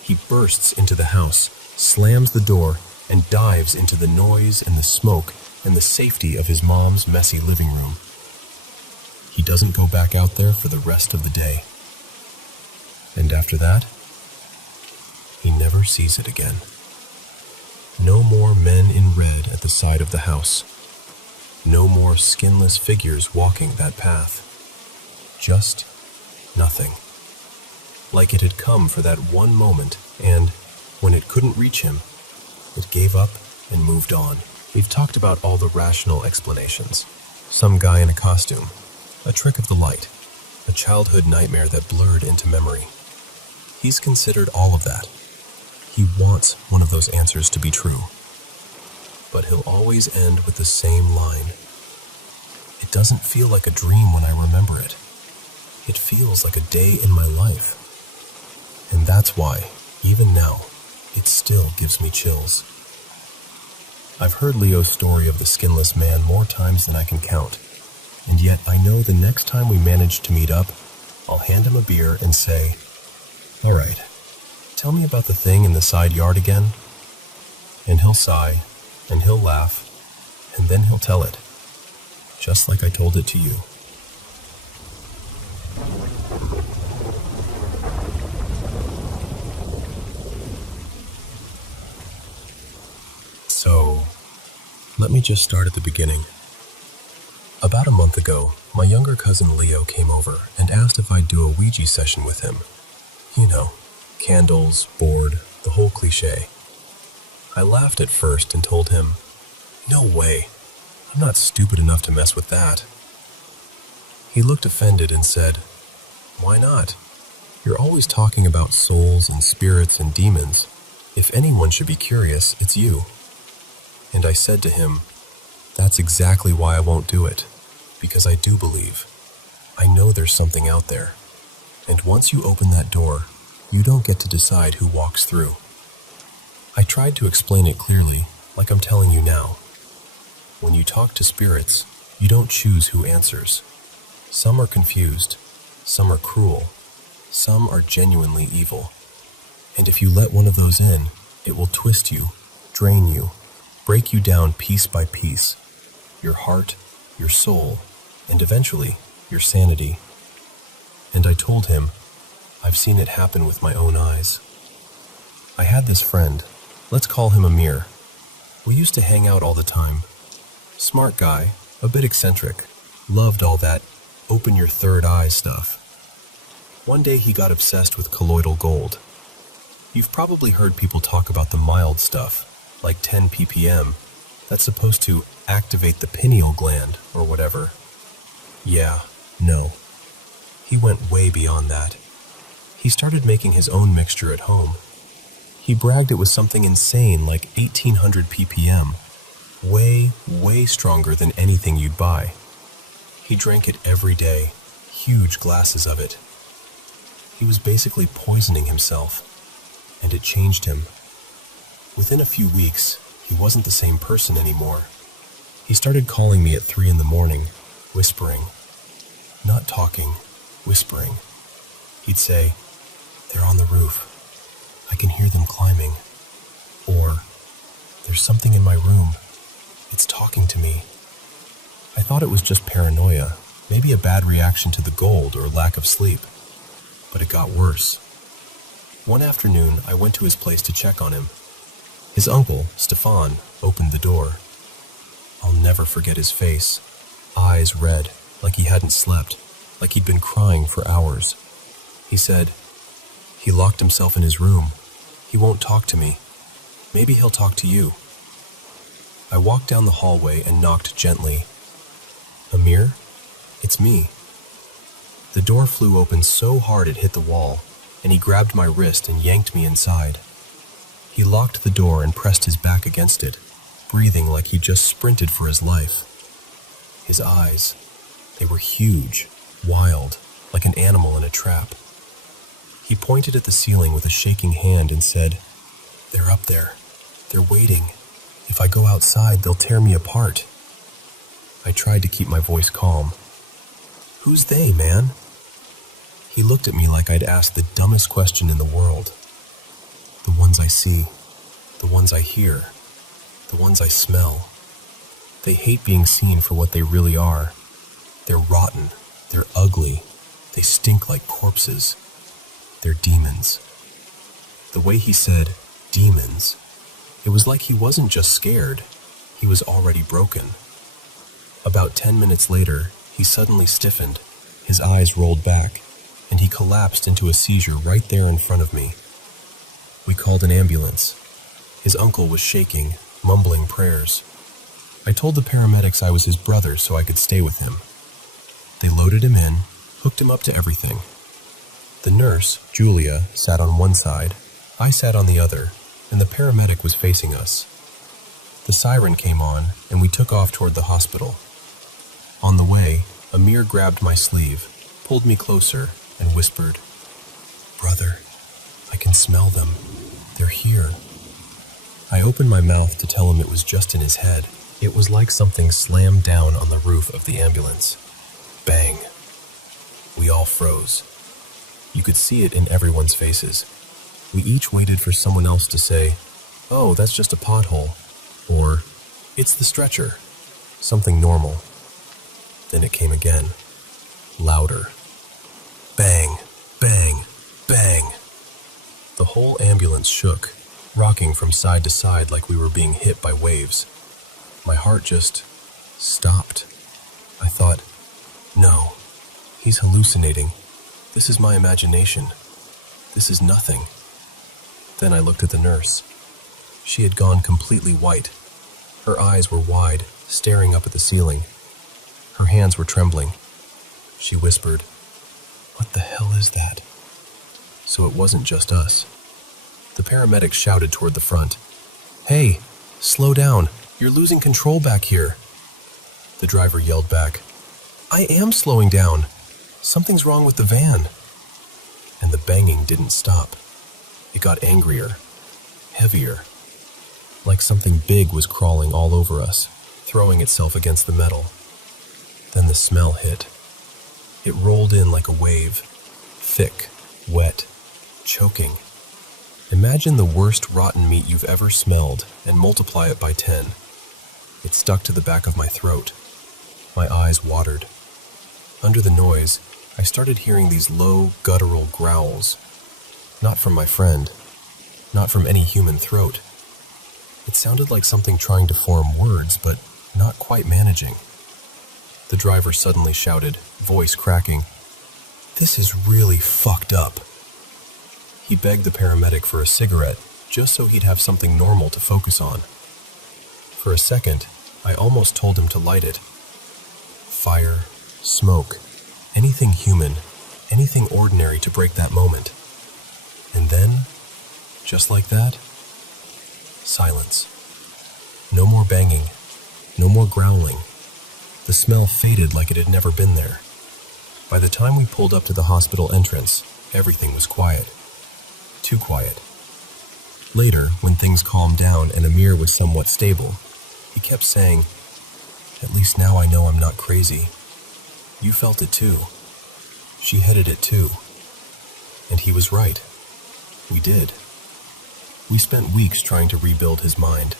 He bursts into the house, slams the door, and dives into the noise and the smoke and the safety of his mom's messy living room. He doesn't go back out there for the rest of the day. And after that, he never sees it again. No more men in red at the side of the house. No more skinless figures walking that path. Just nothing. Like it had come for that one moment, and when it couldn't reach him, it gave up and moved on. We've talked about all the rational explanations. Some guy in a costume, a trick of the light, a childhood nightmare that blurred into memory. He's considered all of that. He wants one of those answers to be true. But he'll always end with the same line. It doesn't feel like a dream when I remember it. It feels like a day in my life. And that's why, even now, it still gives me chills. I've heard Leo's story of the skinless man more times than I can count, and yet I know the next time we manage to meet up, I'll hand him a beer and say, "All right, tell me about the thing in the side yard again." And he'll sigh, and he'll laugh, and then he'll tell it, just like I told it to you. So, let me just start at the beginning. About a month ago, my younger cousin Leo came over and asked if I'd do a Ouija session with him. You know, candles, board, the whole cliché. I laughed at first and told him, "No way, I'm not stupid enough to mess with that." He looked offended and said, "Why not? You're always talking about souls and spirits and demons. If anyone should be curious, it's you." And I said to him, "That's exactly why I won't do it, because I do believe. I know there's something out there. And once you open that door, you don't get to decide who walks through." I tried to explain it clearly, like I'm telling you now. When you talk to spirits, you don't choose who answers. Some are confused, some are cruel, some are genuinely evil. And if you let one of those in, it will twist you, drain you, break you down piece by piece. Your heart, your soul, and eventually, your sanity. And I told him, I've seen it happen with my own eyes. I had this friend, let's call him Amir. We used to hang out all the time. Smart guy, a bit eccentric, loved all that open your third eye stuff. One day he got obsessed with colloidal gold. You've probably heard people talk about the mild stuff, like 10 ppm, that's supposed to activate the pineal gland or whatever. Yeah, no. He went way beyond that. He started making his own mixture at home. He bragged it was something insane like 1800 ppm, way stronger than anything you'd buy. He drank it every day, huge glasses of it. He was basically poisoning himself, and it changed him. Within a few weeks, he wasn't the same person anymore. He started calling me at 3 in the morning, whispering. Not talking, whispering. He'd say, "They're on the roof. I can hear them climbing." Or, "There's something in my room. It's talking to me." I thought it was just paranoia, maybe a bad reaction to the gold or lack of sleep. But it got worse. One afternoon, I went to his place to check on him. His uncle, Stefan, opened the door. I'll never forget his face. Eyes red, like he hadn't slept, like he'd been crying for hours. He said, "He locked himself in his room. He won't talk to me. Maybe he'll talk to you." I walked down the hallway and knocked gently. "Amir, it's me." The door flew open so hard it hit the wall, and he grabbed my wrist and yanked me inside. He locked the door and pressed his back against it, breathing like he just sprinted for his life. His eyes, they were huge, wild, like an animal in a trap. He pointed at the ceiling with a shaking hand and said, "They're up there. They're waiting. If I go outside, they'll tear me apart." I tried to keep my voice calm. "Who's they, man?" He looked at me like I'd asked the dumbest question in the world. "The ones I see, the ones I hear, the ones I smell. They hate being seen for what they really are. They're rotten, they're ugly, they stink like corpses. They're demons." The way he said, "demons," it was like he wasn't just scared, he was already broken. About 10 minutes later, he suddenly stiffened, his eyes rolled back, and he collapsed into a seizure right there in front of me. We called an ambulance. His uncle was shaking, mumbling prayers. I told the paramedics I was his brother so I could stay with him. They loaded him in, hooked him up to everything. The nurse, Julia, sat on one side, I sat on the other, and the paramedic was facing us. The siren came on, and we took off toward the hospital. On the way, Amir grabbed my sleeve, pulled me closer, and whispered, "Brother, I can smell them. They're here." I opened my mouth to tell him it was just in his head. It was like something slammed down on the roof of the ambulance. Bang. We all froze. You could see it in everyone's faces. We each waited for someone else to say, "Oh, that's just a pothole," or "It's the stretcher," something normal. Then it came again, louder. Bang, bang, bang. The whole ambulance shook, rocking from side to side like we were being hit by waves. My heart just stopped. I thought, no, he's hallucinating. This is my imagination. This is nothing. Then I looked at the nurse. She had gone completely white. Her eyes were wide, staring up at the ceiling. Her hands were trembling. She whispered, "What the hell is that?" So it wasn't just us. The paramedic shouted toward the front, "Hey, slow down. You're losing control back here." The driver yelled back, "I am slowing down. Something's wrong with the van." And the banging didn't stop. It got angrier, heavier, like something big was crawling all over us, throwing itself against the metal. Then the smell hit. It rolled in like a wave, thick, wet, choking. Imagine the worst rotten meat you've ever smelled and multiply it by 10. It stuck to the back of my throat. My eyes watered. Under the noise, I started hearing these low, guttural growls. Not from my friend. Not from any human throat. It sounded like something trying to form words, but not quite managing. The driver suddenly shouted, voice cracking, "This is really fucked up." He begged the paramedic for a cigarette, just so he'd have something normal to focus on. For a second, I almost told him to light it. Fire, smoke, anything human, anything ordinary to break that moment. And then, Just like that, silence. No more banging, no more growling. The smell faded like it had never been there. By the time we pulled up to the hospital entrance, everything was quiet. Too quiet. Later, when things calmed down and Amir was somewhat stable, he kept saying, "At least now I know I'm not crazy. You felt it too. She headed it too." And he was right. We did. We spent weeks trying to rebuild his mind.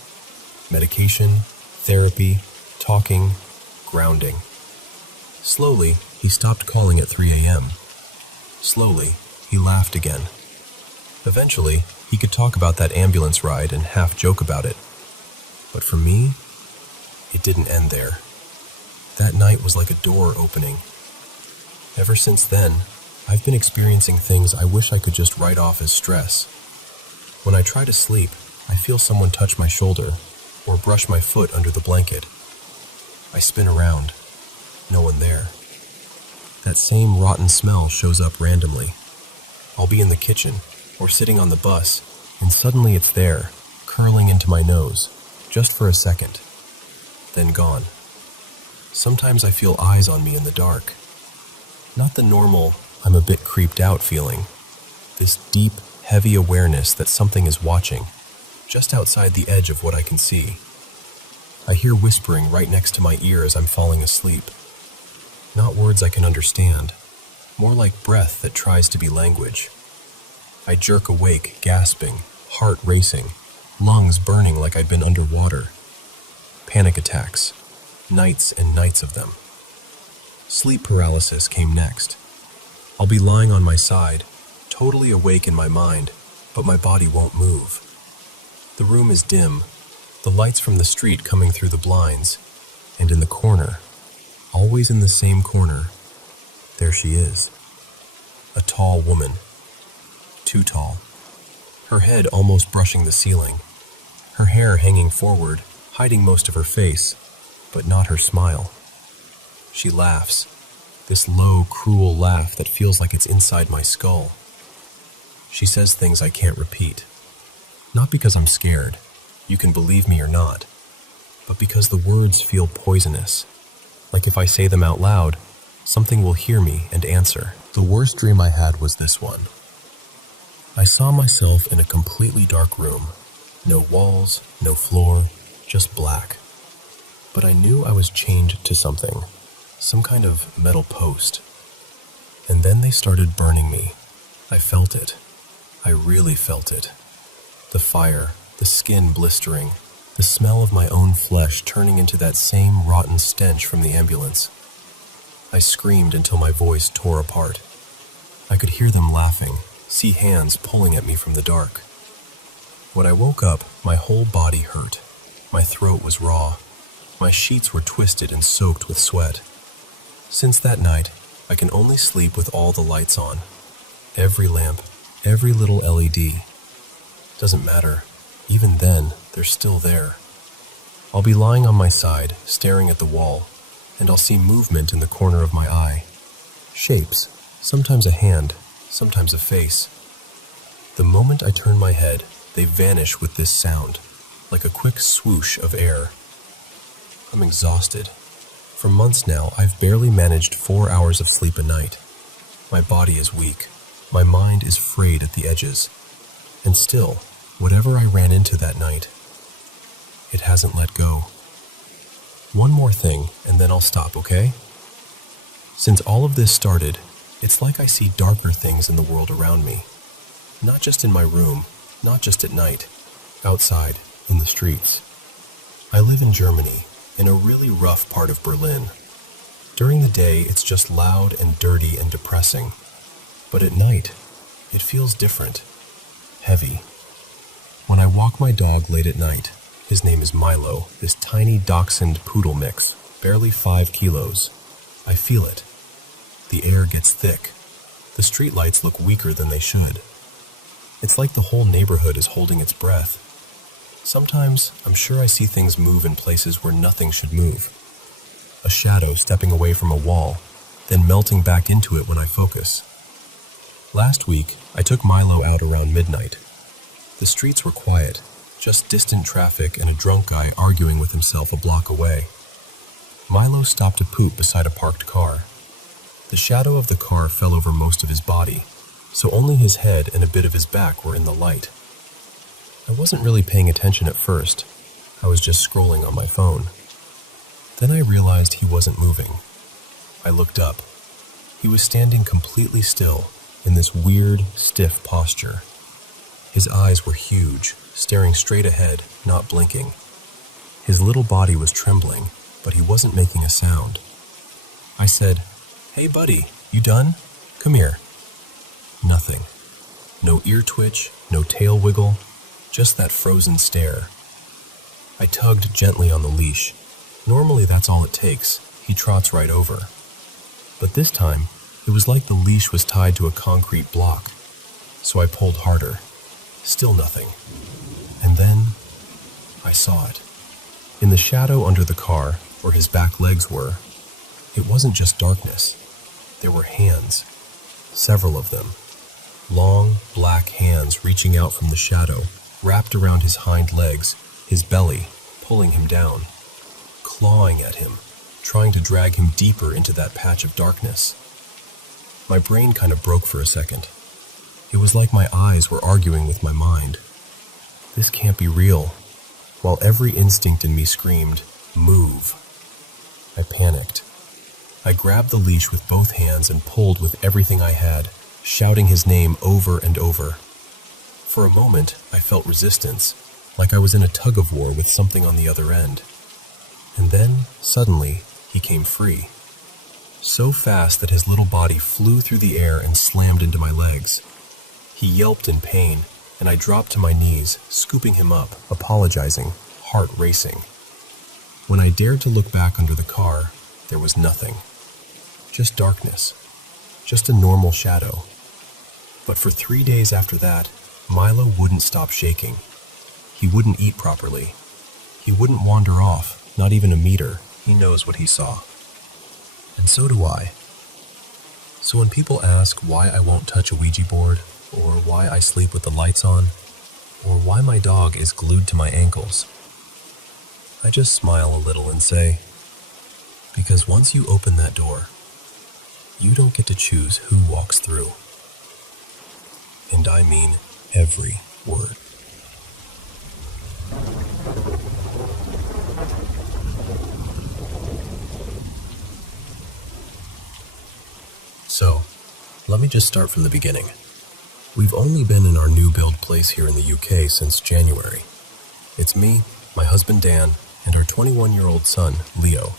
Medication, therapy, talking, grounding. Slowly, he stopped calling at 3 a.m. Slowly, he laughed again. Eventually, he could talk about that ambulance ride and half joke about it. But for me, it didn't end there. That night was like a door opening. Ever since then, I've been experiencing things I wish I could just write off as stress. When I try to sleep, I feel someone touch my shoulder or brush my foot under the blanket. I spin around. No one there. That same rotten smell shows up randomly. I'll be in the kitchen or sitting on the bus, and suddenly it's there, curling into my nose, just for a second, then gone. Sometimes I feel eyes on me in the dark. Not the normal, I'm a bit creeped out feeling. This deep, heavy awareness that something is watching, just outside the edge of what I can see. I hear whispering right next to my ear as I'm falling asleep. Not words I can understand, more like breath that tries to be language. I jerk awake, gasping, heart racing, lungs burning like I'd been underwater. Panic attacks, nights and nights of them. Sleep paralysis came next. I'll be lying on my side, totally awake in my mind, but my body won't move. The room is dim, the lights from the street coming through the blinds, and in the corner, always in the same corner, there she is. A tall woman. Too tall. Her head almost brushing the ceiling. Her hair hanging forward, hiding most of her face, but not her smile. She laughs. This low, cruel laugh that feels like it's inside my skull. She says things I can't repeat. Not because I'm scared, you can believe me or not, but because the words feel poisonous. Like if I say them out loud, something will hear me and answer. The worst dream I had was this one. I saw myself in a completely dark room. No walls, no floor, just black. But I knew I was chained to something, some kind of metal post. And then they started burning me. I felt it. I really felt it. The fire, the skin blistering, the smell of my own flesh turning into that same rotten stench from the ambulance. I screamed until my voice tore apart. I could hear them laughing, see hands pulling at me from the dark. When I woke up, my whole body hurt. My throat was raw. My sheets were twisted and soaked with sweat. Since that night, I can only sleep with all the lights on. Every lamp, every little LED. Doesn't matter. Even then, they're still there. I'll be lying on my side, staring at the wall, and I'll see movement in the corner of my eye. Shapes, sometimes a hand, sometimes a face. The moment I turn my head, they vanish with this sound, like a quick swoosh of air. I'm exhausted. For months now, I've barely managed 4 hours of sleep a night. My body is weak. My mind is frayed at the edges. And still, whatever I ran into that night, it hasn't let go. One more thing, and then I'll stop, okay? Since all of this started, it's like I see darker things in the world around me. Not just in my room, not just at night, outside, in the streets. I live in Germany, in a really rough part of Berlin. During the day, it's just loud and dirty and depressing. But at night, it feels different, heavy. When I walk my dog late at night, his name is Milo, this tiny dachshund poodle mix, barely 5 kilos. I feel it. The air gets thick. The streetlights look weaker than they should. It's like the whole neighborhood is holding its breath. Sometimes, I'm sure I see things move in places where nothing should move. A shadow stepping away from a wall, then melting back into it when I focus. Last week, I took Milo out around midnight. The streets were quiet, just distant traffic and a drunk guy arguing with himself a block away. Milo stopped to poop beside a parked car. The shadow of the car fell over most of his body, so only his head and a bit of his back were in the light. I wasn't really paying attention at first. I was just scrolling on my phone. Then I realized he wasn't moving. I looked up. He was standing completely still, in this weird, stiff posture. His eyes were huge, staring straight ahead, not blinking. His little body was trembling, but he wasn't making a sound. I said, "Hey buddy, you done? Come here." Nothing. No ear twitch, no tail wiggle, just that frozen stare. I tugged gently on the leash. Normally that's all it takes. He trots right over. But this time, it was like the leash was tied to a concrete block. So I pulled harder. Still nothing. And then, I saw it. In the shadow under the car, where his back legs were, it wasn't just darkness. There were hands. Several of them. Long, black hands reaching out from the shadow, wrapped around his hind legs, his belly, pulling him down, clawing at him, trying to drag him deeper into that patch of darkness. My brain kind of broke for a second. It was like my eyes were arguing with my mind. This can't be real, while every instinct in me screamed, "Move." I panicked. I grabbed the leash with both hands and pulled with everything I had, shouting his name over and over. For a moment, I felt resistance, like I was in a tug-of-war with something on the other end. And then, suddenly, he came free. So fast that his little body flew through the air and slammed into my legs. He yelped in pain, and I dropped to my knees, scooping him up, apologizing, heart racing. When I dared to look back under the car, there was nothing. Just darkness. Just a normal shadow. But for 3 days after that, Milo wouldn't stop shaking. He wouldn't eat properly. He wouldn't wander off, not even a meter. He knows what he saw. And so do I. So when people ask why I won't touch a Ouija board, or why I sleep with the lights on, or why my dog is glued to my ankles, I just smile a little and say, because once you open that door, you don't get to choose who walks through. And I mean every word. So, let me just start from the beginning. We've only been in our new build place here in the UK since January. It's me, my husband Dan, and our 21-year-old son, Leo,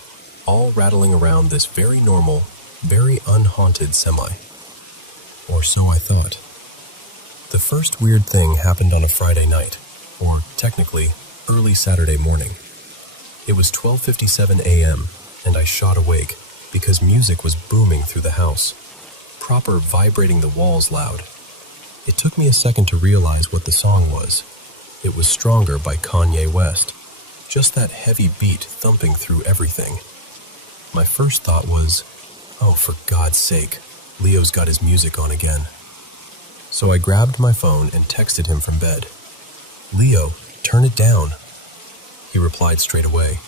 all rattling around this very normal, very unhaunted semi. Or so I thought. The first weird thing happened on a Friday night, or technically, early Saturday morning. It was 12:57 a.m., and I shot awake because music was booming through the house, proper vibrating the walls loud. It took me a second to realize what the song was. It was Stronger by Kanye West. Just that heavy beat thumping through everything. My first thought was, oh, for God's sake, Leo's got his music on again. So I grabbed my phone and texted him from bed. "Leo, turn it down." He replied straight away,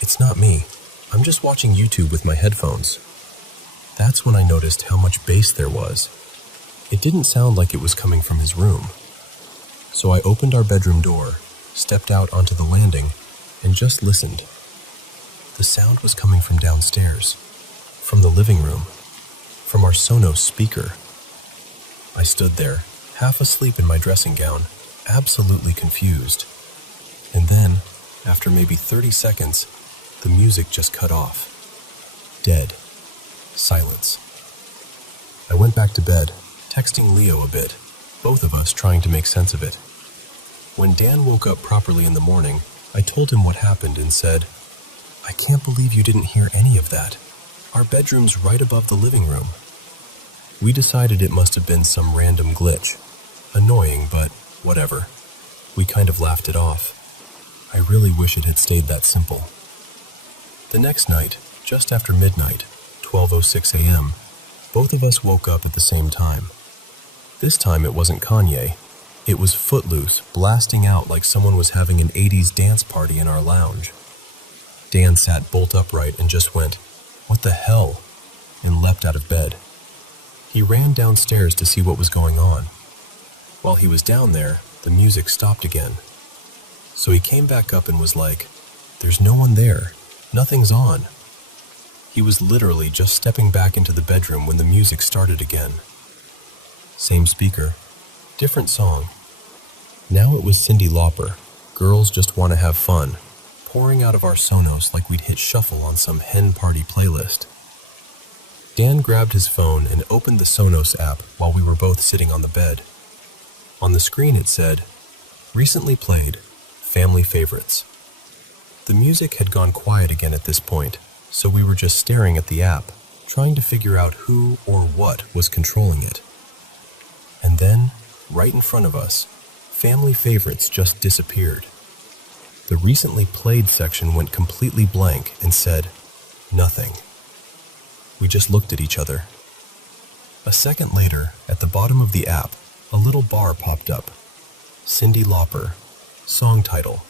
"It's not me. I'm just watching YouTube with my headphones." That's when I noticed how much bass there was. It didn't sound like it was coming from his room. So I opened our bedroom door, stepped out onto the landing, and just listened. The sound was coming from downstairs, from the living room, from our Sonos speaker. I stood there, half asleep in my dressing gown, absolutely confused. And then, after maybe 30 seconds, the music just cut off. Dead. Silence. I went back to bed, texting Leo a bit, both of us trying to make sense of it. When Dan woke up properly in the morning, I told him what happened and said, "I can't believe you didn't hear any of that. Our bedroom's right above the living room." We decided it must have been some random glitch. Annoying, but whatever. We kind of laughed it off. I really wish it had stayed that simple. The next night, just after midnight, 12:06 a.m., both of us woke up at the same time. This time it wasn't Kanye. It was Footloose, blasting out like someone was having an 80s dance party in our lounge. Dan sat bolt upright and just went, "What the hell?" and leapt out of bed. He ran downstairs to see what was going on. While he was down there, the music stopped again. So he came back up and was like, "There's no one there. Nothing's on." He was literally just stepping back into the bedroom when the music started again. Same speaker, different song. Now it was Cyndi Lauper, "Girls Just Want to Have Fun," pouring out of our Sonos like we'd hit shuffle on some hen party playlist. Dan grabbed his phone and opened the Sonos app while we were both sitting on the bed. On the screen it said, "Recently played, family favorites." The music had gone quiet again at this point, so we were just staring at the app, trying to figure out who or what was controlling it. And then, right in front of us, family favorites just disappeared. The recently played section went completely blank and said, nothing. We just looked at each other. A second later, at the bottom of the app, a little bar popped up. Cyndi Lauper, song title,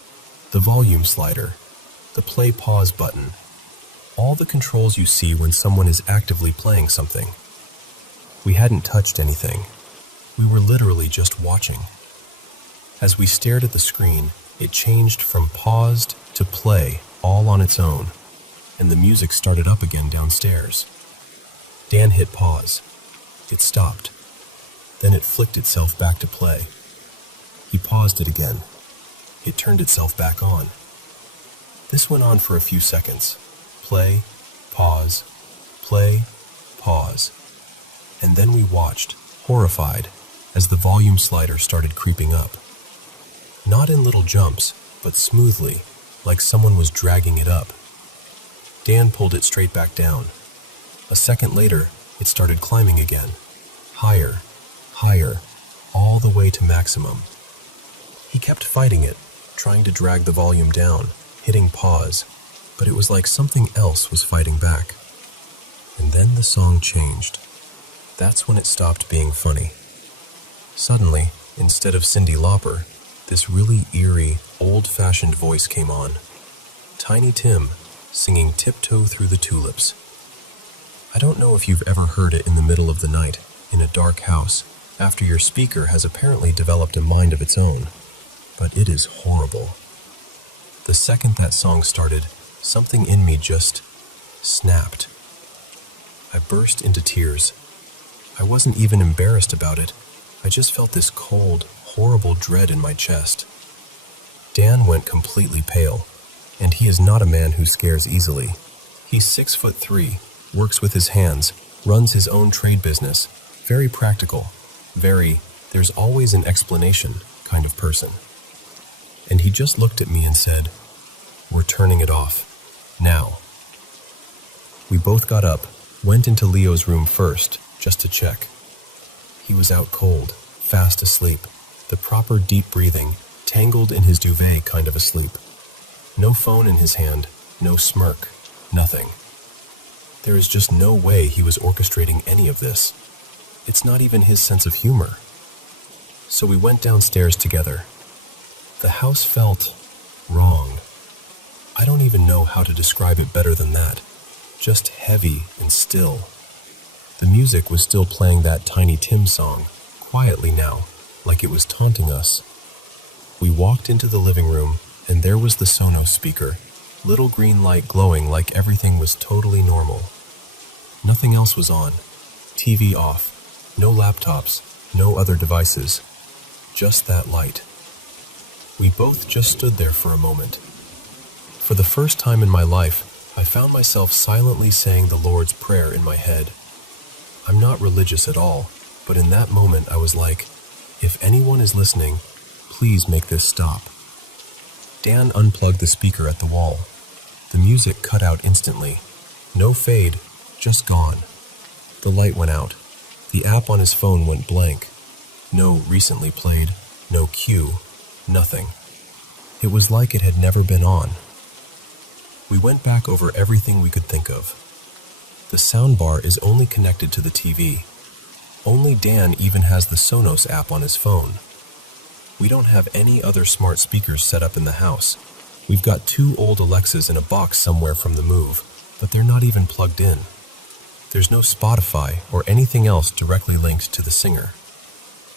the volume slider, the play pause button, all the controls you see when someone is actively playing something. We hadn't touched anything. We were literally just watching. As we stared at the screen, it changed from paused to play all on its own, and the music started up again downstairs. Dan hit pause. It stopped. Then it flicked itself back to play. He paused it again. It turned itself back on. This went on for a few seconds. Play, pause, and then we watched, horrified, as the volume slider started creeping up. Not in little jumps, but smoothly, like someone was dragging it up. Dan pulled it straight back down. A second later, it started climbing again. Higher, higher, all the way to maximum. He kept fighting it, trying to drag the volume down, hitting pause, but it was like something else was fighting back. And then the song changed. That's when it stopped being funny. Suddenly, instead of Cyndi Lauper, this really eerie, old-fashioned voice came on. Tiny Tim, singing Tiptoe Through the Tulips. I don't know if you've ever heard it in the middle of the night, in a dark house, after your speaker has apparently developed a mind of its own, but it is horrible. The second that song started, something in me just snapped. I burst into tears. I wasn't even embarrassed about it. I just felt this cold, horrible dread in my chest. Dan went completely pale, and he is not a man who scares easily. He's 6'3", works with his hands, runs his own trade business, very practical, very, there's always an explanation kind of person. And he just looked at me and said, "We're turning it off. Now." We both got up, went into Leo's room first, just to check. He was out cold, fast asleep, the proper deep breathing, tangled in his duvet kind of asleep. No phone in his hand, no smirk, nothing. There is just no way he was orchestrating any of this. It's not even his sense of humor. So we went downstairs together. The house felt wrong. I don't even know how to describe it better than that. Just heavy and still. The music was still playing that Tiny Tim song, quietly now, like it was taunting us. We walked into the living room, and there was the Sonos speaker, little green light glowing like everything was totally normal. Nothing else was on. TV off. No laptops, no other devices. Just that light. We both just stood there for a moment. For the first time in my life, I found myself silently saying the Lord's Prayer in my head. I'm not religious at all, but in that moment I was like, if anyone is listening, please make this stop. Dan unplugged the speaker at the wall. The music cut out instantly. No fade, just gone. The light went out. The app on his phone went blank. No recently played, no cue, nothing. It was like it had never been on. We went back over everything we could think of. The soundbar is only connected to the TV. Only Dan even has the Sonos app on his phone. We don't have any other smart speakers set up in the house. We've got 2 old Alexas in a box somewhere from the move, but they're not even plugged in. There's no Spotify or anything else directly linked to the singer.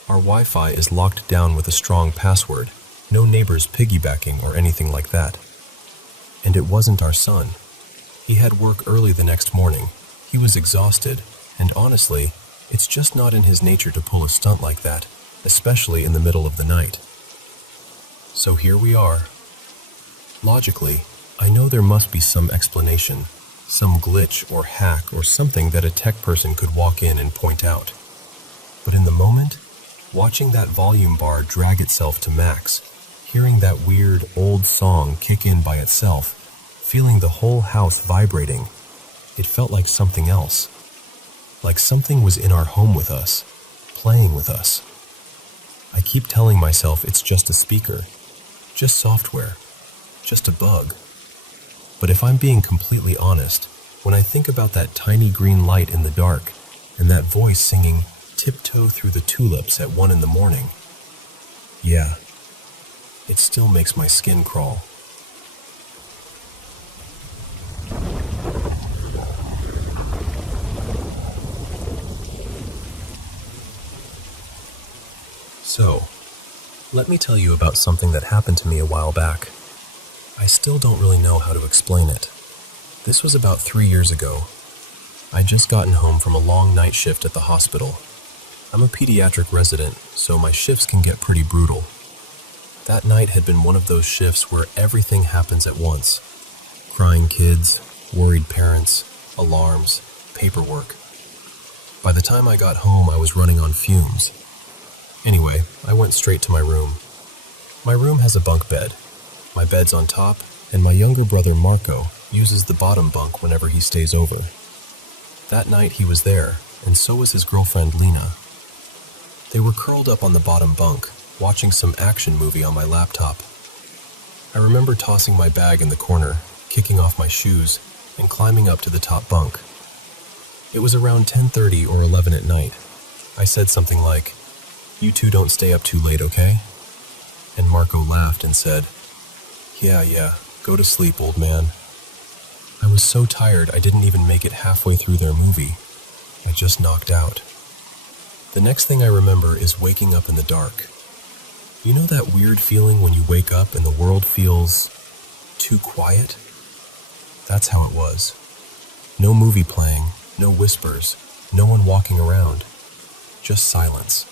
Our Wi-Fi is locked down with a strong password, no neighbors piggybacking or anything like that. And it wasn't our son. He had work early the next morning. He was exhausted, and honestly, it's just not in his nature to pull a stunt like that, especially in the middle of the night. So here we are. Logically, I know there must be some explanation, some glitch or hack or something that a tech person could walk in and point out. But in the moment, watching that volume bar drag itself to max, hearing that weird old song kick in by itself, feeling the whole house vibrating, it felt like something else. Like something was in our home with us, playing with us. I keep telling myself it's just a speaker, just software, just a bug. But if I'm being completely honest, when I think about that tiny green light in the dark and that voice singing "Tiptoe Through the Tulips" at 1 a.m, yeah, it still makes my skin crawl. So, let me tell you about something that happened to me a while back. I still don't really know how to explain it. This was about 3 years ago. I'd just gotten home from a long night shift at the hospital. I'm a pediatric resident, so my shifts can get pretty brutal. That night had been one of those shifts where everything happens at once. Crying kids, worried parents, alarms, paperwork. By the time I got home, I was running on fumes. Anyway, I went straight to my room. My room has a bunk bed. My bed's on top, and my younger brother Marco uses the bottom bunk whenever he stays over. That night he was there, and so was his girlfriend Lena. They were curled up on the bottom bunk, watching some action movie on my laptop. I remember tossing my bag in the corner, kicking off my shoes, and climbing up to the top bunk. It was around 10:30 or 11 at night. I said something like, "You two don't stay up too late, okay?" And Marco laughed and said, Yeah, go to sleep, old man." I was so tired I didn't even make it halfway through their movie. I just knocked out. The next thing I remember is waking up in the dark. You know that weird feeling when you wake up and the world feels too quiet? That's how it was. No movie playing, no whispers, no one walking around. Just silence.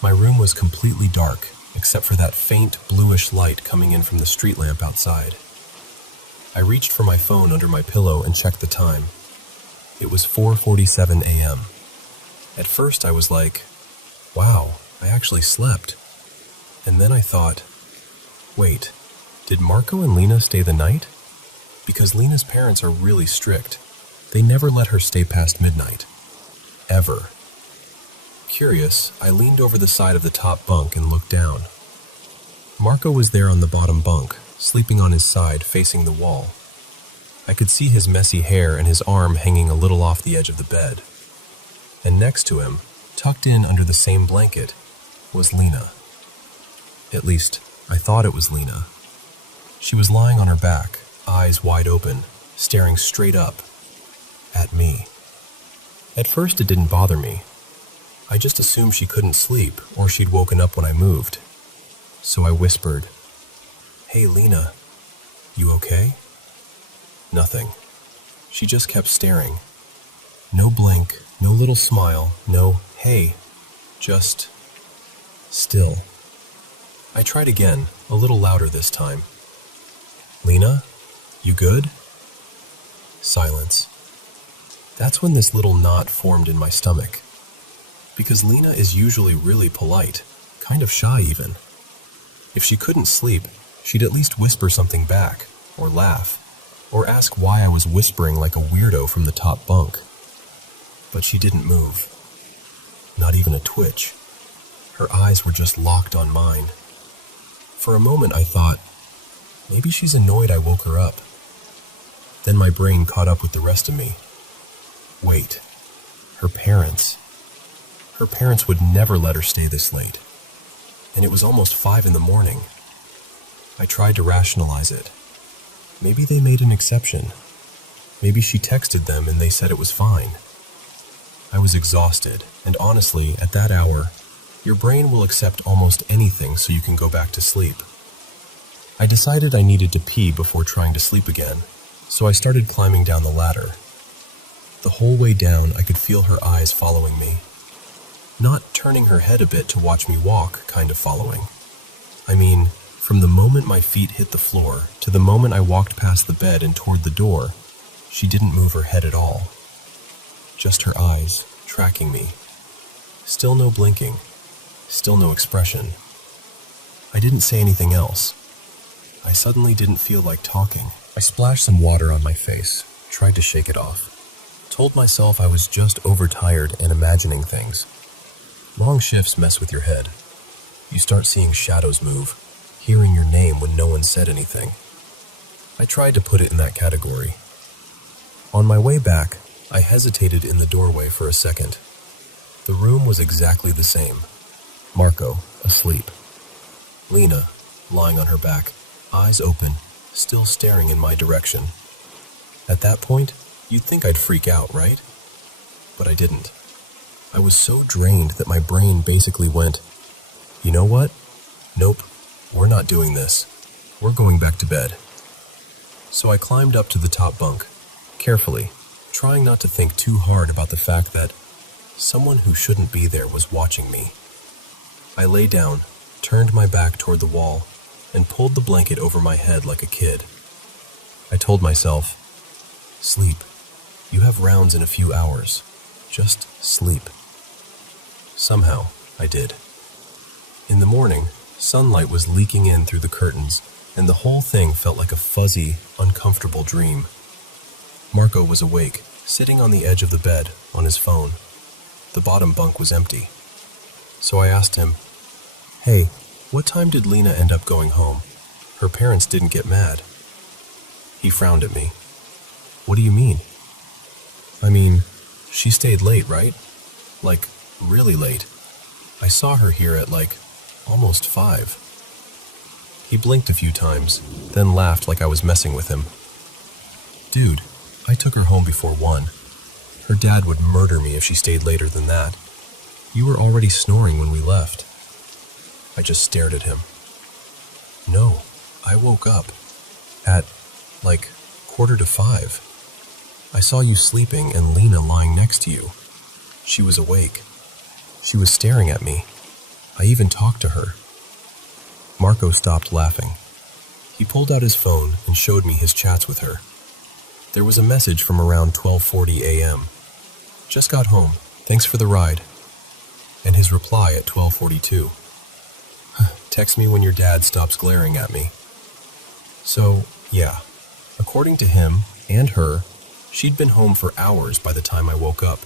My room was completely dark, except for that faint bluish light coming in from the street lamp outside. I reached for my phone under my pillow and checked the time. It was 4:47 a.m. At first I was like, wow, I actually slept. And then I thought, wait, did Marco and Lena stay the night? Because Lena's parents are really strict. They never let her stay past midnight. Ever. Curious, I leaned over the side of the top bunk and looked down. Marco was there on the bottom bunk, sleeping on his side facing the wall. I could see his messy hair and his arm hanging a little off the edge of the bed. And next to him, tucked in under the same blanket, was Lena. At least, I thought it was Lena. She was lying on her back, eyes wide open, staring straight up at me. At first it didn't bother me. I just assumed she couldn't sleep or she'd woken up when I moved. So I whispered, "Hey Lena, you okay?" Nothing. She just kept staring. No blink, no little smile, no hey, just still. I tried again, a little louder this time. "Lena, you good?" Silence. That's when this little knot formed in my stomach. Because Lena is usually really polite, kind of shy even. If she couldn't sleep, she'd at least whisper something back, or laugh, or ask why I was whispering like a weirdo from the top bunk. But she didn't move. Not even a twitch. Her eyes were just locked on mine. For a moment I thought, maybe she's annoyed I woke her up. Then my brain caught up with the rest of me. Wait, her parents. Her parents would never let her stay this late. and it was almost 5 in the morning. I tried to rationalize it. Maybe they made an exception. Maybe she texted them and they said it was fine. I was exhausted, and honestly, at that hour, your brain will accept almost anything so you can go back to sleep. I decided I needed to pee before trying to sleep again, so I started climbing down the ladder. The whole way down, I could feel her eyes following me. Not turning her head a bit to watch me walk, kind of following. I mean, from the moment my feet hit the floor to the moment I walked past the bed and toward the door, she didn't move her head at all. Just her eyes, tracking me. Still no blinking. Still no expression. I didn't say anything else. I suddenly didn't feel like talking. I splashed some water on my face, tried to shake it off. Told myself I was just overtired and imagining things. Long shifts mess with your head. You start seeing shadows move, hearing your name when no one said anything. I tried to put it in that category. On my way back, I hesitated in the doorway for a second. The room was exactly the same. Marco, asleep. Lena, lying on her back, eyes open, still staring in my direction. At that point, you'd think I'd freak out, right? But I didn't. I was so drained that my brain basically went, you know what? Nope, we're not doing this. We're going back to bed. So I climbed up to the top bunk, carefully, trying not to think too hard about the fact that someone who shouldn't be there was watching me. I lay down, turned my back toward the wall, and pulled the blanket over my head like a kid. I told myself, sleep. You have rounds in a few hours. Just sleep. Somehow, I did. In the morning, sunlight was leaking in through the curtains, and the whole thing felt like a fuzzy, uncomfortable dream. Marco was awake, sitting on the edge of the bed, on his phone. The bottom bunk was empty. So I asked him, "Hey, what time did Lena end up going home? Her parents didn't get mad." He frowned at me. "What do you mean?" "I mean, she stayed late, right? Like, really late. I saw her here at almost 5. He blinked a few times, then laughed like I was messing with him. "Dude, I took her home before 1. Her dad would murder me if she stayed later than that. You were already snoring when we left." I just stared at him. "No, I woke up at 4:45. I saw you sleeping and Lena lying next to you. She was awake. She was staring at me. I even talked to her." Marco stopped laughing. He pulled out his phone and showed me his chats with her. There was a message from around 12:40 a.m. "Just got home. Thanks for the ride." And his reply at 12:42. "Text me when your dad stops glaring at me." So, yeah, according to him and her, she'd been home for hours by the time I woke up.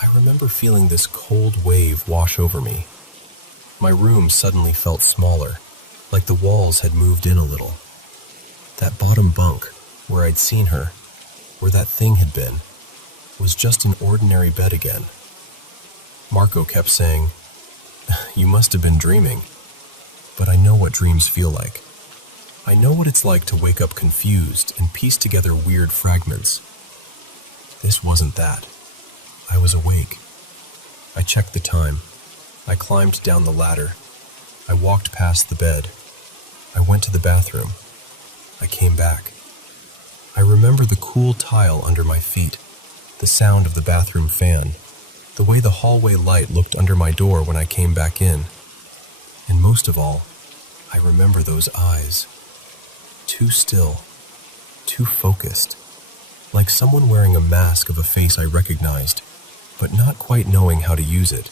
I remember feeling this cold wave wash over me. My room suddenly felt smaller, like the walls had moved in a little. That bottom bunk, where I'd seen her, where that thing had been, was just an ordinary bed again. Marco kept saying, "You must have been dreaming." But I know what dreams feel like. I know what it's like to wake up confused and piece together weird fragments. This wasn't that. I was awake. I checked the time. I climbed down the ladder. I walked past the bed. I went to the bathroom. I came back. I remember the cool tile under my feet, the sound of the bathroom fan, the way the hallway light looked under my door when I came back in. And most of all, I remember those eyes. Too still, too focused, like someone wearing a mask of a face I recognized, but not quite knowing how to use it.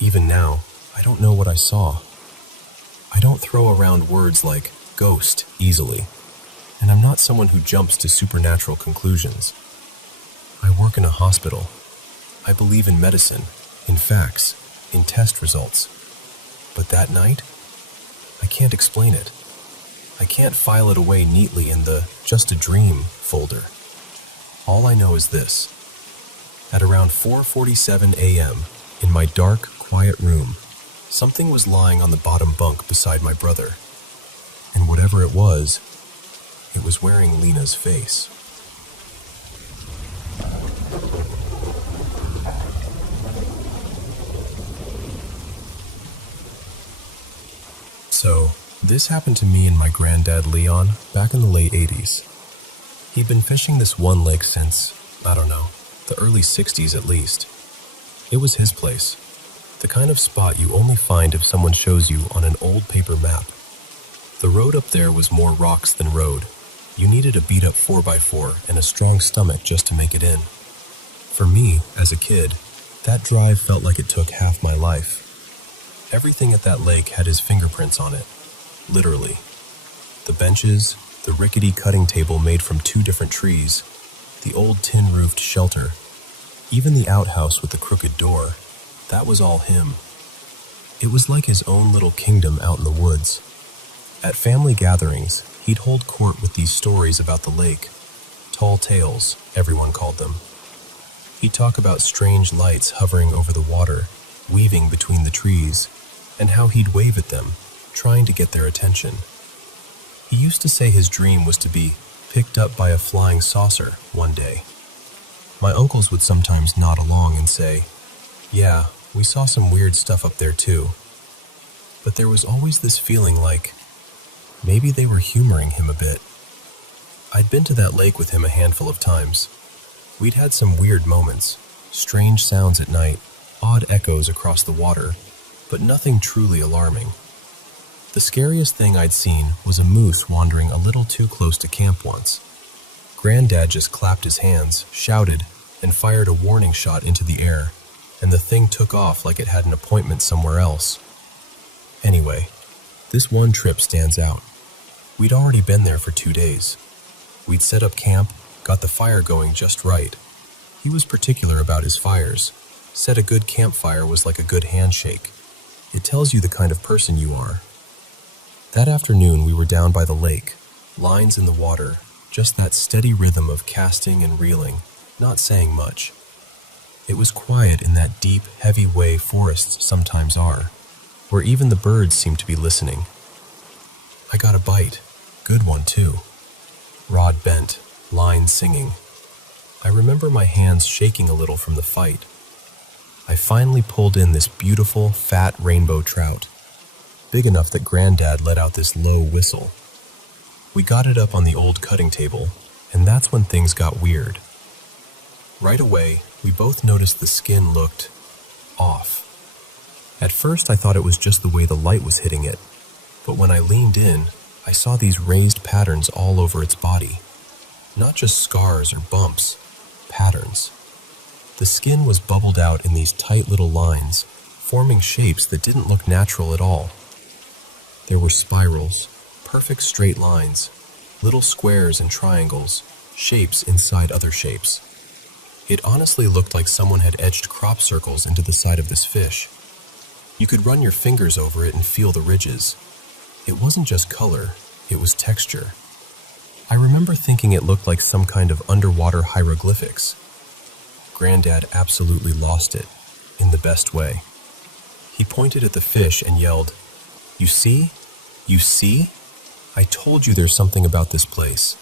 Even now, I don't know what I saw. I don't throw around words like ghost easily, and I'm not someone who jumps to supernatural conclusions. I work in a hospital. I believe in medicine, in facts, in test results. But that night, I can't explain it. I can't file it away neatly in the "just a dream" folder. All I know is this. At around 4:47 a.m., in my dark, quiet room, Something was lying on the bottom bunk beside my brother, and whatever it was wearing Lena's face. So, this happened to me and my granddad Leon back in the late 80s. He'd been fishing this one lake since, I don't know, the early 60s at least. It was his place, the kind of spot you only find if someone shows you on an old paper map. The road up there was more rocks than road. You needed a beat-up 4x4 and a strong stomach just to make it in. For me, as a kid, that drive felt like it took half my life. Everything at that lake had his fingerprints on it, literally. The benches, the rickety cutting table made from 2 different trees, the old tin-roofed shelter, even the outhouse with the crooked door, that was all him. It was like his own little kingdom out in the woods. At family gatherings, he'd hold court with these stories about the lake. Tall tales, everyone called them. He'd talk about strange lights hovering over the water, weaving between the trees, and how he'd wave at them, trying to get their attention. He used to say his dream was to be picked up by a flying saucer one day. My uncles would sometimes nod along and say, "Yeah, we saw some weird stuff up there too." But there was always this feeling like maybe they were humoring him a bit. I'd been to that lake with him a handful of times. We'd had some weird moments, strange sounds at night, odd echoes across the water, but nothing truly alarming. The scariest thing I'd seen was a moose wandering a little too close to camp once. Granddad just clapped his hands, shouted, and fired a warning shot into the air, and the thing took off like it had an appointment somewhere else. Anyway, this one trip stands out. We'd already been there for 2 days. We'd set up camp, got the fire going just right. He was particular about his fires, said a good campfire was like a good handshake. It tells you the kind of person you are. That afternoon we were down by the lake, lines in the water, just that steady rhythm of casting and reeling, not saying much. It was quiet in that deep, heavy way forests sometimes are, where even the birds seemed to be listening. I got a bite, good one too. Rod bent, line singing. I remember my hands shaking a little from the fight. I finally pulled in this beautiful, fat rainbow trout, big enough that Granddad let out this low whistle. We got it up on the old cutting table, and that's when things got weird. Right away, we both noticed the skin looked off. At first, I thought it was just the way the light was hitting it, but when I leaned in, I saw these raised patterns all over its body. Not just scars or bumps, patterns. The skin was bubbled out in these tight little lines, forming shapes that didn't look natural at all. There were spirals, perfect straight lines, little squares and triangles, shapes inside other shapes. It honestly looked like someone had etched crop circles into the side of this fish. You could run your fingers over it and feel the ridges. It wasn't just color, it was texture. I remember thinking it looked like some kind of underwater hieroglyphics. Granddad absolutely lost it, in the best way. He pointed at the fish and yelled, "You see? You see? I told you there's something about this place."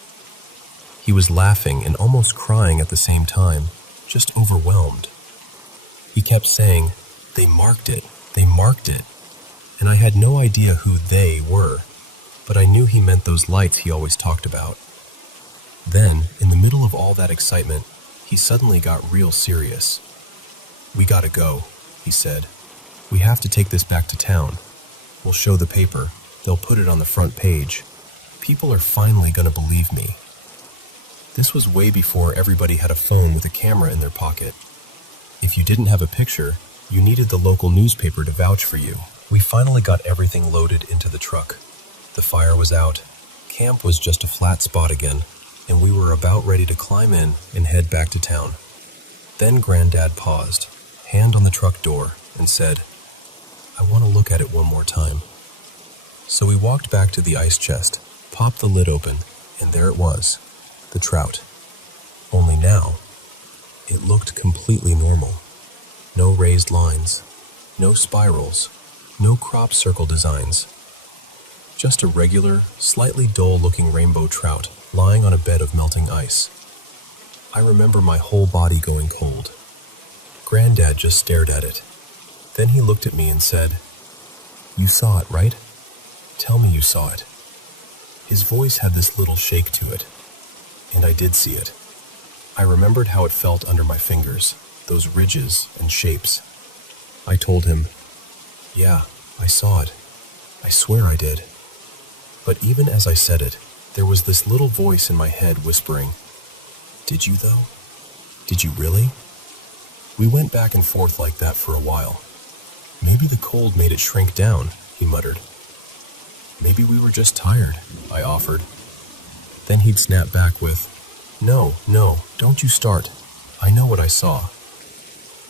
He was laughing and almost crying at the same time, just overwhelmed. He kept saying, "They marked it, they marked it." And I had no idea who they were, but I knew he meant those lights he always talked about. Then, in the middle of all that excitement, he suddenly got real serious. "We gotta go," he said. "We have to take this back to town. We'll show the paper. They'll put it on the front page. People are finally gonna believe me." This was way before everybody had a phone with a camera in their pocket. If you didn't have a picture, you needed the local newspaper to vouch for you. We finally got everything loaded into the truck. The fire was out. Camp was just a flat spot again, and we were about ready to climb in and head back to town. Then Granddad paused, hand on the truck door, and said, "I want to look at it one more time." So we walked back to the ice chest, popped the lid open, and there it was, the trout. Only now, it looked completely normal. No raised lines, no spirals, No crop circle designs. Just a regular, slightly dull-looking rainbow trout lying on a bed of melting ice. I remember my whole body going cold. Granddad just stared at it. Then he looked at me and said, "You saw it, right? Tell me you saw it." His voice had this little shake to it, and I did see it. I remembered how it felt under my fingers, those ridges and shapes. I told him, "Yeah, I saw it. I swear I did." But even as I said it, there was this little voice in my head whispering, "Did you though? Did you really?" We went back and forth like that for a while. "Maybe the cold made it shrink down," he muttered. "Maybe we were just tired," I offered. Then he'd snap back with, No, don't you start. I know what I saw."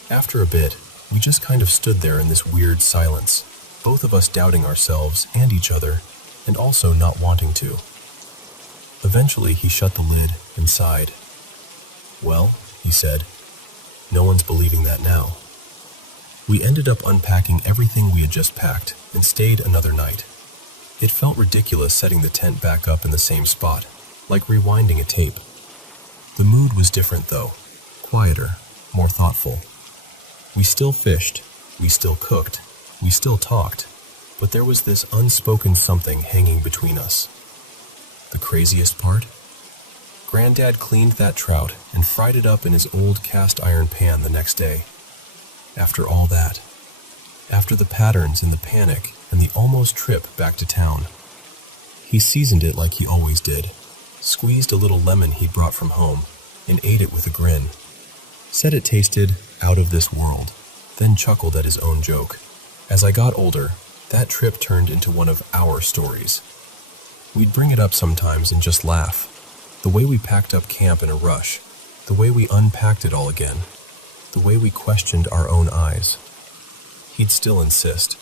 After a bit, we just kind of stood there in this weird silence, both of us doubting ourselves and each other, and also not wanting to. Eventually, he shut the lid and sighed. "Well," he said, "no one's believing that now." We ended up unpacking everything we had just packed and stayed another night. It felt ridiculous setting the tent back up in the same spot, like rewinding a tape. The mood was different though, quieter, more thoughtful. We still fished, we still cooked, we still talked, but there was this unspoken something hanging between us. The craziest part? Granddad cleaned that trout and fried it up in his old cast iron pan the next day. After all that, after the patterns and the panic and the almost trip back to town, he seasoned it like he always did, squeezed a little lemon he'd brought from home, and ate it with a grin. Said it tasted out of this world, then chuckled at his own joke. As I got older, that trip turned into one of our stories. We'd bring it up sometimes and just laugh. The way we packed up camp in a rush, the way we unpacked it all again, the way we questioned our own eyes. He'd still insist.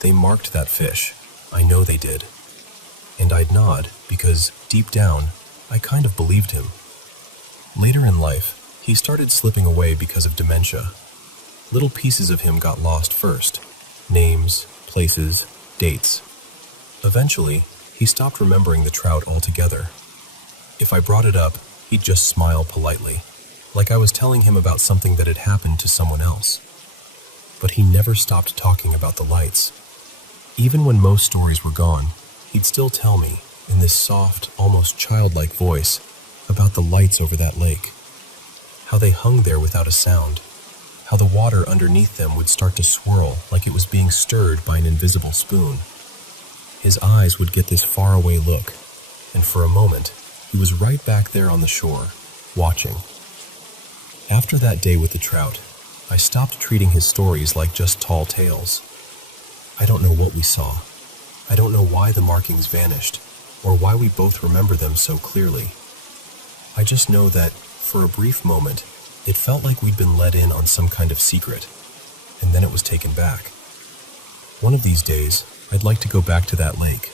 "They marked that fish. I know they did." And I'd nod because, deep down, I kind of believed him. Later in life, he started slipping away because of dementia. Little pieces of him got lost first. Names, places, dates. Eventually, he stopped remembering the trout altogether. If I brought it up, he'd just smile politely, like I was telling him about something that had happened to someone else. But he never stopped talking about the lights. Even when most stories were gone, he'd still tell me, in this soft, almost childlike voice, about the lights over that lake. How they hung there without a sound. How the water underneath them would start to swirl like it was being stirred by an invisible spoon. His eyes would get this faraway look, and for a moment, he was right back there on the shore, watching. After that day with the trout, I stopped treating his stories like just tall tales. I don't know what we saw. I don't know why the markings vanished, or why we both remember them so clearly. I just know that, for a brief moment, it felt like we'd been let in on some kind of secret, and then it was taken back. One of these days, I'd like to go back to that lake.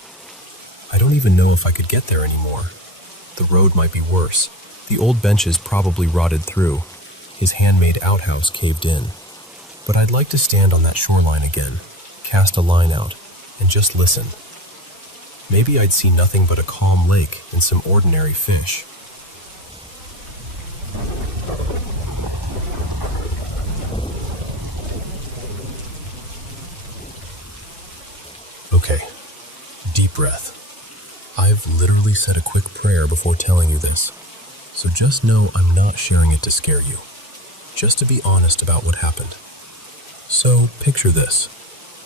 I don't even know if I could get there anymore. The road might be worse. The old benches probably rotted through. His handmade outhouse caved in. But I'd like to stand on that shoreline again, cast a line out, and just listen. Maybe I'd see nothing but a calm lake and some ordinary fish. Okay, deep breath. I've literally said a quick prayer before telling you this, so just know I'm not sharing it to scare you, just to be honest about what happened. So, picture this.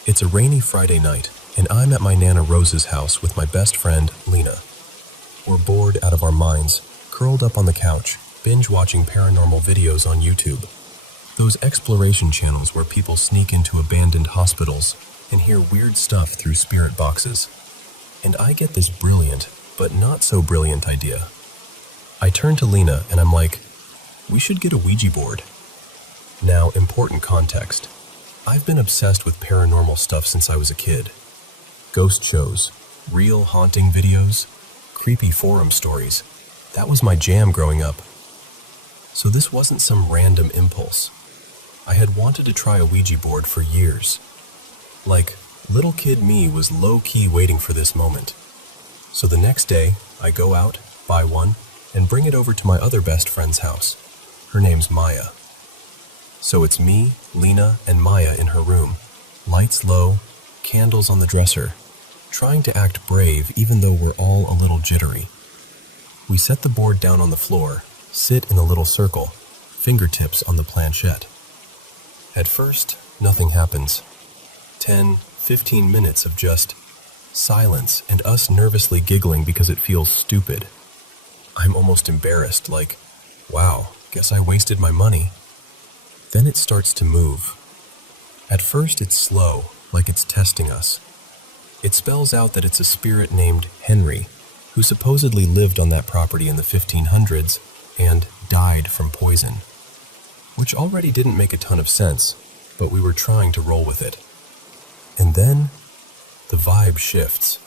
It's a rainy Friday night, and I'm at my Nana Rose's house with my best friend, Lena. We're bored out of our minds, curled up on the couch, binge-watching paranormal videos on YouTube. Those exploration channels where people sneak into abandoned hospitals and hear weird stuff through spirit boxes. And I get this brilliant, but not so brilliant idea. I turn to Lena and I'm like, we should get a Ouija board. Now, important context. I've been obsessed with paranormal stuff since I was a kid. Ghost shows, real haunting videos, creepy forum stories. That was my jam growing up. So this wasn't some random impulse. I had wanted to try a Ouija board for years. Like, Little kid me was low-key waiting for this moment. So the next day, I go out, buy one, and bring it over to my other best friend's house. Her name's Maya. So it's me, Lena, and Maya in her room. Lights low, candles on the dresser, trying to act brave even though we're all a little jittery. We set the board down on the floor, sit in a little circle, fingertips on the planchette. At first, nothing happens. 10, 15 minutes of just silence and us nervously giggling because it feels stupid. I'm almost embarrassed, like, wow, guess I wasted my money. Then it starts to move. At first it's slow, like it's testing us. It spells out that it's a spirit named Henry, who supposedly lived on that property in the 1500s and died from poison. Which already didn't make a ton of sense, but we were trying to roll with it. And then, the vibe shifts.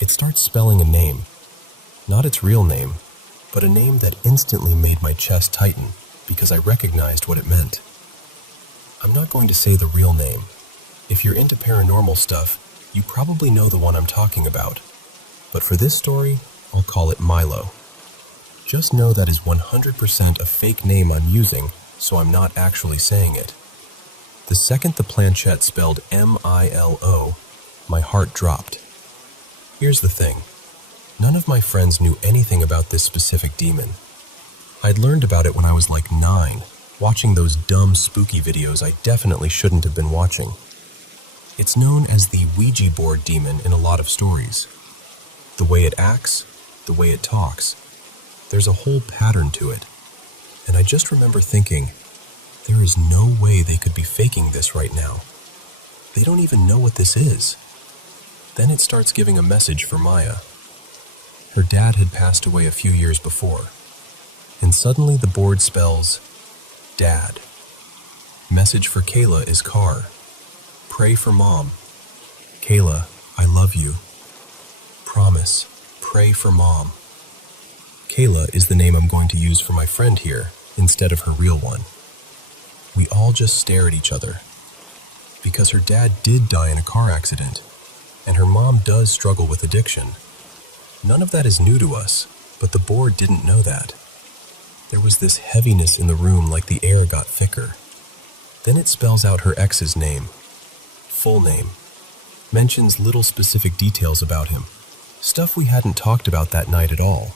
It starts spelling a name. Not its real name, but a name that instantly made my chest tighten because I recognized what it meant. I'm not going to say the real name. If you're into paranormal stuff, you probably know the one I'm talking about. But for this story, I'll call it Milo. Just know that is 100% a fake name I'm using, so I'm not actually saying it. The second the planchette spelled M-I-L-O, my heart dropped. Here's the thing. None of my friends knew anything about this specific demon. I'd learned about it when I was like 9, watching those dumb spooky videos I definitely shouldn't have been watching. It's known as the Ouija board demon in a lot of stories. The way it acts, the way it talks, there's a whole pattern to it. And I just remember thinking, there is no way they could be faking this right now. They don't even know what this is. Then it starts giving a message for Maya. Her dad had passed away a few years before, and suddenly the board spells, Dad. Message for Kayla is car. Pray for Mom. Kayla, I love you. Promise, pray for Mom. Kayla is the name I'm going to use for my friend here, instead of her real one. We all just stare at each other. Because her dad did die in a car accident, and her mom does struggle with addiction. None of that is new to us, but the board didn't know that. There was this heaviness in the room like the air got thicker. Then it spells out her ex's name. Full name. Mentions little specific details about him. Stuff we hadn't talked about that night at all.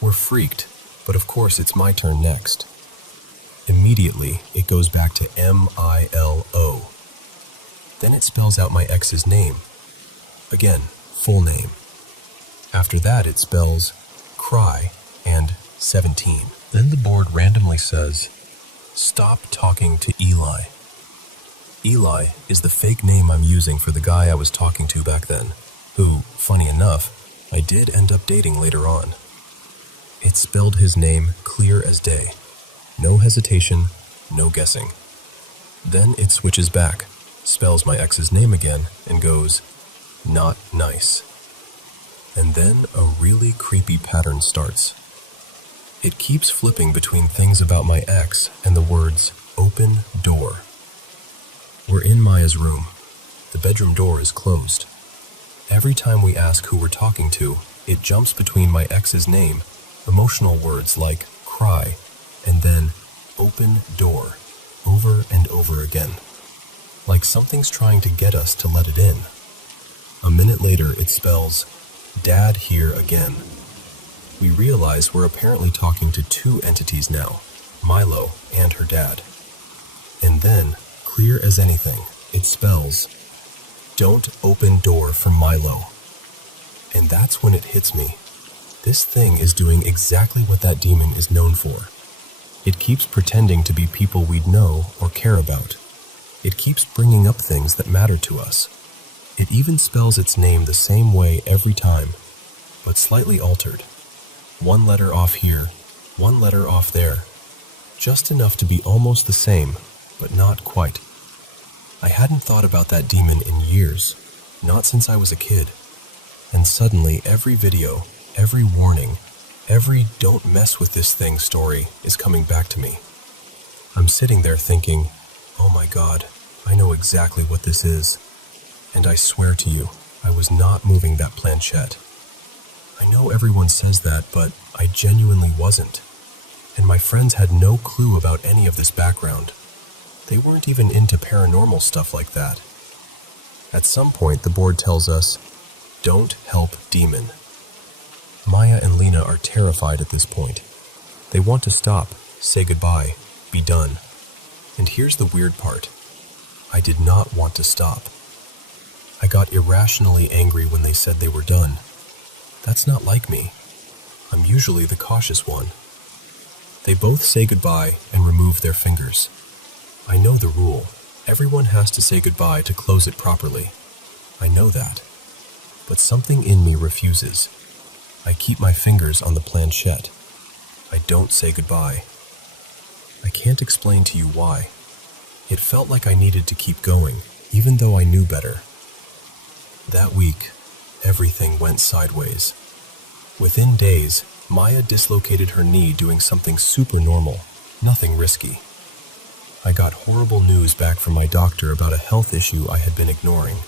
We're freaked, but of course it's my turn next. Immediately, it goes back to M-I-L-O. Then it spells out my ex's name. Again, full name. After that, it spells cry and 17. Then the board randomly says, stop talking to Eli. Eli is the fake name I'm using for the guy I was talking to back then, who, funny enough, I did end up dating later on. It spelled his name clear as day. No hesitation, no guessing. Then it switches back, spells my ex's name again, and goes, not nice. And then a really creepy pattern starts. It keeps flipping between things about my ex and the words, open door. We're in Maya's room. The bedroom door is closed. Every time we ask who we're talking to, it jumps between my ex's name, emotional words like cry, and then open door, over and over again. Like something's trying to get us to let it in. A minute later, it spells, Dad here again. We realize we're apparently talking to two entities now, Milo and her dad. And then, clear as anything, it spells, don't open door for Milo. And that's when it hits me. This thing is doing exactly what that demon is known for. It keeps pretending to be people we'd know or care about. It keeps bringing up things that matter to us. It even spells its name the same way every time, but slightly altered. One letter off here, one letter off there. Just enough to be almost the same, but not quite. I hadn't thought about that demon in years, not since I was a kid. And suddenly every video, every warning, every don't mess with this thing story is coming back to me. I'm sitting there thinking, oh my God, I know exactly what this is. And I swear to you, I was not moving that planchette. I know everyone says that, but I genuinely wasn't. And my friends had no clue about any of this background. They weren't even into paranormal stuff like that. At some point, the board tells us, "Don't help demon." Maya and Lena are terrified at this point. They want to stop, say goodbye, be done. And here's the weird part. I did not want to stop. I got irrationally angry when they said they were done. That's not like me. I'm usually the cautious one. They both say goodbye and remove their fingers. I know the rule. Everyone has to say goodbye to close it properly. I know that. But something in me refuses. I keep my fingers on the planchette. I don't say goodbye. I can't explain to you why. It felt like I needed to keep going, even though I knew better. That week, everything went sideways. Within days, Maya dislocated her knee doing something super normal, nothing risky. I got horrible news back from my doctor about a health issue I had been ignoring.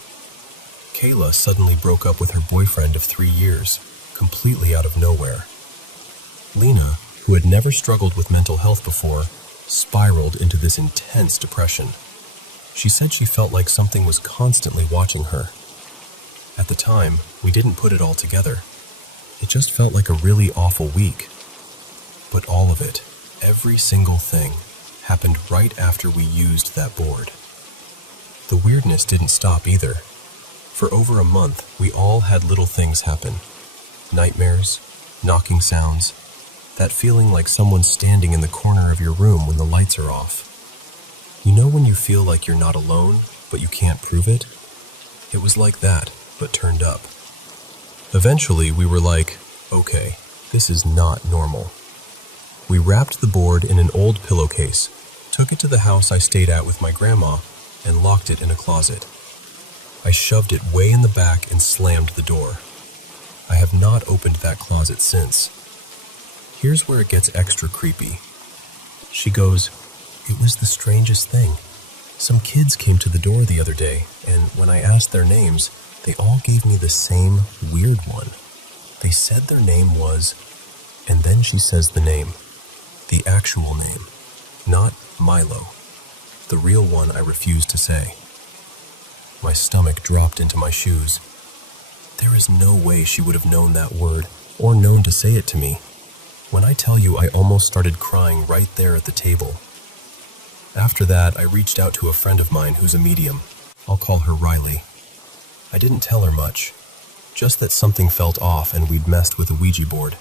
Kayla suddenly broke up with her boyfriend of 3 years, completely out of nowhere. Lena, who had never struggled with mental health before, spiraled into this intense depression. She said she felt like something was constantly watching her. At the time, we didn't put it all together. It just felt like a really awful week. But all of it, every single thing, happened right after we used that board. The weirdness didn't stop either. For over a month, we all had little things happen. Nightmares, knocking sounds, that feeling like someone's standing in the corner of your room when the lights are off. You know when you feel like you're not alone, but you can't prove it? It was like that, but turned up. Eventually, we were like, okay, this is not normal. We wrapped the board in an old pillowcase, took it to the house I stayed at with my grandma, and locked it in a closet. I shoved it way in the back and slammed the door. I have not opened that closet since. Here's where it gets extra creepy. She goes, "It was the strangest thing. Some kids came to the door the other day, and when I asked their names, they all gave me the same weird one. They said their name was..." And then she says the name. The actual name. Not Milo. The real one I refuse to say. My stomach dropped into my shoes. There is no way she would have known that word, or known to say it to me. When I tell you I almost started crying right there at the table. After that, I reached out to a friend of mine who's a medium. I'll call her Riley. I didn't tell her much, just that something felt off and we'd messed with a Ouija board.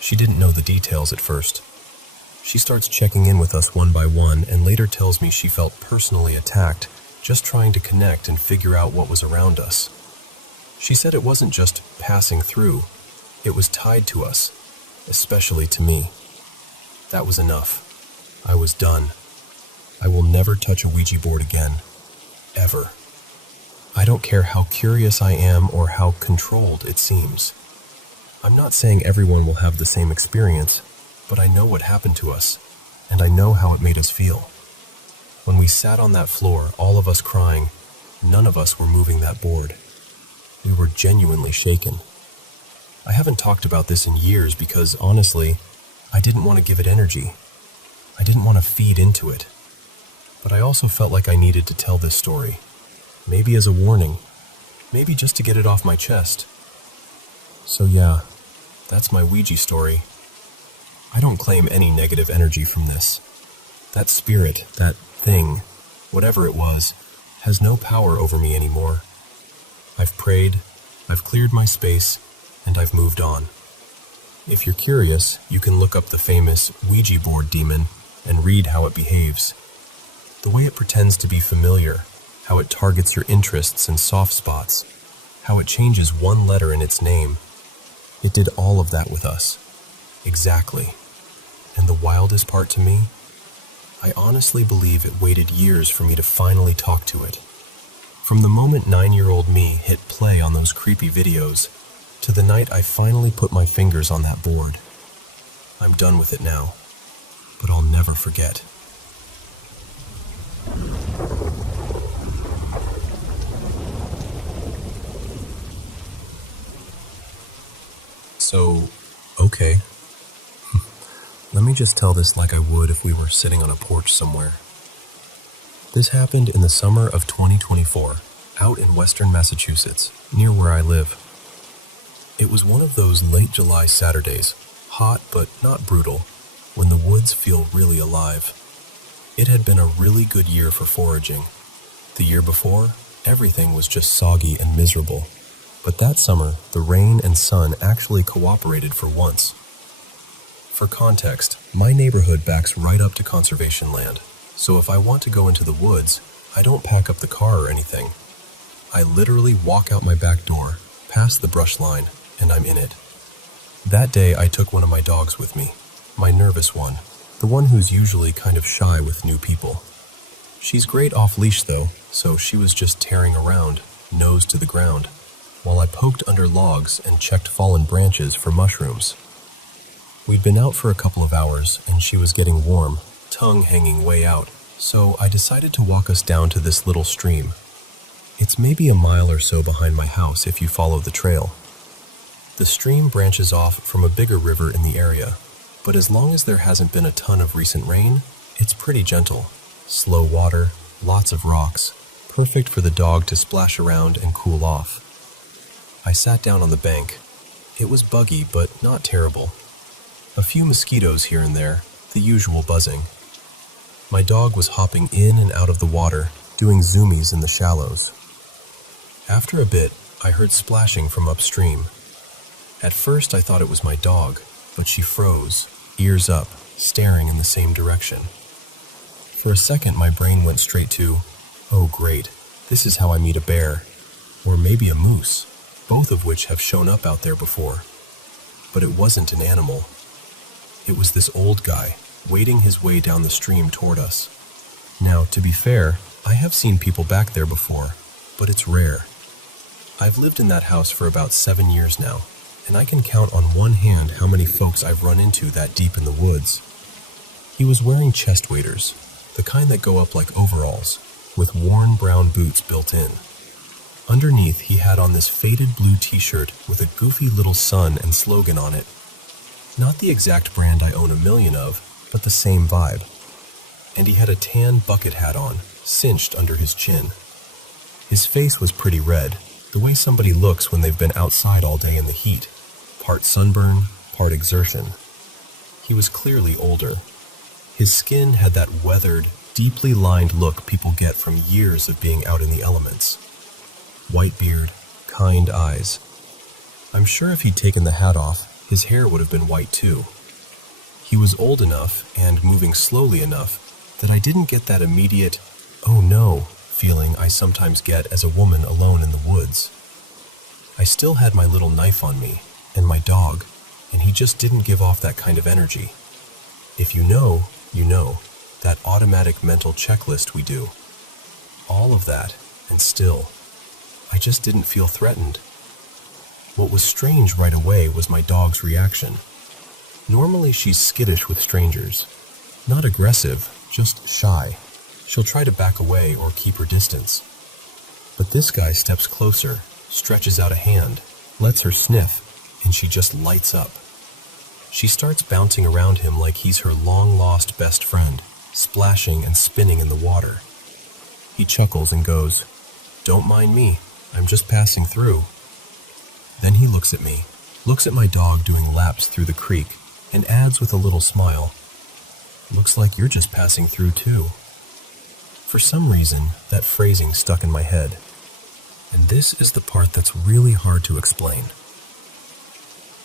She didn't know the details at first. She starts checking in with us one by one and later tells me she felt personally attacked, just trying to connect and figure out what was around us. She said it wasn't just passing through, it was tied to us, especially to me. That was enough. I was done. I will never touch a Ouija board again. Ever. I don't care how curious I am or how controlled it seems. I'm not saying everyone will have the same experience, but I know what happened to us, and I know how it made us feel. When we sat on that floor, all of us crying, none of us were moving that board. We were genuinely shaken. I haven't talked about this in years because, honestly, I didn't want to give it energy. I didn't want to feed into it. But I also felt like I needed to tell this story. Maybe as a warning. Maybe just to get it off my chest. So yeah, that's my Ouija story. I don't claim any negative energy from this. That spirit, that thing, whatever it was, has no power over me anymore. I've prayed, I've cleared my space, and I've moved on. If you're curious, you can look up the famous Ouija board demon and read how it behaves. The way it pretends to be familiar, how it targets your interests and soft spots, how it changes one letter in its name. It did all of that with us. Exactly. And the wildest part to me? I honestly believe it waited years for me to finally talk to it. From the moment 9-year-old me hit play on those creepy videos, to the night I finally put my fingers on that board. I'm done with it now, but I'll never forget. Okay, let me just tell this like I would if we were sitting on a porch somewhere. This happened in the summer of 2024, out in western Massachusetts, near where I live. It was one of those late July Saturdays, hot but not brutal, when the woods feel really alive. It had been a really good year for foraging. The year before, everything was just soggy and miserable. But that summer, the rain and sun actually cooperated for once. For context, my neighborhood backs right up to conservation land, so if I want to go into the woods, I don't pack up the car or anything. I literally walk out my back door, past the brush line, and I'm in it. That day, I took one of my dogs with me, my nervous one, the one who's usually kind of shy with new people. She's great off-leash though, so she was just tearing around, nose to the ground, while I poked under logs and checked fallen branches for mushrooms. We'd been out for a couple of hours, and she was getting warm, tongue hanging way out, so I decided to walk us down to this little stream. It's maybe a mile or so behind my house if you follow the trail. The stream branches off from a bigger river in the area, but as long as there hasn't been a ton of recent rain, it's pretty gentle. Slow water, lots of rocks, perfect for the dog to splash around and cool off. I sat down on the bank. It was buggy, but not terrible. A few mosquitoes here and there, the usual buzzing. My dog was hopping in and out of the water, doing zoomies in the shallows. After a bit, I heard splashing from upstream. At first I thought it was my dog, but she froze, ears up, staring in the same direction. For a second my brain went straight to, oh great, this is how I meet a bear, or maybe a moose, both of which have shown up out there before. But it wasn't an animal. It was this old guy, wading his way down the stream toward us. Now, to be fair, I have seen people back there before, but it's rare. I've lived in that house for about 7 years now, and I can count on one hand how many folks I've run into that deep in the woods. He was wearing chest waders, the kind that go up like overalls, with worn brown boots built in. Underneath, he had on this faded blue t-shirt with a goofy little sun and slogan on it. Not the exact brand I own a million of, but the same vibe. And he had a tan bucket hat on, cinched under his chin. His face was pretty red, the way somebody looks when they've been outside all day in the heat, part sunburn, part exertion. He was clearly older. His skin had that weathered, deeply lined look people get from years of being out in the elements. White beard, kind eyes. I'm sure if he'd taken the hat off, his hair would have been white too. He was old enough and moving slowly enough that I didn't get that immediate, oh no, feeling I sometimes get as a woman alone in the woods. I still had my little knife on me, and my dog, and he just didn't give off that kind of energy. If you know, you know, that automatic mental checklist we do. All of that, and still, I just didn't feel threatened. What was strange right away was my dog's reaction. Normally she's skittish with strangers. Not aggressive, just shy. She'll try to back away or keep her distance. But this guy steps closer, stretches out a hand, lets her sniff, and she just lights up. She starts bouncing around him like he's her long-lost best friend, splashing and spinning in the water. He chuckles and goes, "Don't mind me, I'm just passing through." Then he looks at me, looks at my dog doing laps through the creek, and adds with a little smile, "Looks like you're just passing through too." For some reason, that phrasing stuck in my head. And this is the part that's really hard to explain.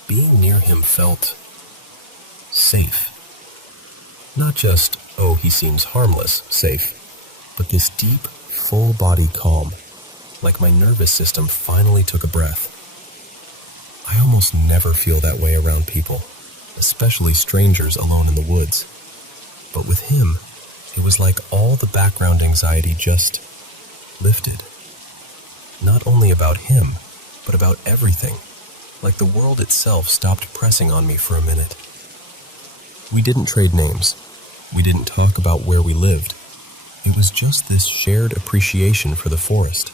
Being near him felt safe. Not just, oh, he seems harmless, safe, but this deep, full-body calm, like my nervous system finally took a breath. I almost never feel that way around people, especially strangers alone in the woods. But with him, it was like all the background anxiety just lifted. Not only about him, but about everything. Like the world itself stopped pressing on me for a minute. We didn't trade names. We didn't talk about where we lived. It was just this shared appreciation for the forest.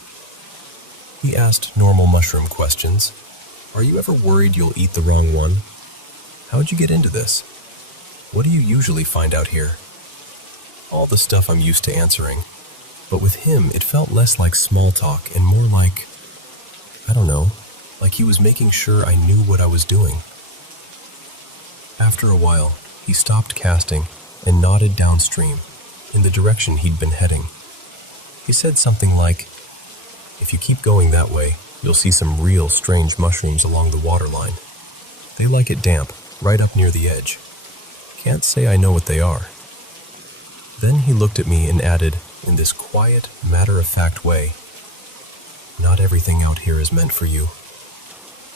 He asked normal mushroom questions. Are you ever worried you'll eat the wrong one? How'd you get into this? What do you usually find out here? All the stuff I'm used to answering. But with him, it felt less like small talk and more like, I don't know, like he was making sure I knew what I was doing. After a while, he stopped casting and nodded downstream, in the direction he'd been heading. He said something like, "If you keep going that way, you'll see some real strange mushrooms along the waterline. They like it damp, right up near the edge. Can't say I know what they are." Then he looked at me and added, in this quiet, matter-of-fact way, "Not everything out here is meant for you,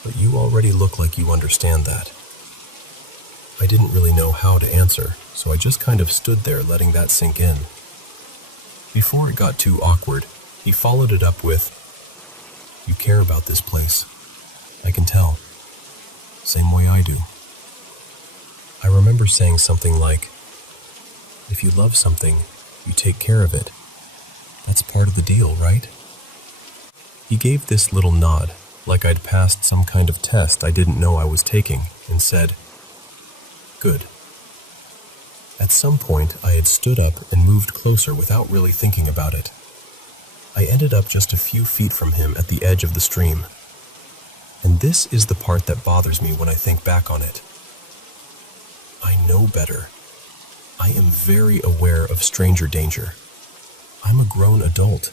but you already look like you understand that." I didn't really know how to answer, so I just kind of stood there letting that sink in. Before it got too awkward, he followed it up with, "You care about this place. I can tell. Same way I do." I remember saying something like, "If you love something, you take care of it. That's part of the deal, right?" He gave this little nod, like I'd passed some kind of test I didn't know I was taking, and said, "Good." At some point, I had stood up and moved closer without really thinking about it. I ended up just a few feet from him at the edge of the stream. And this is the part that bothers me when I think back on it. I know better. I am very aware of stranger danger. I'm a grown adult.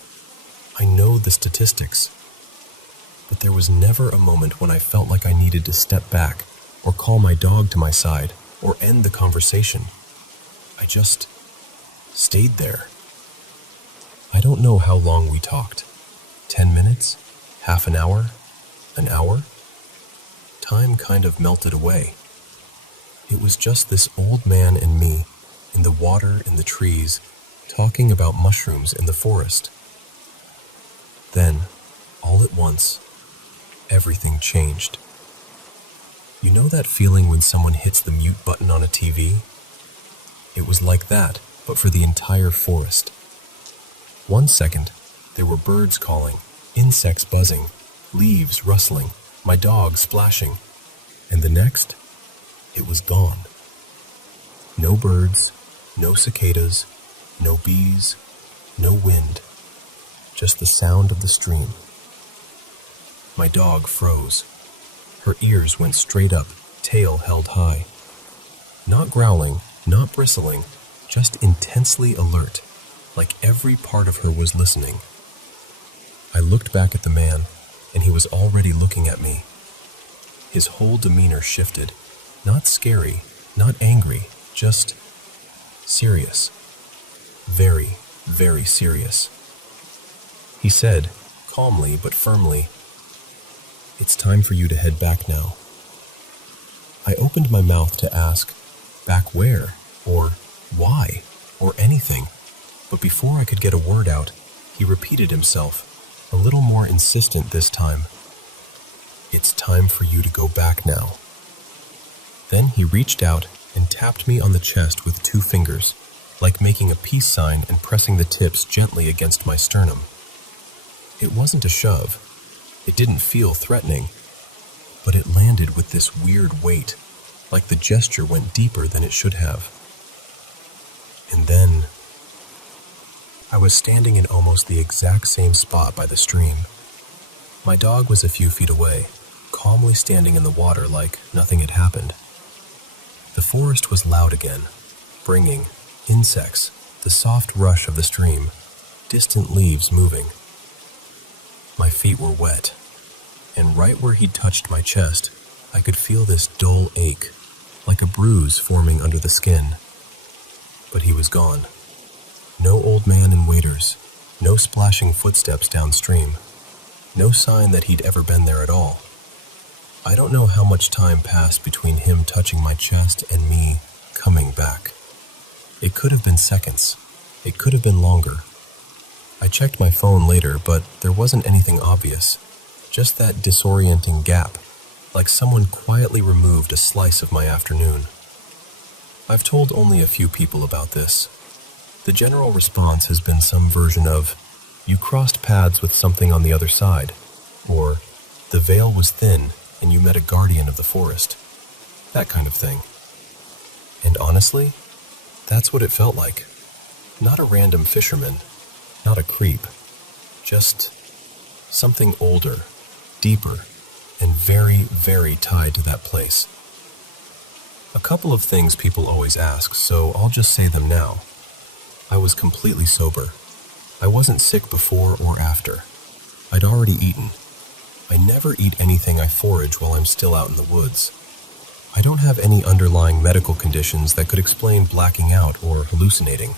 I know the statistics. But there was never a moment when I felt like I needed to step back, or call my dog to my side, or end the conversation. I just stayed there. I don't know how long we talked. 10 minutes? Half an hour? An hour? Time kind of melted away. It was just this old man and me, in the water, in the trees, talking about mushrooms in the forest. Then, all at once, everything changed. You know that feeling when someone hits the mute button on a TV? It was like that, but for the entire forest. 1 second, there were birds calling, insects buzzing, leaves rustling, my dog splashing, and the next, it was gone. No birds, no cicadas, no bees, no wind, just the sound of the stream. My dog froze. Her ears went straight up, tail held high. Not growling, not bristling, just intensely alert, like every part of her was listening. I looked back at the man, and he was already looking at me. His whole demeanor shifted, not scary, not angry, just serious. Very, very serious. He said, calmly but firmly, "It's time for you to head back now." I opened my mouth to ask, back where, or why, or anything, but before I could get a word out, he repeated himself, a little more insistent this time. "It's time for you to go back now." Then he reached out and tapped me on the chest with 2 fingers, like making a peace sign and pressing the tips gently against my sternum. It wasn't a shove. It didn't feel threatening, but it landed with this weird weight, like the gesture went deeper than it should have. And then, I was standing in almost the exact same spot by the stream. My dog was a few feet away, calmly standing in the water like nothing had happened. The forest was loud again, bringing insects, the soft rush of the stream, distant leaves moving. My feet were wet, and right where he'd touched my chest, I could feel this dull ache, like a bruise forming under the skin. But he was gone. No old man in waders, no splashing footsteps downstream, no sign that he'd ever been there at all. I don't know how much time passed between him touching my chest and me coming back. It could have been seconds. It could have been longer. I checked my phone later, but there wasn't anything obvious. Just that disorienting gap, like someone quietly removed a slice of my afternoon. I've told only a few people about this. The general response has been some version of, "You crossed paths with something on the other side," or "The veil was thin and you met a guardian of the forest." that kind of thing. And honestly, that's what it felt like. Not a random fisherman, not a creep, just something older, deeper, and very, very tied to that place. A couple of things people always ask, so I'll just say them now. I was completely sober. I wasn't sick before or after. I'd already eaten. I never eat anything I forage while I'm still out in the woods. I don't have any underlying medical conditions that could explain blacking out or hallucinating.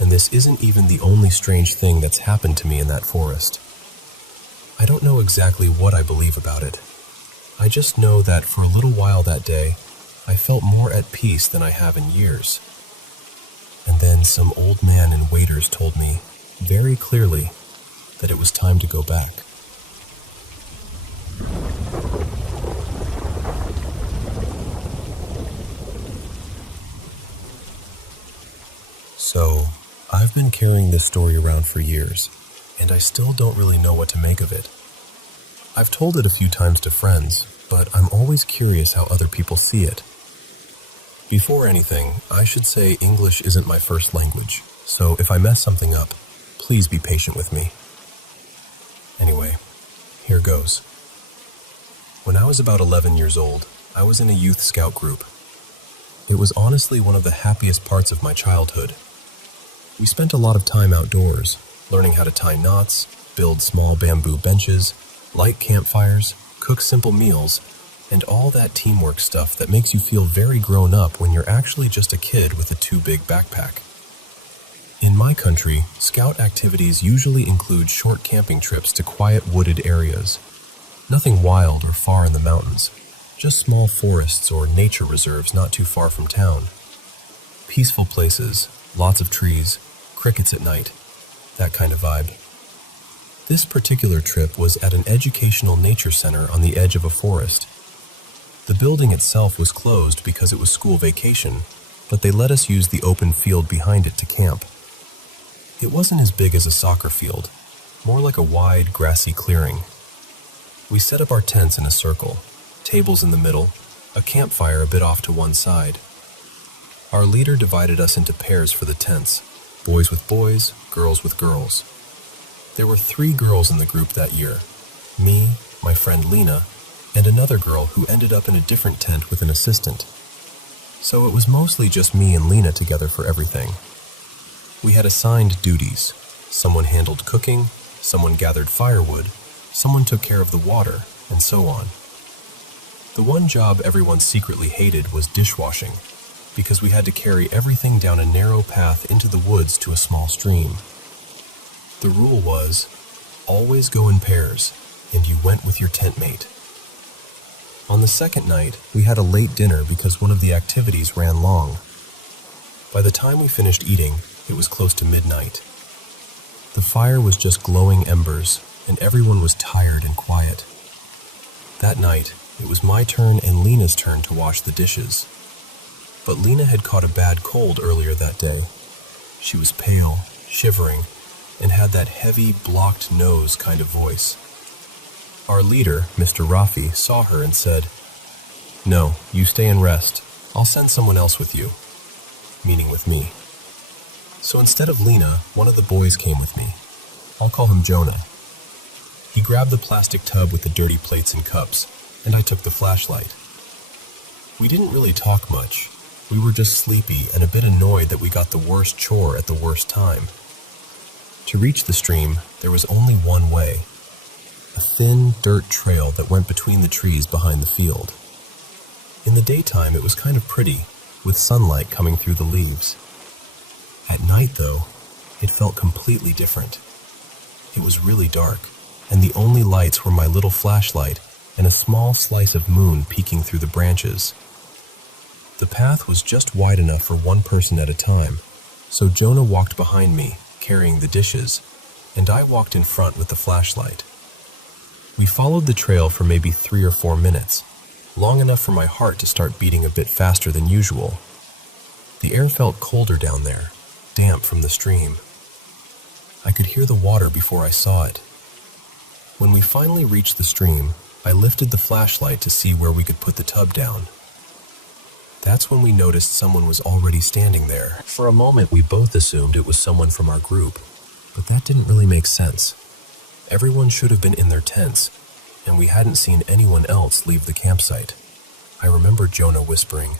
And this isn't even the only strange thing that's happened to me in that forest. I don't know exactly what I believe about it. I just know that for a little while that day, I felt more at peace than I have in years. And then some old man in waders told me, very clearly, that it was time to go back. So, I've been carrying this story around for years, and I still don't really know what to make of it. I've told it a few times to friends, but I'm always curious how other people see it. Before anything, I should say English isn't my first language, so if I mess something up, please be patient with me. Anyway, here goes. When I was about 11 years old, I was in a youth scout group. It was honestly one of the happiest parts of my childhood. We spent a lot of time outdoors, learning how to tie knots, build small bamboo benches, light campfires, cook simple meals, and all that teamwork stuff that makes you feel very grown up when you're actually just a kid with a too big backpack. In my country, scout activities usually include short camping trips to quiet wooded areas. Nothing wild or far in the mountains, just small forests or nature reserves not too far from town. Peaceful places, lots of trees, crickets at night, that kind of vibe. This particular trip was at an educational nature center on the edge of a forest. The building itself was closed because it was school vacation, but they let us use the open field behind it to camp. It wasn't as big as a soccer field, more like a wide, grassy clearing. We set up our tents in a circle, tables in the middle, a campfire a bit off to one side. Our leader divided us into pairs for the tents, boys with boys, girls with girls. There were 3 girls in the group that year, me, my friend Lena, and another girl who ended up in a different tent with an assistant. So it was mostly just me and Lena together for everything. We had assigned duties. Someone handled cooking, someone gathered firewood, someone took care of the water, and so on. The one job everyone secretly hated was dishwashing, because we had to carry everything down a narrow path into the woods to a small stream. The rule was, always go in pairs, and you went with your tent mate. On the second night, we had a late dinner because one of the activities ran long. By the time we finished eating, it was close to midnight. The fire was just glowing embers, and everyone was tired and quiet. That night, it was my turn and Lena's turn to wash the dishes. But Lena had caught a bad cold earlier that day. She was pale, shivering, and had that heavy, blocked nose kind of voice. Our leader, Mr. Rafi, saw her and said, "No, you stay and rest. I'll send someone else with you," meaning with me. So instead of Lena, one of the boys came with me. I'll call him Jonah. He grabbed the plastic tub with the dirty plates and cups, and I took the flashlight. We didn't really talk much. We were just sleepy and a bit annoyed that we got the worst chore at the worst time. To reach the stream, there was only one way. A thin dirt trail that went between the trees behind the field. In the daytime, it was kind of pretty, with sunlight coming through the leaves. At night, though, it felt completely different. It was really dark, and the only lights were my little flashlight and a small slice of moon peeking through the branches. The path was just wide enough for one person at a time, so Jonah walked behind me, carrying the dishes, and I walked in front with the flashlight. We followed the trail for maybe 3 or 4 minutes, long enough for my heart to start beating a bit faster than usual. The air felt colder down there, damp from the stream. I could hear the water before I saw it. When we finally reached the stream, I lifted the flashlight to see where we could put the tub down. That's when we noticed someone was already standing there. For a moment, we both assumed it was someone from our group, but that didn't really make sense. Everyone should have been in their tents, and we hadn't seen anyone else leave the campsite. I remember Jonah whispering,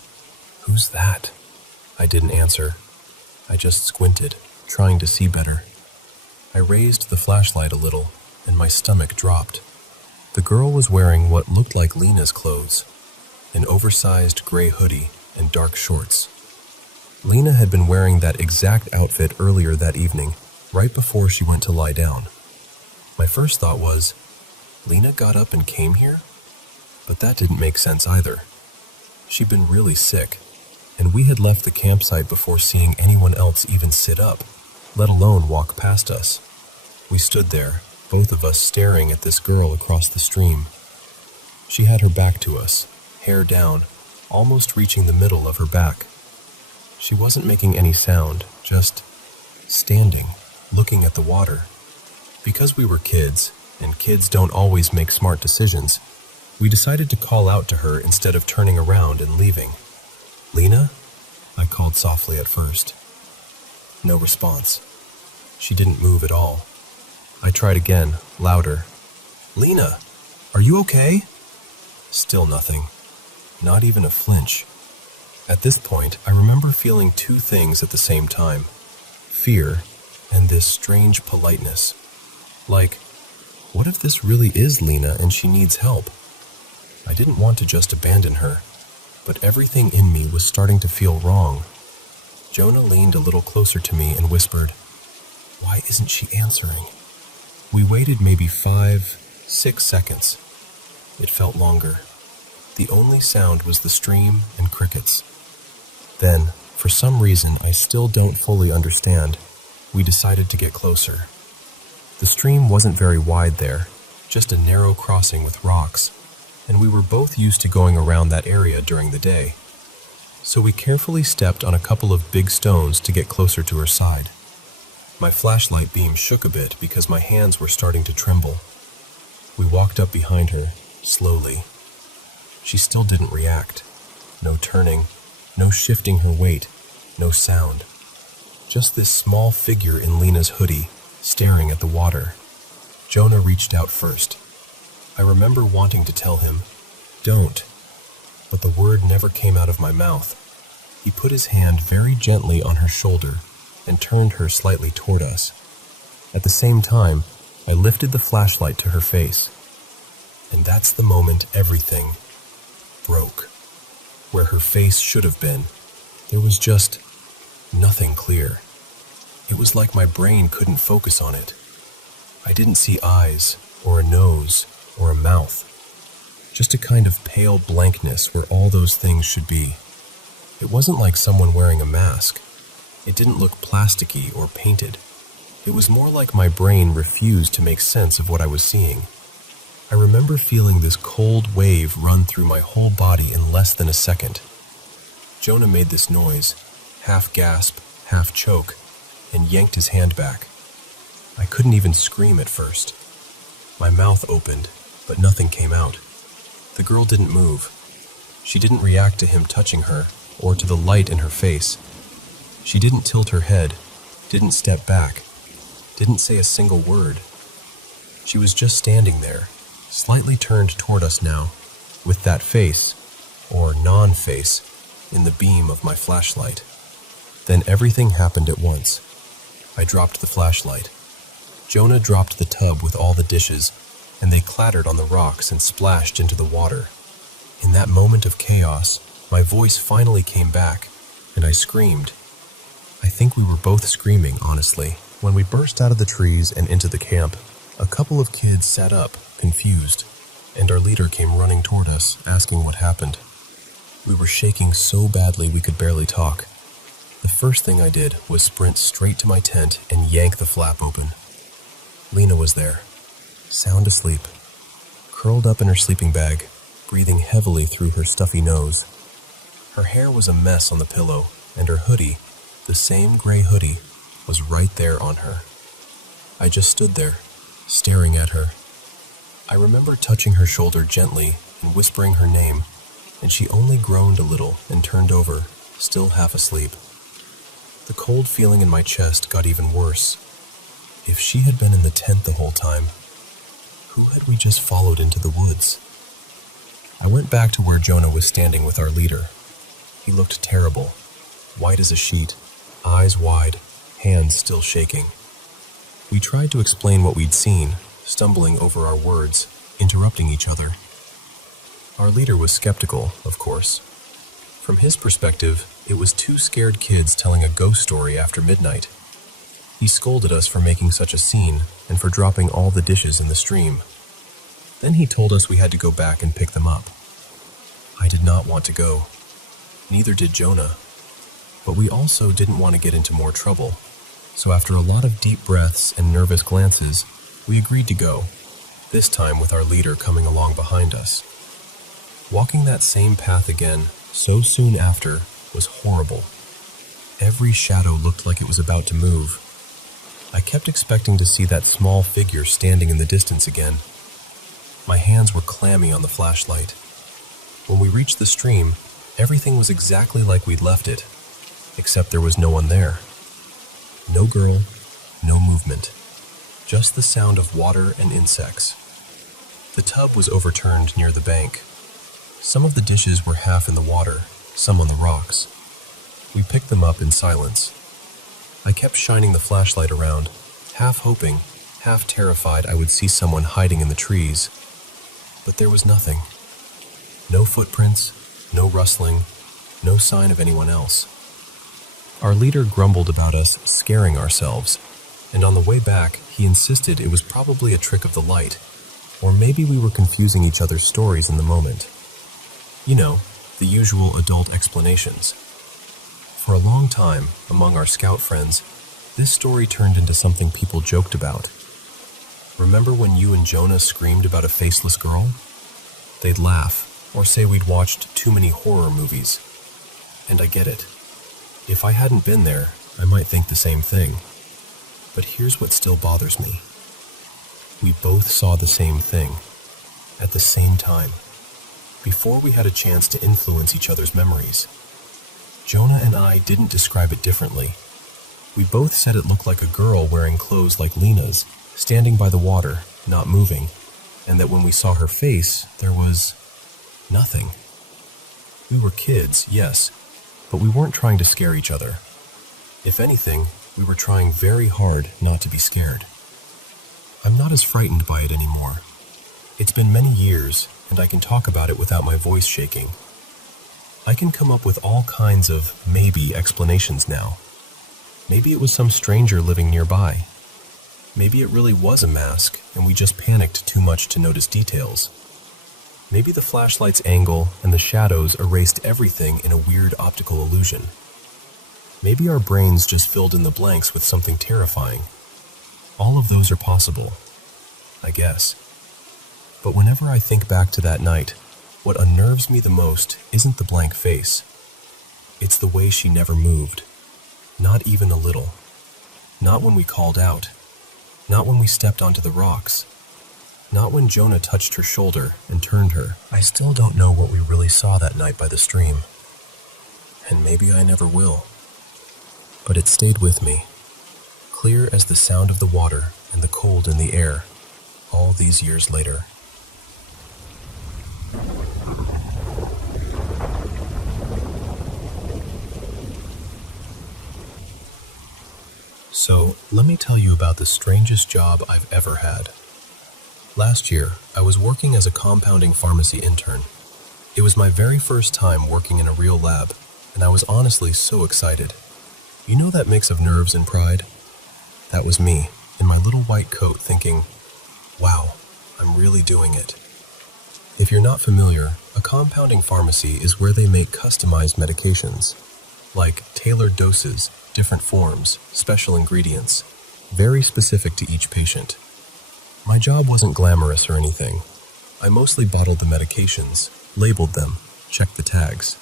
"Who's that?" I didn't answer. I just squinted, trying to see better. I raised the flashlight a little, and my stomach dropped. The girl was wearing what looked like Lena's clothes, an oversized gray hoodie and dark shorts. Lena had been wearing that exact outfit earlier that evening, right before she went to lie down. My first thought was, Lena got up and came here? But that didn't make sense either. She'd been really sick, and we had left the campsite before seeing anyone else even sit up, let alone walk past us. We stood there, both of us staring at this girl across the stream. She had her back to us, hair down, almost reaching the middle of her back. She wasn't making any sound, just standing, looking at the water. Because we were kids, and kids don't always make smart decisions, we decided to call out to her instead of turning around and leaving. "Lena?" I called softly at first. No response. She didn't move at all. I tried again, louder. "Lena, are you okay?" Still nothing. Not even a flinch. At this point, I remember feeling two things at the same time. Fear and this strange politeness. Like, what if this really is Lena and she needs help? I didn't want to just abandon her, but everything in me was starting to feel wrong. Jonah leaned a little closer to me and whispered, "Why isn't she answering?" We waited maybe 5, 6 seconds. It felt longer. The only sound was the stream and crickets. Then, for some reason I still don't fully understand, we decided to get closer. The stream wasn't very wide there, just a narrow crossing with rocks, and we were both used to going around that area during the day. So we carefully stepped on a couple of big stones to get closer to her side. My flashlight beam shook a bit because my hands were starting to tremble. We walked up behind her, slowly. She still didn't react. No turning, no shifting her weight, no sound. Just this small figure in Lena's hoodie, staring at the water. Jonah reached out first. I remember wanting to tell him, "Don't," but the word never came out of my mouth. He put his hand very gently on her shoulder and turned her slightly toward us. At the same time, I lifted the flashlight to her face. And that's the moment everything broke. Where her face should have been, there was just nothing clear. It was like my brain couldn't focus on it. I didn't see eyes, or a nose, or a mouth. Just a kind of pale blankness where all those things should be. It wasn't like someone wearing a mask. It didn't look plasticky or painted. It was more like my brain refused to make sense of what I was seeing. I remember feeling this cold wave run through my whole body in less than a second. Jonah made this noise, half gasp, half choke, and yanked his hand back. I couldn't even scream at first. My mouth opened, but nothing came out. The girl didn't move. She didn't react to him touching her, or to the light in her face. She didn't tilt her head, didn't step back, didn't say a single word. She was just standing there, slightly turned toward us now, with that face, or non-face, in the beam of my flashlight. Then everything happened at once. I dropped the flashlight. Jonah dropped the tub with all the dishes, and they clattered on the rocks and splashed into the water. In that moment of chaos, my voice finally came back, and I screamed. I think we were both screaming, honestly. When we burst out of the trees and into the camp, a couple of kids sat up, confused, and our leader came running toward us, asking what happened. We were shaking so badly we could barely talk. The first thing I did was sprint straight to my tent and yank the flap open. Lena was there, sound asleep, curled up in her sleeping bag, breathing heavily through her stuffy nose. Her hair was a mess on the pillow, and her hoodie, the same gray hoodie, was right there on her. I just stood there, staring at her. I remember touching her shoulder gently and whispering her name, and she only groaned a little and turned over, still half asleep. The cold feeling in my chest got even worse. If she had been in the tent the whole time, who had we just followed into the woods? I went back to where Jonah was standing with our leader. He looked terrible, white as a sheet, eyes wide, hands still shaking. We tried to explain what we'd seen, stumbling over our words, interrupting each other. Our leader was skeptical, of course. From his perspective, it was two scared kids telling a ghost story after midnight. He scolded us for making such a scene and for dropping all the dishes in the stream. Then he told us we had to go back and pick them up. I did not want to go. Neither did Jonah. But we also didn't want to get into more trouble. So after a lot of deep breaths and nervous glances, we agreed to go, this time with our leader coming along behind us. Walking that same path again, so soon after, was horrible. Every shadow looked like it was about to move. I kept expecting to see that small figure standing in the distance again. My hands were clammy on the flashlight. When we reached the stream, everything was exactly like we'd left it, except there was no one there. No girl, no movement, just the sound of water and insects. The tub was overturned near the bank. Some of the dishes were half in the water, some on the rocks. We picked them up in silence. I kept shining the flashlight around, half hoping, half terrified I would see someone hiding in the trees. But there was nothing. No footprints, no rustling, no sign of anyone else. Our leader grumbled about us scaring ourselves, and on the way back, he insisted it was probably a trick of the light, or maybe we were confusing each other's stories in the moment. You know, the usual adult explanations. For a long time, among our scout friends, this story turned into something people joked about. Remember when you and Jonah screamed about a faceless girl? They'd laugh, or say we'd watched too many horror movies. And I get it. If I hadn't been there, I might think the same thing. But here's what still bothers me. We both saw the same thing, at the same time, before we had a chance to influence each other's memories. Jonah and I didn't describe it differently. We both said it looked like a girl wearing clothes like Lena's, standing by the water, not moving, and that when we saw her face, there was nothing. We were kids, yes, but we weren't trying to scare each other. If anything, we were trying very hard not to be scared. I'm not as frightened by it anymore. It's been many years, and I can talk about it without my voice shaking. I can come up with all kinds of maybe explanations now. Maybe it was some stranger living nearby. Maybe it really was a mask, and we just panicked too much to notice details. Maybe the flashlight's angle and the shadows erased everything in a weird optical illusion. Maybe our brains just filled in the blanks with something terrifying. All of those are possible, I guess. But whenever I think back to that night, what unnerves me the most isn't the blank face. It's the way she never moved. Not even a little. Not when we called out. Not when we stepped onto the rocks. Not when Jonah touched her shoulder and turned her. I still don't know what we really saw that night by the stream. And maybe I never will. But it stayed with me, clear as the sound of the water and the cold in the air, all these years later. So, let me tell you about the strangest job I've ever had. Last year, I was working as a compounding pharmacy intern. It was my very first time working in a real lab, and I was honestly so excited. You know that mix of nerves and pride? That was me, in my little white coat, thinking, wow, I'm really doing it. If you're not familiar, a compounding pharmacy is where they make customized medications, like tailored doses, different forms, special ingredients, very specific to each patient. My job wasn't glamorous or anything. I mostly bottled the medications, labeled them, checked the tags.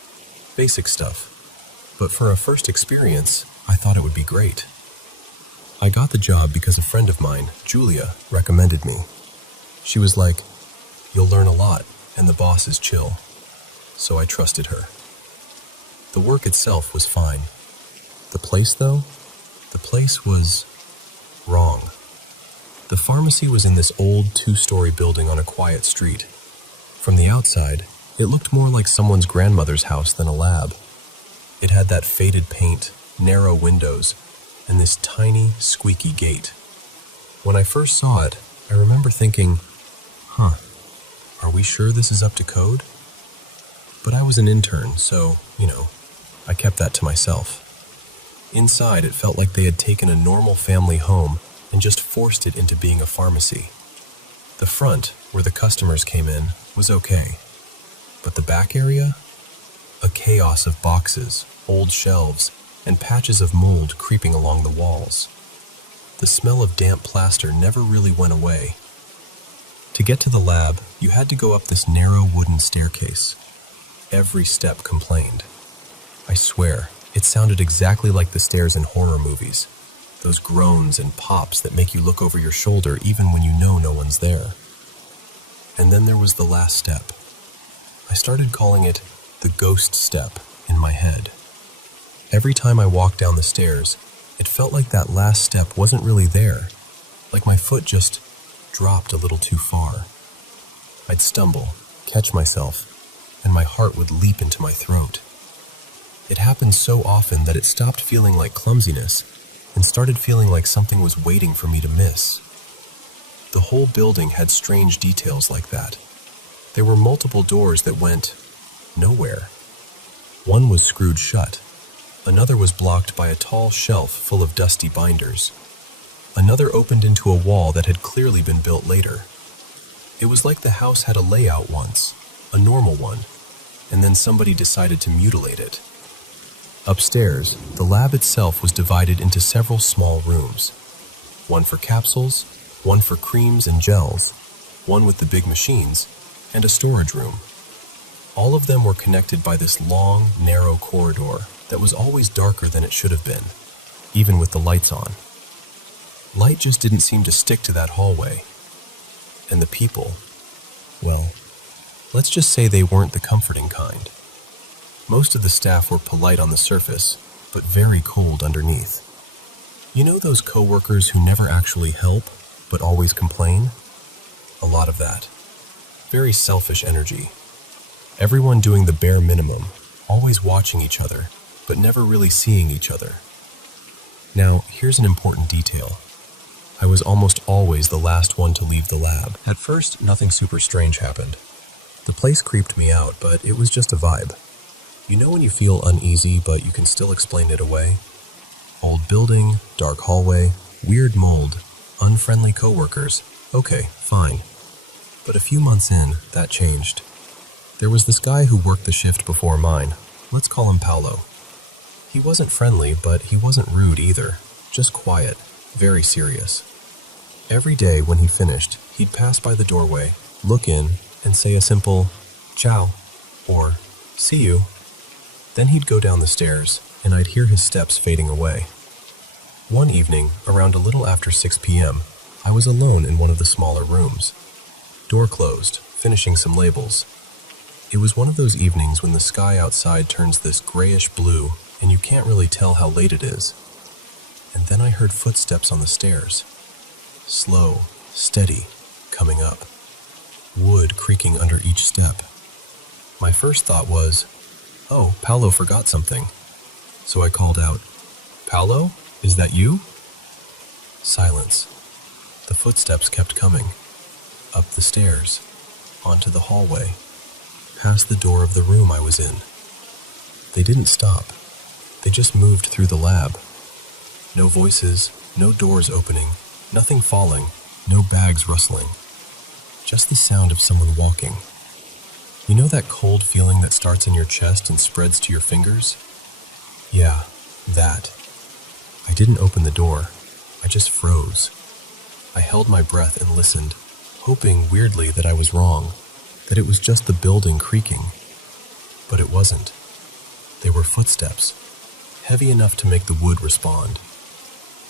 Basic stuff. But for a first experience, I thought it would be great. I got the job because a friend of mine, Julia, recommended me. She was like, "You'll learn a lot, and the boss is chill." so I trusted her. The work itself was fine. The place, though? The place was wrong. The pharmacy was in this old 2-story building on a quiet street. From the outside, it looked more like someone's grandmother's house than a lab. It had that faded paint, narrow windows, and this tiny, squeaky gate. When I first saw it, I remember thinking, are we sure this is up to code? But I was an intern, so, I kept that to myself. Inside, it felt like they had taken a normal family home and just forced it into being a pharmacy. The front, where the customers came in, was okay. But the back area? A chaos of boxes, old shelves, and patches of mold creeping along the walls. The smell of damp plaster never really went away. To get to the lab, you had to go up this narrow wooden staircase. Every step complained. I swear, it sounded exactly like the stairs in horror movies. Those groans and pops that make you look over your shoulder even when you know no one's there. And then there was the last step. I started calling it the ghost step in my head. Every time I walked down the stairs, it felt like that last step wasn't really there, like my foot just dropped a little too far. I'd stumble, catch myself, and my heart would leap into my throat. It happened so often that it stopped feeling like clumsiness and started feeling like something was waiting for me to miss. The whole building had strange details like that. There were multiple doors that went nowhere. One was screwed shut. Another was blocked by a tall shelf full of dusty binders. Another opened into a wall that had clearly been built later. It was like the house had a layout once, a normal one, and then somebody decided to mutilate it. Upstairs, the lab itself was divided into several small rooms. One for capsules, one for creams and gels, one with the big machines, and a storage room. All of them were connected by this long, narrow corridor that was always darker than it should have been, even with the lights on. Light just didn't seem to stick to that hallway. And the people, well, let's just say they weren't the comforting kind. Most of the staff were polite on the surface, but very cold underneath. You know those coworkers who never actually help, but always complain? A lot of that. Very selfish energy. Everyone doing the bare minimum, always watching each other, but never really seeing each other. Now, here's an important detail. I was almost always the last one to leave the lab. At first, nothing super strange happened. The place creeped me out, but it was just a vibe. You know when you feel uneasy, but you can still explain it away? Old building, dark hallway, weird mold, unfriendly coworkers. Okay, fine. But a few months in, that changed. There was this guy who worked the shift before mine. Let's call him Paolo. He wasn't friendly, but he wasn't rude either. Just quiet, very serious. Every day when he finished, he'd pass by the doorway, look in, and say a simple, "Ciao," or "See you." Then he'd go down the stairs, and I'd hear his steps fading away. One evening, around a little after 6 p.m., I was alone in one of the smaller rooms. Door closed, finishing some labels. It was one of those evenings when the sky outside turns this grayish blue, and you can't really tell how late it is. And then I heard footsteps on the stairs. Slow, steady, coming up. Wood creaking under each step. My first thought was, oh, Paolo forgot something. So I called out, "Paolo, is that you?" Silence. The footsteps kept coming. Up the stairs, onto the hallway, past the door of the room I was in. They didn't stop. They just moved through the lab. No voices, no doors opening, nothing falling, no bags rustling. Just the sound of someone walking. You know that cold feeling that starts in your chest and spreads to your fingers? Yeah, that. I didn't open the door. I just froze. I held my breath and listened, hoping weirdly that I was wrong, that it was just the building creaking. But it wasn't. They were footsteps, heavy enough to make the wood respond.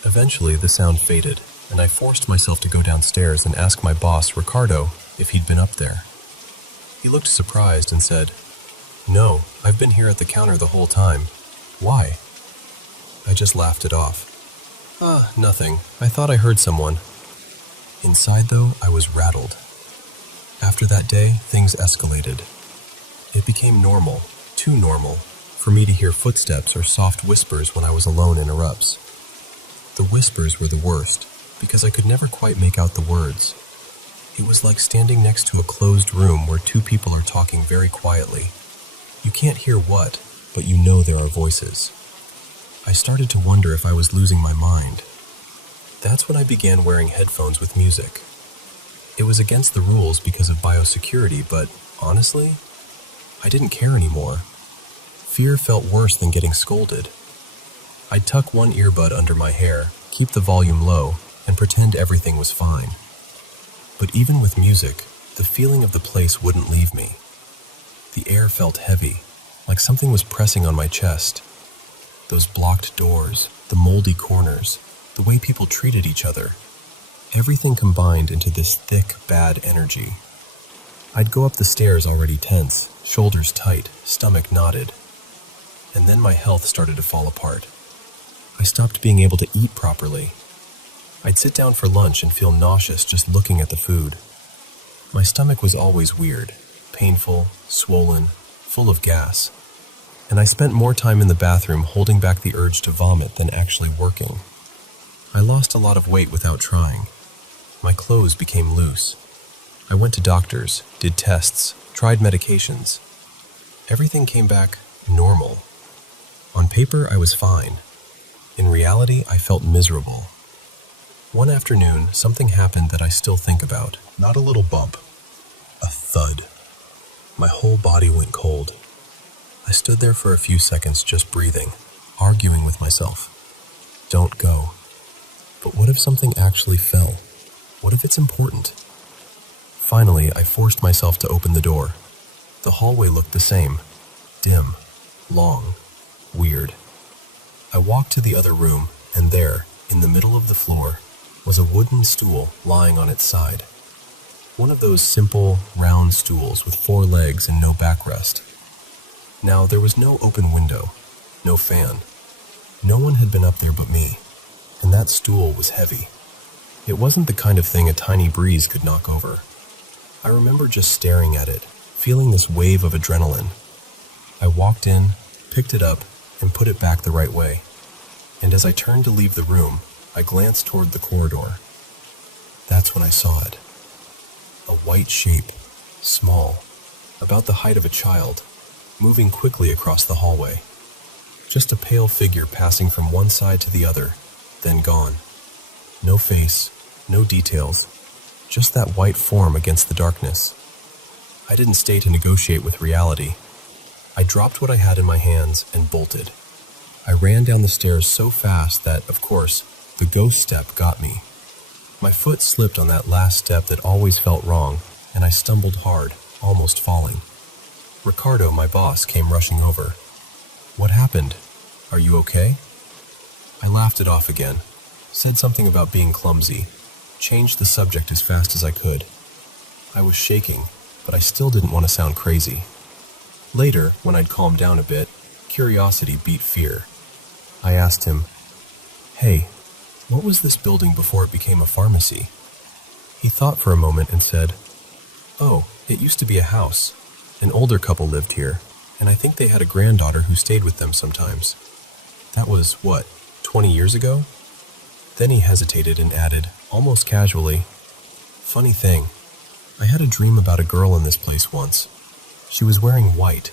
Eventually, the sound faded, and I forced myself to go downstairs and ask my boss, Ricardo, if he'd been up there. He looked surprised and said, "No, I've been here at the counter the whole time. Why?" I just laughed it off. Nothing. I thought I heard someone." Inside, though, I was rattled. After that day, things escalated. It became normal, too normal, for me to hear footsteps or soft whispers when I was alone in erupts. The whispers were the worst, because I could never quite make out the words. It was like standing next to a closed room where two people are talking very quietly. You can't hear what, but you know there are voices. I started to wonder if I was losing my mind. That's when I began wearing headphones with music. It was against the rules because of biosecurity, but honestly, I didn't care anymore. Fear felt worse than getting scolded. I'd tuck one earbud under my hair, keep the volume low, and pretend everything was fine. But even with music, the feeling of the place wouldn't leave me. The air felt heavy, like something was pressing on my chest. Those blocked doors, the moldy corners, the way people treated each other. Everything combined into this thick, bad energy. I'd go up the stairs already tense, shoulders tight, stomach knotted. And then my health started to fall apart. I stopped being able to eat properly. I'd sit down for lunch and feel nauseous just looking at the food. My stomach was always weird, painful, swollen, full of gas. And I spent more time in the bathroom holding back the urge to vomit than actually working. I lost a lot of weight without trying. My clothes became loose. I went to doctors, did tests, tried medications. Everything came back normal. On paper, I was fine. In reality, I felt miserable. One afternoon, something happened that I still think about. Not a little bump. A thud. My whole body went cold. I stood there for a few seconds just breathing, arguing with myself. Don't go. But what if something actually fell? What if it's important? Finally, I forced myself to open the door. The hallway looked the same. Dim, long, weird. I walked to the other room, and there, in the middle of the floor, was a wooden stool lying on its side. One of those simple, round stools with 4 legs and no backrest. Now, there was no open window, no fan. No one had been up there but me, and that stool was heavy. It wasn't the kind of thing a tiny breeze could knock over. I remember just staring at it, feeling this wave of adrenaline. I walked in, picked it up, and put it back the right way. And as I turned to leave the room, I glanced toward the corridor. That's when I saw it. A white shape, small, about the height of a child, moving quickly across the hallway. Just a pale figure passing from one side to the other, then gone. No face, no details, just that white form against the darkness. I didn't stay to negotiate with reality. I dropped what I had in my hands and bolted. I ran down the stairs so fast that, of course, the ghost step got me. My foot slipped on that last step that always felt wrong, and I stumbled hard, almost falling. Ricardo, my boss, came rushing over. "What happened? Are you okay?" I laughed it off again, said something about being clumsy, changed the subject as fast as I could. I was shaking, but I still didn't want to sound crazy. Later, when I'd calmed down a bit, curiosity beat fear. I asked him, "Hey, what was this building before it became a pharmacy?" He thought for a moment and said, "Oh, it used to be a house. An older couple lived here, and I think they had a granddaughter who stayed with them sometimes. That was, what, 20 years ago?" Then he hesitated and added, almost casually, "Funny thing, I had a dream about a girl in this place once. She was wearing white.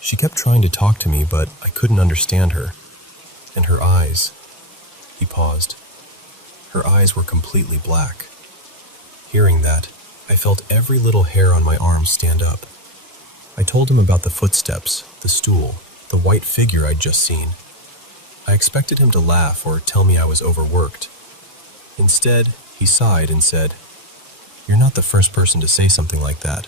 She kept trying to talk to me, but I couldn't understand her. And her eyes..." He paused. Her eyes were completely black. Hearing that, I felt every little hair on my arm stand up. I told him about the footsteps, the stool, the white figure I'd just seen. I expected him to laugh or tell me I was overworked. Instead, he sighed and said, "You're not the first person to say something like that."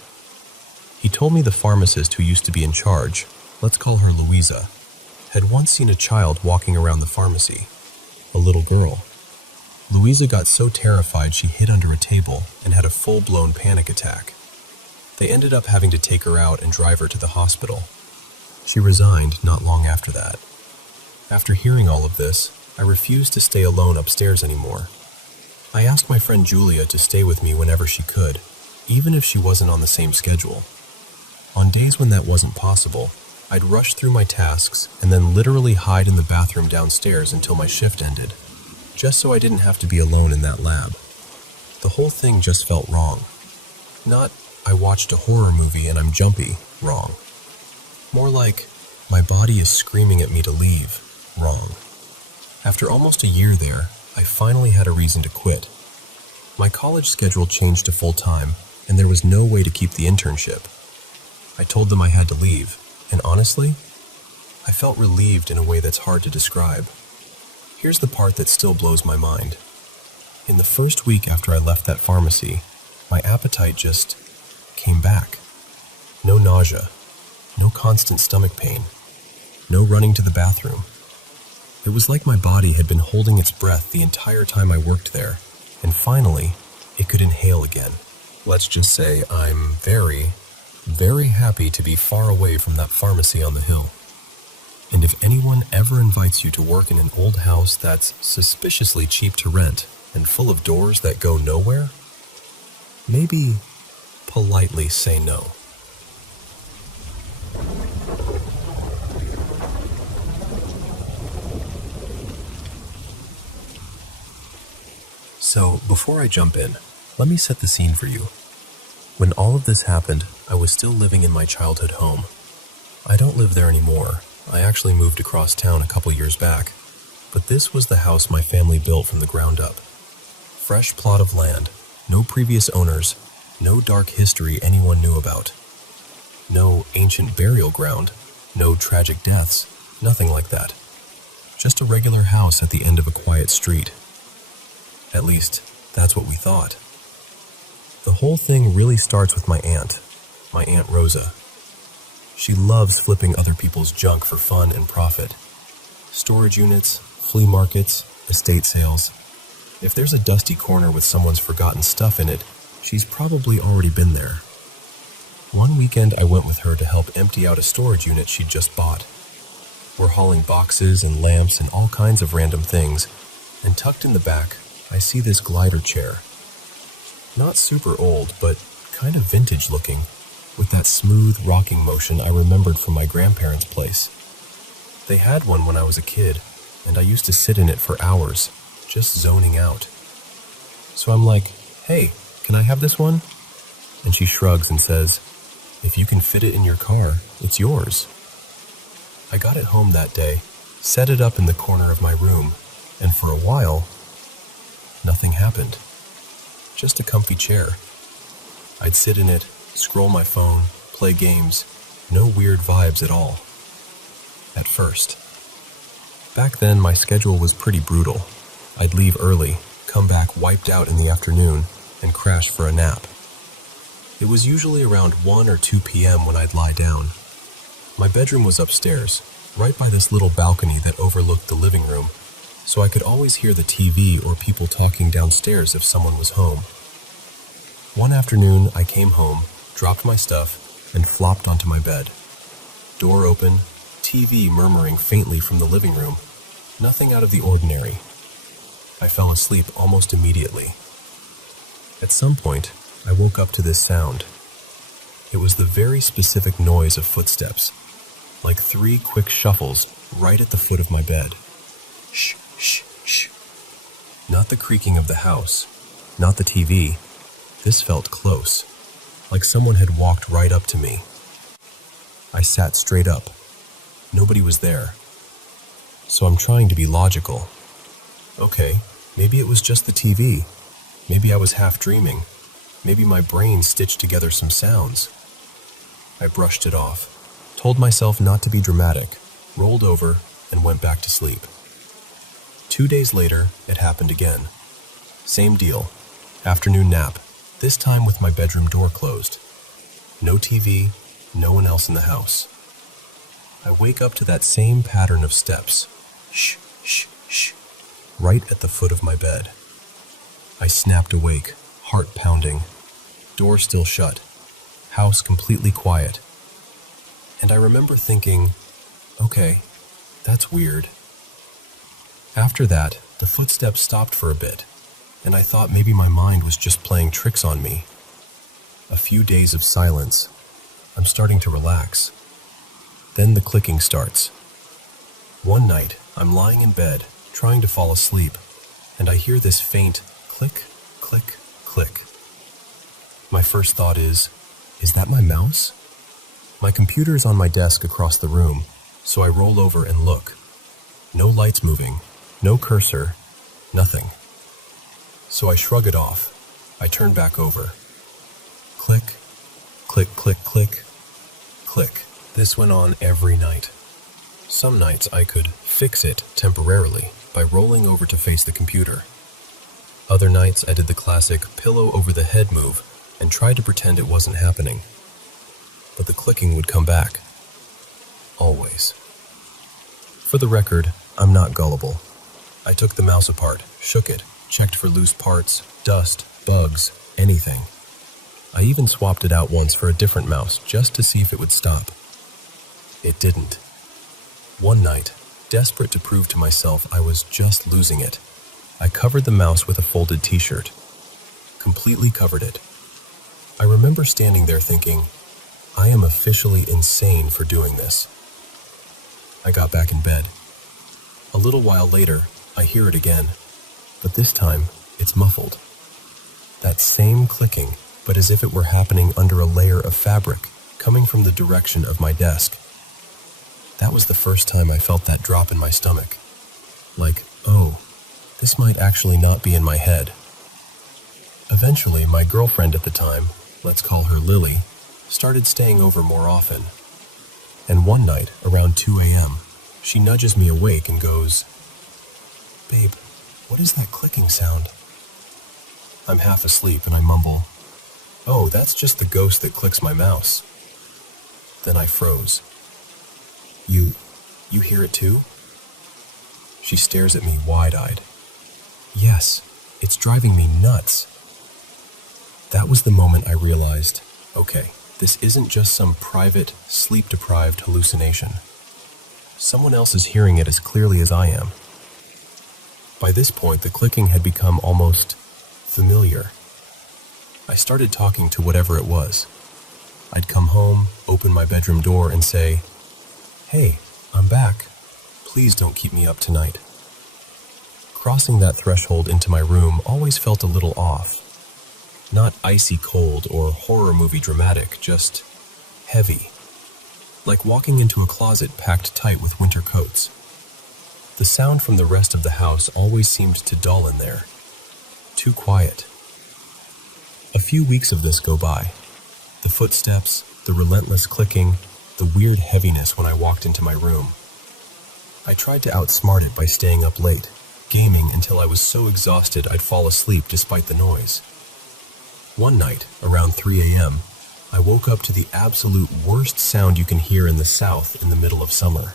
He told me the pharmacist who used to be in charge, let's call her Louisa, had once seen a child walking around the pharmacy, a little girl. Louisa got so terrified she hid under a table and had a full-blown panic attack. They ended up having to take her out and drive her to the hospital. She resigned not long after that. After hearing all of this, I refused to stay alone upstairs anymore. I asked my friend Julia to stay with me whenever she could, even if she wasn't on the same schedule. On days when that wasn't possible, I'd rush through my tasks and then literally hide in the bathroom downstairs until my shift ended, just so I didn't have to be alone in that lab. The whole thing just felt wrong. Not, I watched a horror movie and I'm jumpy, wrong. More like, my body is screaming at me to leave, wrong. After almost a year there, I finally had a reason to quit. My college schedule changed to full-time, and there was no way to keep the internship. I told them I had to leave, and honestly, I felt relieved in a way that's hard to describe. Here's the part that still blows my mind. In the first week after I left that pharmacy, my appetite just came back. No nausea, no constant stomach pain, no running to the bathroom. It was like my body had been holding its breath the entire time I worked there, and finally, it could inhale again. Let's just say I'm very, very happy to be far away from that pharmacy on the hill. And if anyone ever invites you to work in an old house that's suspiciously cheap to rent and full of doors that go nowhere, maybe politely say no. So, before I jump in, let me set the scene for you. When all of this happened, I was still living in my childhood home. I don't live there anymore. I actually moved across town a couple years back. But this was the house my family built from the ground up. Fresh plot of land, no previous owners, no dark history anyone knew about. No ancient burial ground, no tragic deaths, nothing like that. Just a regular house at the end of a quiet street. At least, that's what we thought. The whole thing really starts with my Aunt Rosa. She loves flipping other people's junk for fun and profit. Storage units, flea markets, estate sales. If there's a dusty corner with someone's forgotten stuff in it, she's probably already been there. One weekend I went with her to help empty out a storage unit she'd just bought. We're hauling boxes and lamps and all kinds of random things, and tucked in the back, I see this glider chair. Not super old, but kind of vintage looking, with that smooth rocking motion I remembered from my grandparents' place. They had one when I was a kid, and I used to sit in it for hours, just zoning out. So I'm like, hey, can I have this one? And she shrugs and says, if you can fit it in your car, it's yours. I got it home that day, set it up in the corner of my room, and for a while, nothing happened. Just a comfy chair. I'd sit in it, scroll my phone, play games, no weird vibes at all. At first. Back then, my schedule was pretty brutal. I'd leave early, come back wiped out in the afternoon, and crash for a nap. It was usually around 1 or 2 p.m. when I'd lie down. My bedroom was upstairs, right by this little balcony that overlooked the living room, so I could always hear the TV or people talking downstairs if someone was home. One afternoon, I came home, dropped my stuff, and flopped onto my bed. Door open, TV murmuring faintly from the living room. Nothing out of the ordinary. I fell asleep almost immediately. At some point, I woke up to this sound. It was the very specific noise of footsteps, like 3 quick shuffles right at the foot of my bed. Shh, shh, shh. Not the creaking of the house, not the TV. This felt close, like someone had walked right up to me. I sat straight up. Nobody was there. So I'm trying to be logical. Okay, maybe it was just the TV. Maybe I was half dreaming. Maybe my brain stitched together some sounds. I brushed it off, told myself not to be dramatic, rolled over, and went back to sleep. 2 days later, it happened again. Same deal. Afternoon nap, this time with my bedroom door closed. No TV, no one else in the house. I wake up to that same pattern of steps. Shh, shh, shh. Right at the foot of my bed. I snapped awake, heart pounding. Door still shut. House completely quiet. And I remember thinking, okay, that's weird. After that, the footsteps stopped for a bit, and I thought maybe my mind was just playing tricks on me. A few days of silence. I'm starting to relax. Then the clicking starts. One night, I'm lying in bed, trying to fall asleep, and I hear this faint click, click, click. My first thought is that my mouse? My computer is on my desk across the room, so I roll over and look. No lights moving, no cursor, nothing. So I shrug it off. I turn back over. Click, click, click, click, click. This went on every night. Some nights I could fix it temporarily by rolling over to face the computer. Other nights I did the classic pillow over the head move and tried to pretend it wasn't happening. But the clicking would come back. Always. For the record, I'm not gullible. I took the mouse apart, shook it, checked for loose parts, dust, bugs, anything. I even swapped it out once for a different mouse just to see if it would stop. It didn't. One night, desperate to prove to myself I was just losing it, I covered the mouse with a folded t-shirt. Completely covered it. I remember standing there thinking, I am officially insane for doing this. I got back in bed. A little while later, I hear it again, but this time, it's muffled. That same clicking, but as if it were happening under a layer of fabric, coming from the direction of my desk. That was the first time I felt that drop in my stomach. Like, oh, this might actually not be in my head. Eventually, my girlfriend at the time, let's call her Lily, started staying over more often. And one night, around 2 a.m., she nudges me awake and goes, "Babe, what is that clicking sound?" I'm half asleep and I mumble, "Oh, that's just the ghost that clicks my mouse." Then I froze. You hear it too?" She stares at me wide-eyed. "Yes, it's driving me nuts." That was the moment I realized, okay, this isn't just some private, sleep-deprived hallucination. Someone else is hearing it as clearly as I am. By this point, the clicking had become almost familiar. I started talking to whatever it was. I'd come home, open my bedroom door, and say, "Hey, I'm back. Please don't keep me up tonight." Crossing that threshold into my room always felt a little off. Not icy cold or horror movie dramatic, just heavy. Like walking into a closet packed tight with winter coats. The sound from the rest of the house always seemed to dull in there. Too quiet. A few weeks of this go by. The footsteps, the relentless clicking, the weird heaviness when I walked into my room. I tried to outsmart it by staying up late, gaming until I was so exhausted I'd fall asleep despite the noise. One night, around 3 a.m., I woke up to the absolute worst sound you can hear in the South in the middle of summer.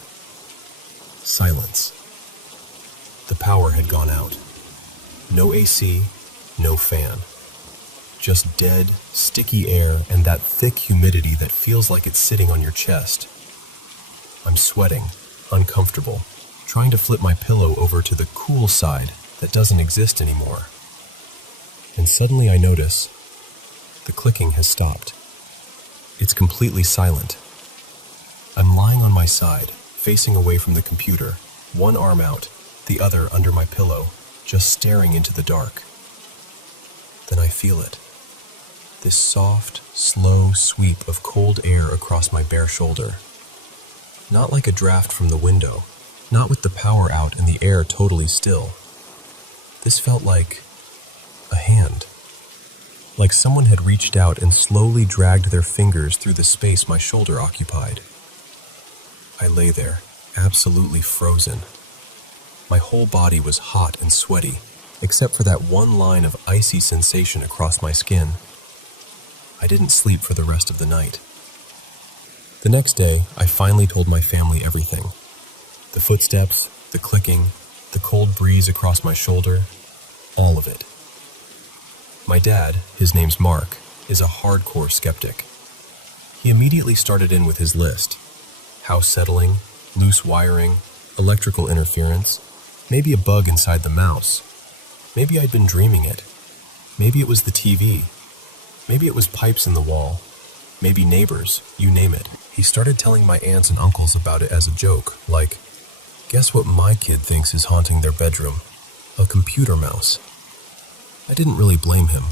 Silence. The power had gone out. No AC, no fan. Just dead, sticky air and that thick humidity that feels like it's sitting on your chest. I'm sweating, uncomfortable, trying to flip my pillow over to the cool side that doesn't exist anymore. And suddenly I notice the clicking has stopped. It's completely silent. I'm lying on my side, facing away from the computer, one arm out, the other under my pillow, just staring into the dark. Then I feel it. This soft, slow sweep of cold air across my bare shoulder. Not like a draft from the window, not with the power out and the air totally still. This felt like a hand. Like someone had reached out and slowly dragged their fingers through the space my shoulder occupied. I lay there, absolutely frozen. My whole body was hot and sweaty, except for that one line of icy sensation across my skin. I didn't sleep for the rest of the night. The next day, I finally told my family everything. The footsteps, the clicking, the cold breeze across my shoulder, all of it. My dad, his name's Mark, is a hardcore skeptic. He immediately started in with his list. house settling, loose wiring, electrical interference, maybe a bug inside the mouse. Maybe I'd been dreaming it. Maybe it was the TV. Maybe it was pipes in the wall. Maybe neighbors, you name it. He started telling my aunts and uncles about it as a joke, like, guess what my kid thinks is haunting their bedroom? A computer mouse. I didn't really blame him.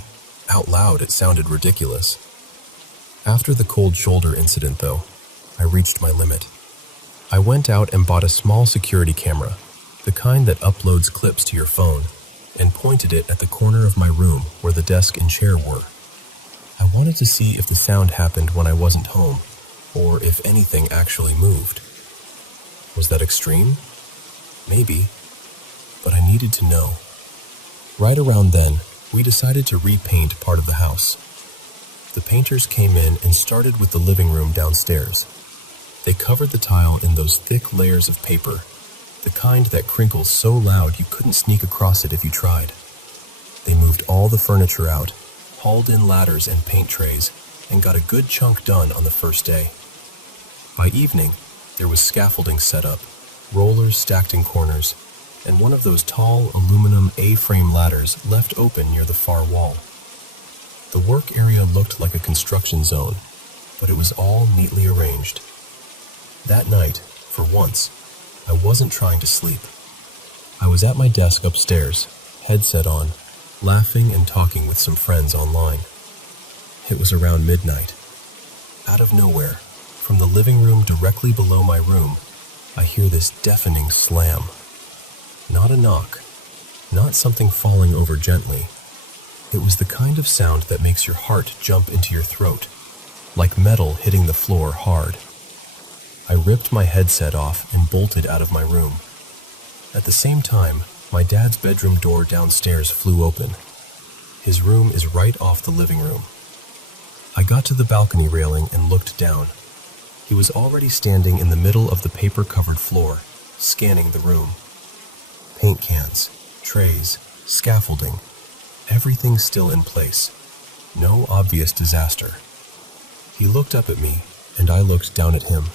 Out loud, it sounded ridiculous. After the cold shoulder incident, though, I reached my limit. I went out and bought a small security camera, the kind that uploads clips to your phone, and pointed it at the corner of my room where the desk and chair were. I wanted to see if the sound happened when I wasn't home, or if anything actually moved. Was that extreme? Maybe, but I needed to know. Right around then, we decided to repaint part of the house. The painters came in and started with the living room downstairs. They covered the tile in those thick layers of paper, the kind that crinkles so loud you couldn't sneak across it if you tried. They moved all the furniture out, hauled in ladders and paint trays, and got a good chunk done on the first day. By evening, there was scaffolding set up, rollers stacked in corners, and one of those tall aluminum A-frame ladders left open near the far wall. The work area looked like a construction zone, but it was all neatly arranged. That night, for once, I wasn't trying to sleep. I was at my desk upstairs, headset on, laughing and talking with some friends online. It was around midnight. Out of nowhere, from the living room directly below my room, I hear this deafening slam. Not a knock, not something falling over gently. It was the kind of sound that makes your heart jump into your throat, like metal hitting the floor hard. I ripped my headset off and bolted out of my room. At the same time, my dad's bedroom door downstairs flew open. His room is right off the living room. I got to the balcony railing and looked down. He was already standing in the middle of the paper-covered floor, scanning the room. Paint cans, trays, scaffolding, everything still in place. No obvious disaster. He looked up at me, and I looked down at him.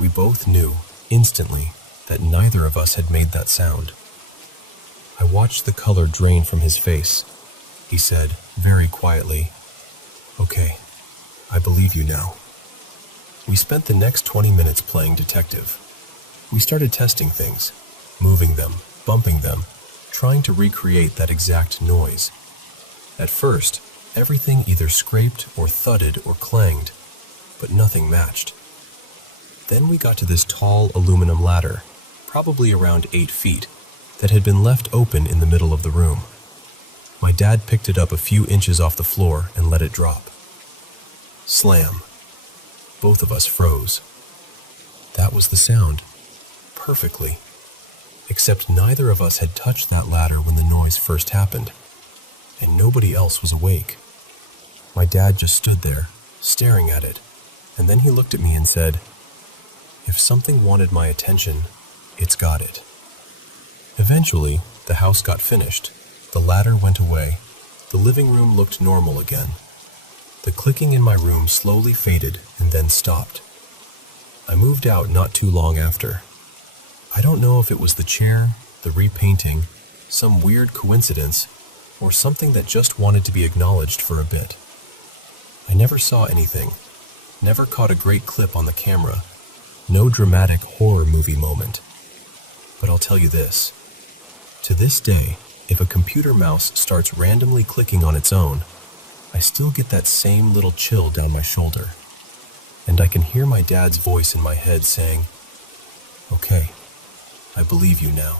We both knew, instantly, that neither of us had made that sound. I watched the color drain from his face. He said, very quietly, "Okay, I believe you now." We spent the next 20 minutes playing detective. We started testing things, moving them, bumping them, trying to recreate that exact noise. At first, everything either scraped or thudded or clanged, but nothing matched. Then we got to this tall aluminum ladder, probably around 8 feet, that had been left open in the middle of the room. My dad picked it up a few inches off the floor and let it drop. Slam. Both of us froze. That was the sound. Perfectly. Except neither of us had touched that ladder when the noise first happened, and nobody else was awake. My dad just stood there, staring at it, and then he looked at me and said, "If something wanted my attention, it's got it." Eventually, the house got finished. The ladder went away. The living room looked normal again. The clicking in my room slowly faded and then stopped. I moved out not too long after. I don't know if it was the chair, the repainting, some weird coincidence, or something that just wanted to be acknowledged for a bit. I never saw anything, never caught a great clip on the camera, no dramatic horror movie moment. But I'll tell you this. To this day, if a computer mouse starts randomly clicking on its own, I still get that same little chill down my shoulder. And I can hear my dad's voice in my head saying, "Okay, I believe you now."